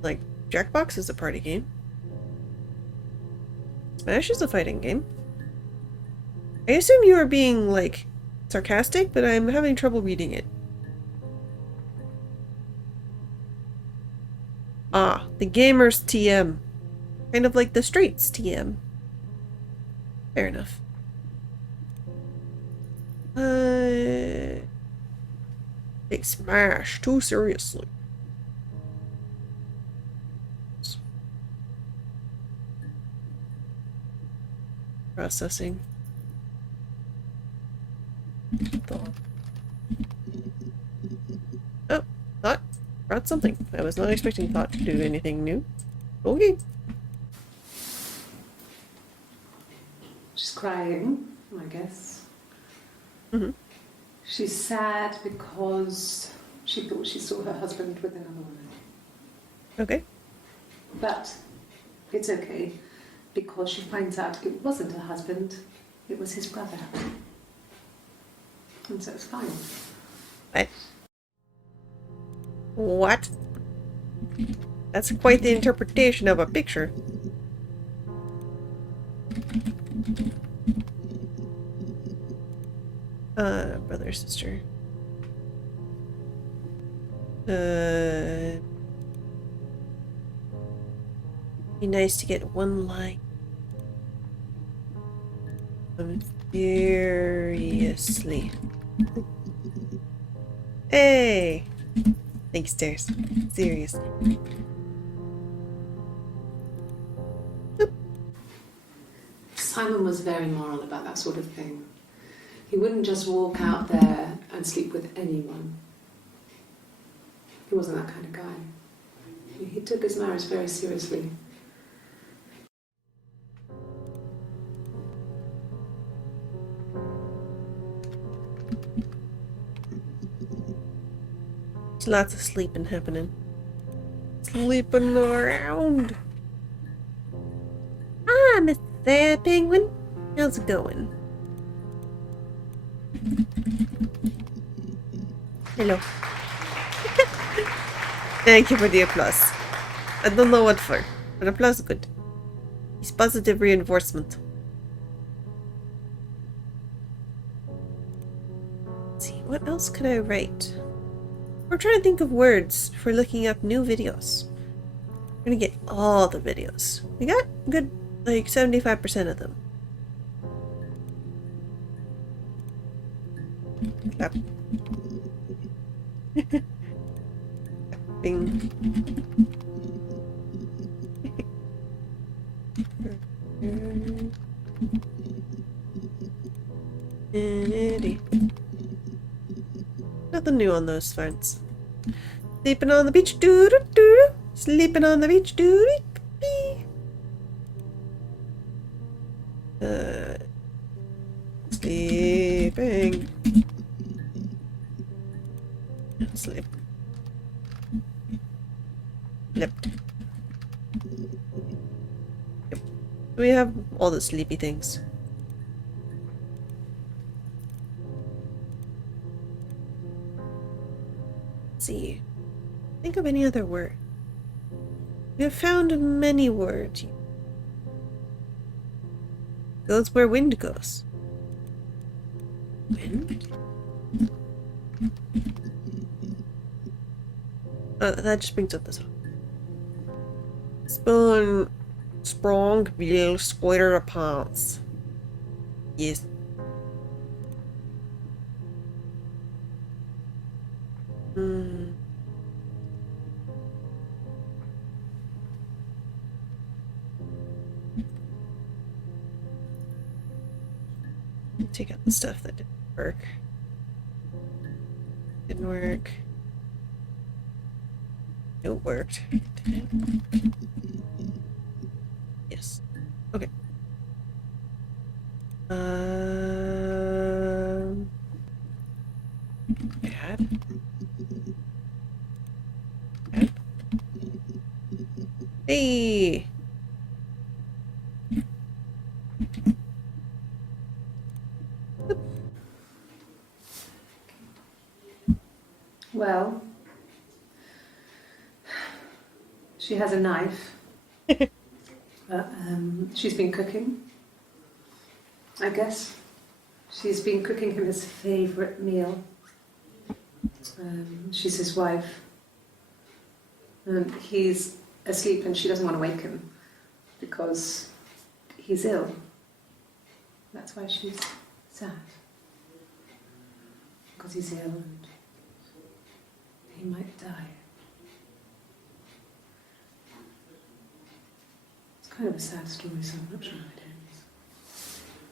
like Jackbox is a party game. Smash is a fighting game. I assume you are being like sarcastic, but I'm having trouble reading it. Ah, the gamers TM. Kind of like the streets TM. Fair enough. Take Smash too seriously. Processing. Thought. Oh, Thought brought something. I was not expecting Thought to do anything new. Okay. She's crying, I guess. Mm-hmm. She's sad because she thought she saw her husband with another woman. Okay. But it's okay, because she finds out it wasn't her husband, it was his brother. And so it's fine. What? That's quite the interpretation of a picture. Brother, sister. Be nice to get one line. Furiously. Hey! Thanks, Stairs. Seriously. Simon was very moral about that sort of thing. He wouldn't just walk out there and sleep with anyone. He wasn't that kind of guy. He took his marriage very seriously. There's lots of sleeping happening. Sleeping around. Ah, Mr. Penguin. How's it going? Hello. Thank you for the applause. I don't know what for, but applause is good. It's positive reinforcement. Let's see, what else could I write? We're trying to think of words for looking up new videos. We're gonna get all the videos. We got good, like 75% of them. Clap. Bing. Nothing new on those fronts. Sleeping on the beach, doo doo doo. Sleeping on the beach, doo doo doo. Sleeping. Sleep. Left. Yep. We have all the sleepy things. Let's see. Think of any other word. We have found many words. Goes where wind goes. Wind? That just brings up this one. Spawn Strong will square pants. Yes. Hmm. Take out the stuff that didn't work. Didn't work. It worked. Did it? Yes. Okay. Add. Add. Hey. Well, she has a knife. She's been cooking, I guess. She's been cooking him his favourite meal. She's his wife. And he's asleep and she doesn't want to wake him because he's ill. That's why she's sad. Because he's ill and he might die. It's kind of a sad story, so I'm not sure how it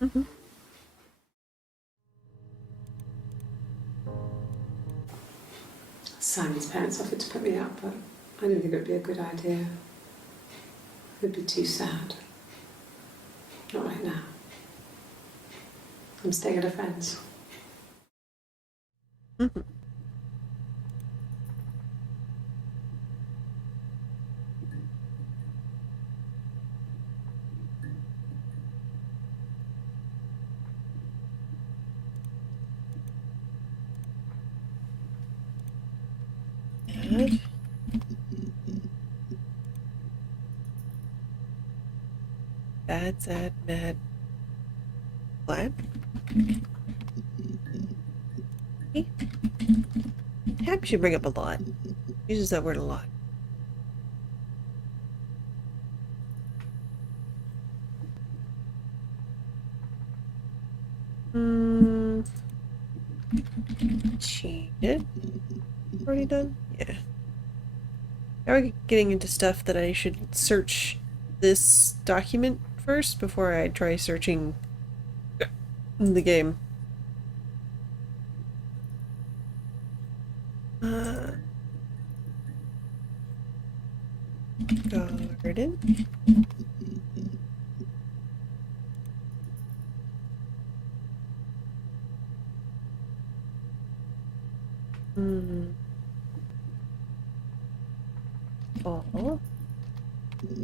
ends. Simon's parents offered to put me up, but I didn't think it would be a good idea. It would be too sad. Not right now. I'm staying at a friend's. Add. Bad, sad, mad, glad. Okay. Happy should bring up a lot. Uses that word a lot. Cheated. Already done? Yeah. Now we're getting into stuff that I should search this document first before I try searching the game. Garden. Oh.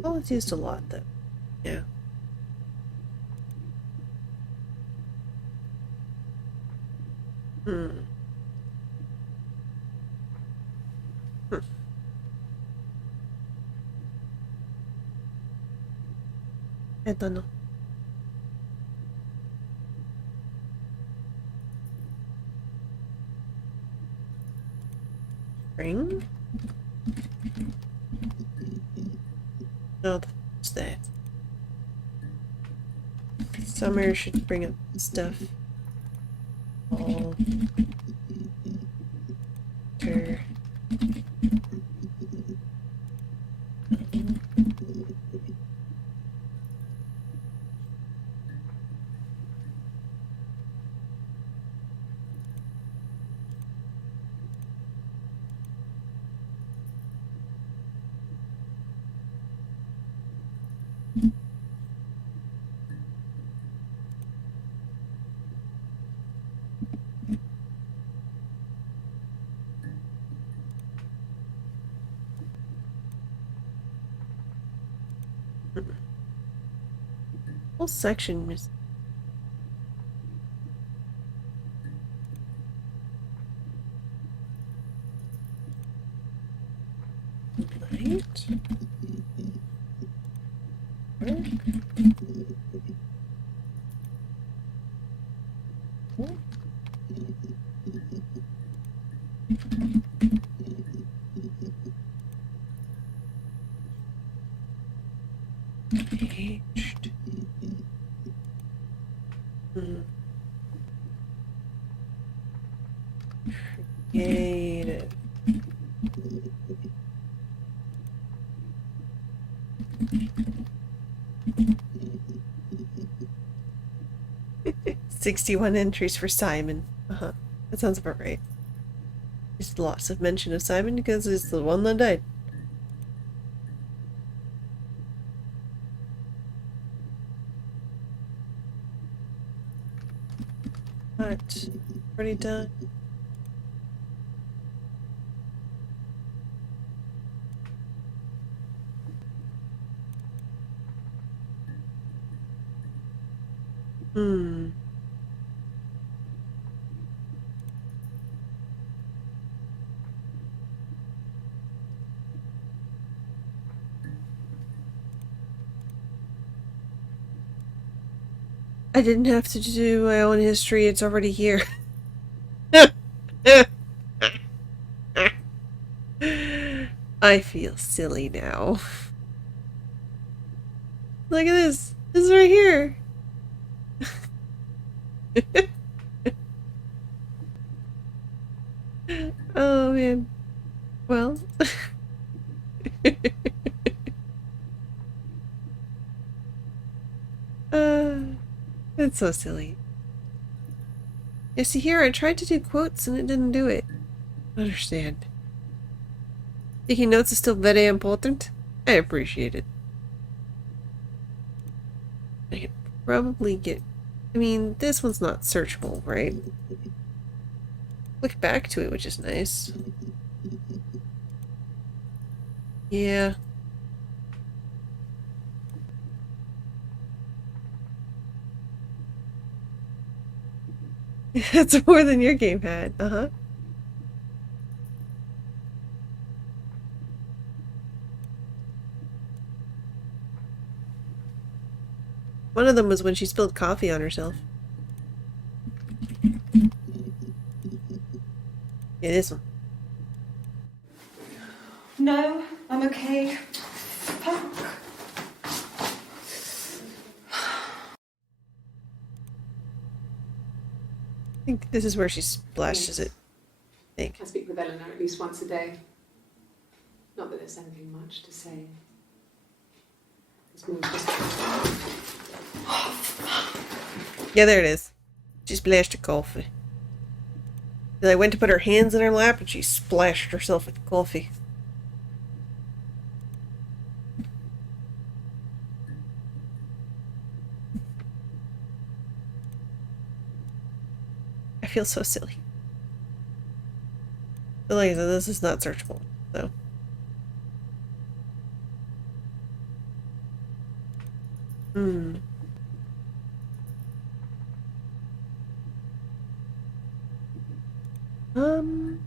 Oh, it's used a lot though. Yeah. I don't know. Spring? No, that's that. Summer should bring up stuff. Fall. Winter. Whole section is right. Okay. Creative. "61 entries for Simon." Uh-huh. That sounds about right. There's lots of mention of Simon because he's the one that died. What? Already done? Hmm. I didn't have to do my own history, it's already here. I feel silly now. Look at this. This is right here. Oh man. Well. It's so silly. Yeah, see here, I tried to do quotes and it didn't do it. I understand. Taking notes is still very important. I appreciate it. I could probably get... I mean, this one's not searchable, right? Click back to it, which is nice. Yeah. That's more than your game had. Uh-huh. One of them was when she spilled coffee on herself. Yeah, this one. No, I'm okay. Fuck. I think this is where she splashes it. I think. I speak with Eleanor at least once a day. Not that there's anything much to say. It's more just... Yeah, there it is. She splashed her coffee. Then I went to put her hands in her lap and she splashed herself with coffee. I feel so silly. But like I said, this is not searchable, so. Hmm. Um.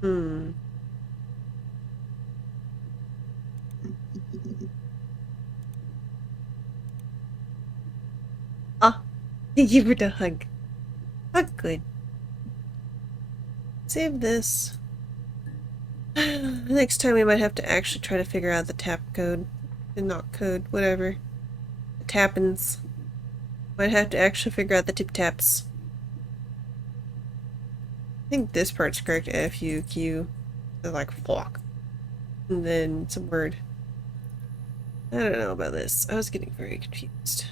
Hmm. Ah, thank you for the hug. Hug good. Save this. Next time we might have to actually try to figure out the tap code. The knock code, whatever. The tappins. Might have to actually figure out the tip taps. I think this part's correct. F, U, Q. They're like flock. And then some word. I don't know about this. I was getting very confused.